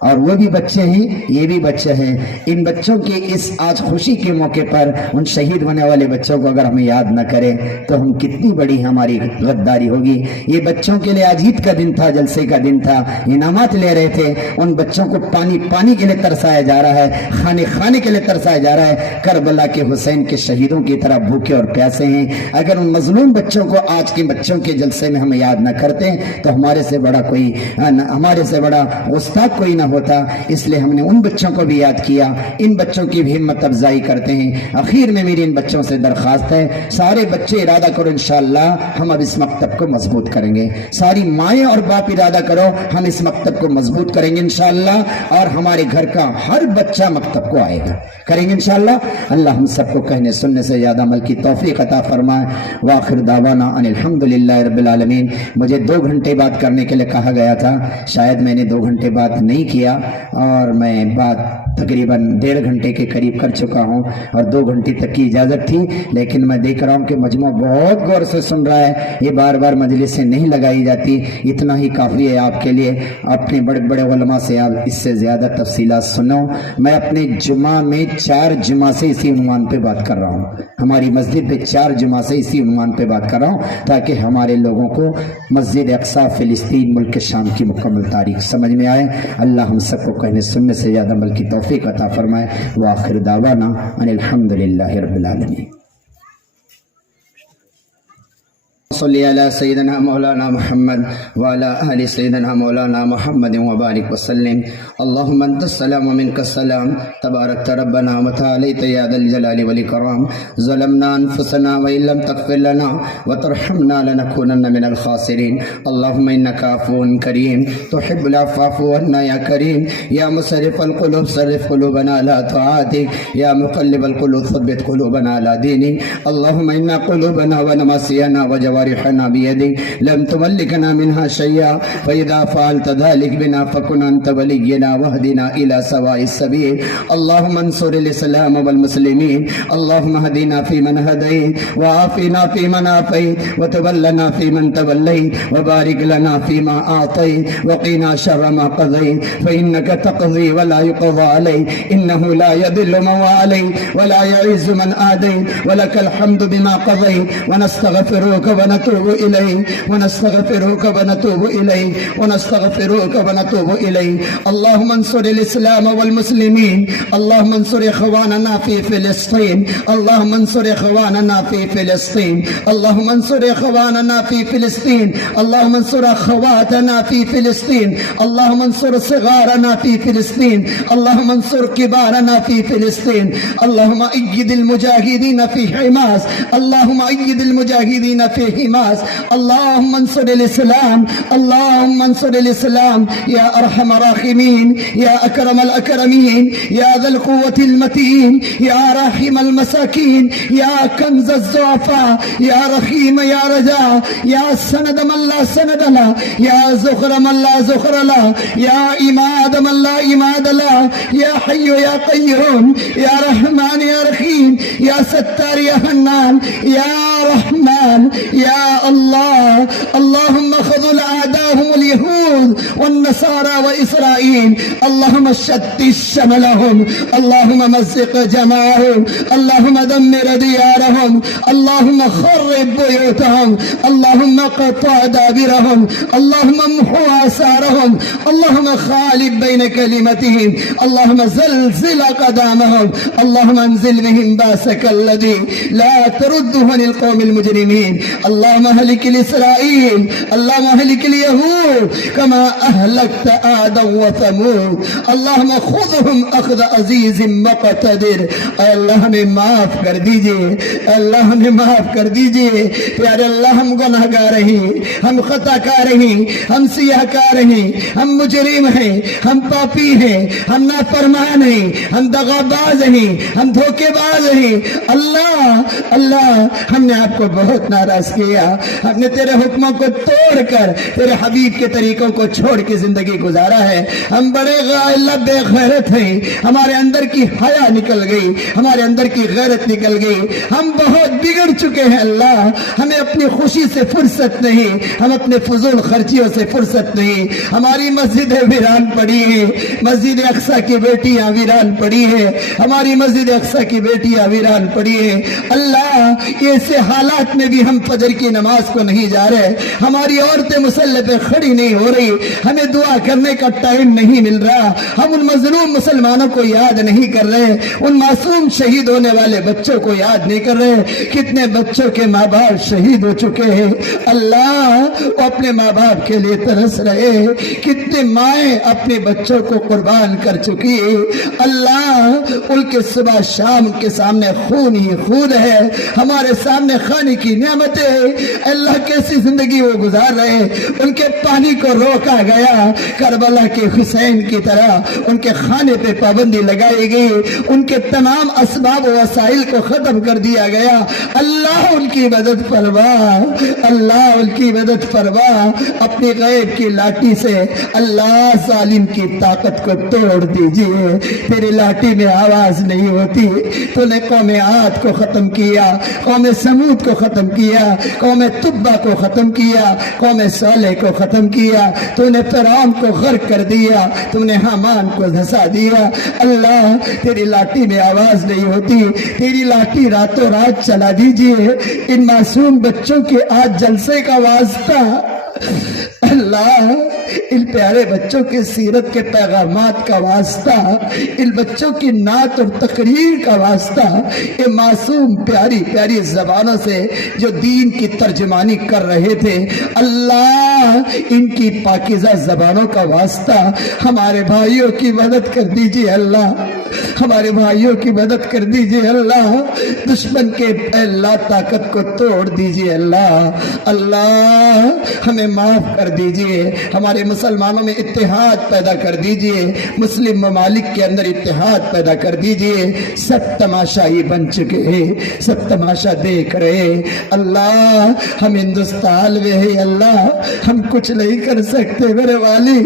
اور وہ بھی بچے ہیں، یہ بھی بچے ہیں. ان بچوں کے اس آج خوشی کے موقع پر ان شہید ہونے والے بچوں کو اگر ہم یاد نہ کریں تو ہم کتنی بڑی ہماری غداری ہوگی. یہ بچوں کے لیے آج عید کا دن تھا، جلسے کا دن تھا، انعامات لے رہے تھے. ان بچوں کو پانی کے لیے ترسایا جا رہا ہے، کھانے کے لیے ترسایا جا رہا ہے. کربلا کے حسین کے شہیدوں کی طرح بھوکے اور پیاسے ہیں. اگر ان مظلوم بچوں کو آج کے بچوں کے جلسے میں ہم یاد نہ کرتے تو ہمارے سے بڑا گستاخ کوئی نہ ہوتا. اس لیے ہم نے ان بچوں کو بھی یاد کیا، ان بچوں کی بھی ہمت افزائی کرتے ہیں. آخر میں میری ان بچوں سے درخواست ہے، سارے بچے ارادہ کرو انشاءاللہ ہم اب اس مکتب کو مضبوط کریں گے. ساری مائیں اور باپ ارادہ کرو ہم اس مکتب کو مضبوط کریں گے انشاءاللہ، اور ہمارے گھر کا ہر بچہ مکتب کو آئے گا، کریں گے انشاءاللہ. اللہ ہم سب کو کہنے سننے سے زیادہ عمل کی توفیق عطا فرمائے. وآخر دعوانا ان الحمدللہ رب العالمین. مجھے 2 گھنٹے بات کرنے کے لیے کہا گیا تھا، شاید میں نے 2 گھنٹے بات نہیں کیا، اور میں بات تقریباً 1.5 گھنٹے کے قریب کر چکا ہوں، اور 2 گھنٹے تک کی اجازت تھی. لیکن میں دیکھ رہا ہوں کہ مجموعہ بہت غور سے سن رہا ہے. یہ بار بار مجلس سے نہیں لگائی جاتی، اتنا ہی کافی ہے آپ کے لیے. اپنے بڑے بڑے علماء سے آپ اس سے زیادہ تفصیلات سنو. میں اپنے جمعہ میں 4 جمعہ سے اسی عنوان پہ بات کر رہا ہوں، ہماری مسجد پہ 4 جمعہ سے اسی عنوان پہ بات کر رہا ہوں، تاکہ ہمارے لوگوں کو مسجد اقصی فلسطین ملک شام کی مکمل تاریخ سمجھ میں آئے. اللہ ہم سب کو کہنے سننے سے زیادہ عمل کی توفیق عطا فرمائے. وآخر دعوانا ان الحمدللہ رب العالمین. صلی علی سیدنا مولانا محمد وعلی آل سیدنا مولانا محمد وبارک وسلم. اللہم انت السلام ومنک السلام، تبارکت ربنا وتعالیت یا ذا الجلال والاکرام. ظلمنا انفسنا وان لم تغفر لنا وترحمنا لنکونن من الخاسرین. اللہم انک عفو کریم تحب العفو فاعف عنا یا کریم. یا مصرف القلوب صرف قلوبنا على طاعتک، یا مقلب القلوب ثبت قلوبنا على دینک. اللہم ان قلوبنا ونماسینا وجوارحنا بيدك لم تملكنا منها شيئا، فإذا فعلت ذلك بنا فكن أنت ولينا واهدنا إلى سواء السبيل. اللهم انصر الإسلام والمسلمين. اللهم اهدنا فيمن هديت، وعافنا فيمن عافيت، وتولنا فيمن توليت، وبارك لنا فيما أعطيت، وقنا شر ما قضيت، فإنك تقضي ولا يقضى عليك، إنه لا يذل من واليت ولا يعز من آديت، ولك الحمد بما قضيت. ونستغفرك ونتوب إليك، ونستغفرك ونتوب إليك، ونستغفرك ونتوب إليك. اللهم انصر الإسلام والمسلمين. اللهم انصر إخواننا في فلسطين. اللهم انصر إخواننا في فلسطين. اللهم انصر إخواننا في فلسطين. اللهم انصر أخواتنا في فلسطين. اللهم انصر صغارنا في فلسطين. اللهم انصر كبارنا في فلسطين. اللهم أيد المجاهدين في حماس. اللهم أيد المجاهدين في حماس. اللهم انصر الإسلام. اللهم انصر الإسلام يا أرحم الراحمين، يا أكرم الأكرمين، يا ذا القوة المتين، يا راحم المساكين، يا كنز الضعفاء، يا رحيم يا رجاء، يا سند من لا سند له، يا زخر من لا زخر له، يا إماد من لا إماد له، يا حي يا قيوم، يا رحمن يا رحيم، يا ستار يا حنان، يا رحمن يا الله. اللهم خذل أعداهم اليهود والنصارى وإسرائيل. اللهم شتت شملهم، اللهم مزق جماعهم، اللهم دمر ديارهم، اللهم خرب بيوتهم، اللهم قطع دابرهم، اللهم امحو آثارهم، اللهم خالف بين كلمتهم، اللهم زلزل قدامهم، اللهم انزل بهم باسك الذي لا ترده عن القوم المجرمين. اللهم اهلك الإسرائيل، اللهم اهلك اليهود كما أهلكت عادا وثمود. اللهم خذهم أخذ عزيز مقتدر. اے اللہ ہمیں معاف کر دیجئے، اللہ ہمیں معاف کر دیجئے. پیارے اللہ ہم گناہ گار ہیں، ہم خطا کار ہیں، ہم سیاہ کار ہیں، ہم مجرم ہیں، ہم پاپی ہیں، ہم نافرمان ہیں، ہم دغاباز ہیں، ہم دھوکے باز ہیں. اللہ اللہ ہم نے آپ کو بہت ناراض کیا، ہم نے تیرے حکموں کو توڑ کر تیرے حبیب کے طریقوں کو چھوڑ کے زندگی گزارا ہے، ہم بڑے اللہ بے غیرت ہیں، ہمارے اندر کی حیا نکل گئی، ہمارے اندر کی غیرت نکل گئی، ہم بہت بگڑ چکے ہیں اللہ، ہمیں اپنی خوشی سے فرصت نہیں، ہم اپنے فضول خرچیوں سے فرصت نہیں، ہماری مسجدیں ویران پڑی ہیں، مسجد اقصی کی بیٹیاں ویران پڑی ہیں، ہماری مسجد اقصی کی بیٹیاں ویران پڑی ہیں اللہ، ایسے حالات میں بھی ہم فجر کی نماز کو نہیں جا رہے، ہماری عورتیں مصلی پہ کھڑی نہیں ہو رہی، ہمیں دعا کرنے کا ٹائم نہیں مل رہا، ہم ان مظلوم مسلمانوں کو یاد نہیں کر رہے، ان معصوم شہید ہونے والے بچوں کو یاد نہیں کر رہے، کتنے بچوں کے ماں باپ شہید ہو چکے ہیں اللہ، وہ اپنے ماں باپ کے لیے ترس رہے، کتنے مائیں اپنے بچوں کو قربان کر چکی ہے اللہ، ان کے صبح شام کے سامنے خون ہی خون ہے، ہمارے سامنے کھانے کی نعمتیں اللہ کیسی زندگی وہ گزار رہے، ان کے پانی کو روکا گیا، کربلا کے حسین کی طرح ان کے کھانے پہ پابندی لگائی گئی، ان کے تمام اسباب و وسائل کو ختم کر دیا گیا، اللہ ان کی مدد فرما، اللہ ان کی مدد فرما، اپنی غیب کی لاٹھی سے اللہ ظالم کی طاقت کو توڑ دیجئے، تیری لاٹھی میں آواز نہیں ہوتی، تو نے قوم عاد کو ختم کیا، قوم سمود کو ختم کیا، قوم تبا کو ختم کیا، قوم صالح کو ختم کیا، تو نے فرعون کو غرق کر دیا، تم نے حامان کو دھسا دیا، اللہ تیری لاٹھی میں آواز نہیں ہوتی، تیری لاٹھی راتوں رات چلا دیجئے، ان معصوم بچوں کے آج جلسے کا واسطہ اللہ، ان پیارے بچوں کے سیرت کے پیغامات کا واسطہ، ان بچوں کی نعت اور تقریر کا واسطہ، یہ معصوم پیاری پیاری زبانوں سے جو دین کی ترجمانی کر رہے تھے اللہ، ان کی پاکیزہ زبانوں کا واسطہ ہمارے بھائیوں کی مدد کر دیجئے اللہ، ہمارے بھائیوں کی مدد کر دیجئے اللہ، دشمن کے اللہ طاقت کو توڑ دیجئے اللہ، اللہ ہمیں معاف کر دیجئے، ہمارے مسلمانوں میں اتحاد پیدا کر دیجئے، مسلم ممالک کے اندر اتحاد پیدا کر دیجئے، سب تماشائی بن چکے ہیں، سب تماشا دیکھ رہے اللہ، ہم ہندوستان میں ہیں اللہ، ہم کچھ نہیں کر سکتے میرے والی،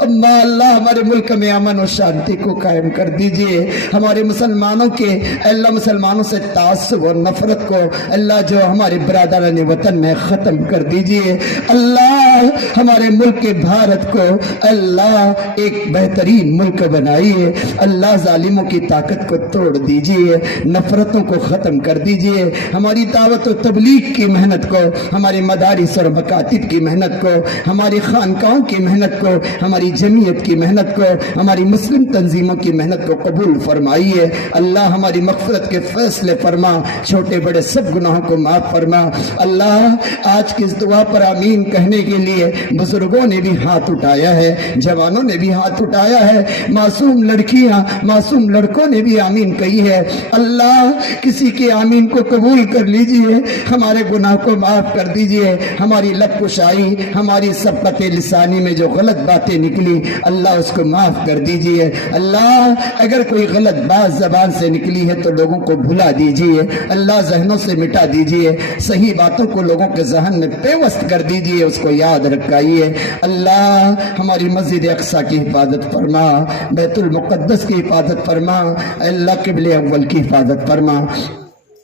اما اللہ ہمارے ملک میں امن و شانتی کو قائم کر دیجئے، ہمارے مسلمانوں کے اللہ مسلمانوں سے تعصب اور نفرت کو اللہ جو ہمارے برادران وطن میں ختم کر دیجئے اللہ، ہمارے ملک بھارت کو اللہ ایک بہترین ملک بنائیے اللہ، ظالموں کی طاقت کو توڑ دیجئے، نفرتوں کو ختم کر دیجئے، ہماری دعوت و تبلیغ کی محنت کو، ہمارے مدارس اور مکاتب کی محنت کو، ہماری خانقاہوں کی محنت کو، ہماری جمعیت کی محنت کو، ہماری مسلم تنظیموں کی محنت کو قبول فرمائیے اللہ، ہماری مغفرت کے فیصلے فرما، چھوٹے بڑے سب گناہوں کو معاف فرما اللہ، آج کی اس دعا پر آمین کہنے کے لیے بزرگوں نے بھی ہاتھ اٹھایا ہے، جوانوں نے بھی ہاتھ اٹھایا ہے، معصوم لڑکیاں معصوم لڑکوں نے بھی آمین کہی ہے اللہ، کسی کے آمین کو قبول کر لیجئے، ہمارے گناہ کو معاف کر دیجئے، ہماری لب کشائی، ہماری سبقت لسانی میں جو غلط باتیں نکلی اللہ اس کو معاف کر دیجئے اللہ، اگر کوئی غلط بات زبان سے نکلی ہے تو لوگوں کو بھلا دیجئے اللہ، ذہنوں سے مٹا دیجئے، صحیح باتوں کو لوگوں کے ذہن میں پیوست کر دیجئے، اس کو یاد رکھائیے اللہ، ہماری مسجد اقصی کی حفاظت فرما، بیت المقدس کی حفاظت فرما اللہ، قبلہ اول کی حفاظت فرما،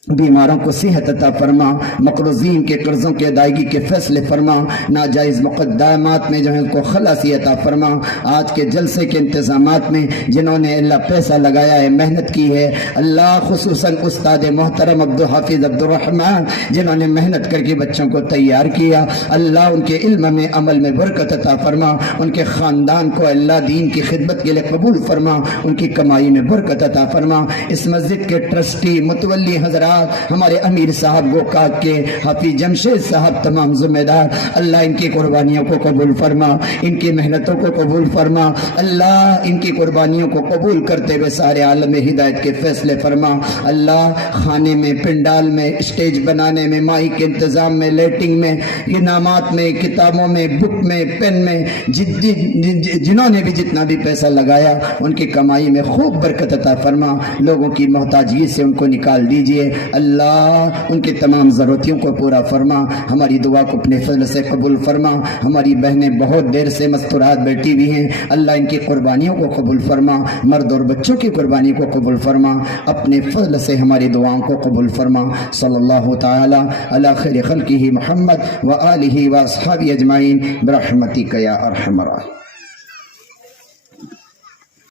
بیماروں کو صحت عطا فرما، مقروضین کے قرضوں کی ادائیگی کے فیصلے فرما، ناجائز مقدمات میں جو ہے ان کو خلاصی عطا فرما، آج کے جلسے کے انتظامات میں جنہوں نے اللہ پیسہ لگایا ہے، محنت کی ہے اللہ، خصوصاً استاد محترم عبدالحافظ عبدالرحمن جنہوں نے محنت کر کے بچوں کو تیار کیا اللہ، ان کے علم میں عمل میں برکت عطا فرما، ان کے خاندان کو اللہ دین کی خدمت کے لیے قبول فرما، ان کی کمائی میں برکت عطا فرما، اس مسجد کے ٹرسٹی متولی حضرات، ہمارے امیر صاحب گوکاک کے حافظ جمشید صاحب، تمام ذمہ دار اللہ، ان کی قربانیوں کو قبول فرما، ان کی محنتوں کو قبول فرما اللہ، ان کی قربانیوں کو قبول کرتے ہوئے سارے عالم ہدایت کے فیصلے فرما اللہ، کھانے میں، پنڈال میں، اسٹیج بنانے میں، مائک کے انتظام میں، لیٹنگ میں، انعامات میں، کتابوں میں، بک میں، پین میں، جنہوں نے بھی جتنا بھی پیسہ لگایا ان کی کمائی میں خوب برکت عطا فرما، لوگوں کی محتاجی سے ان کو نکال دیجئے اللہ ان کے تمام ضرورتوں کو پورا فرما، ہماری دعا کو اپنے فضل سے قبول فرما۔ ہماری بہنیں بہت دیر سے مستورات بیٹھی ہوئی ہیں، اللہ ان کی قربانیوں کو قبول فرما، مرد اور بچوں کی قربانی کو قبول فرما، اپنے فضل سے ہماری دعاؤں کو قبول فرما۔ صلی اللہ تعالی علی خیر خلقہ محمد و آلہ و اصحابہ اجمعین برحمتک یا ارحم الراحمین۔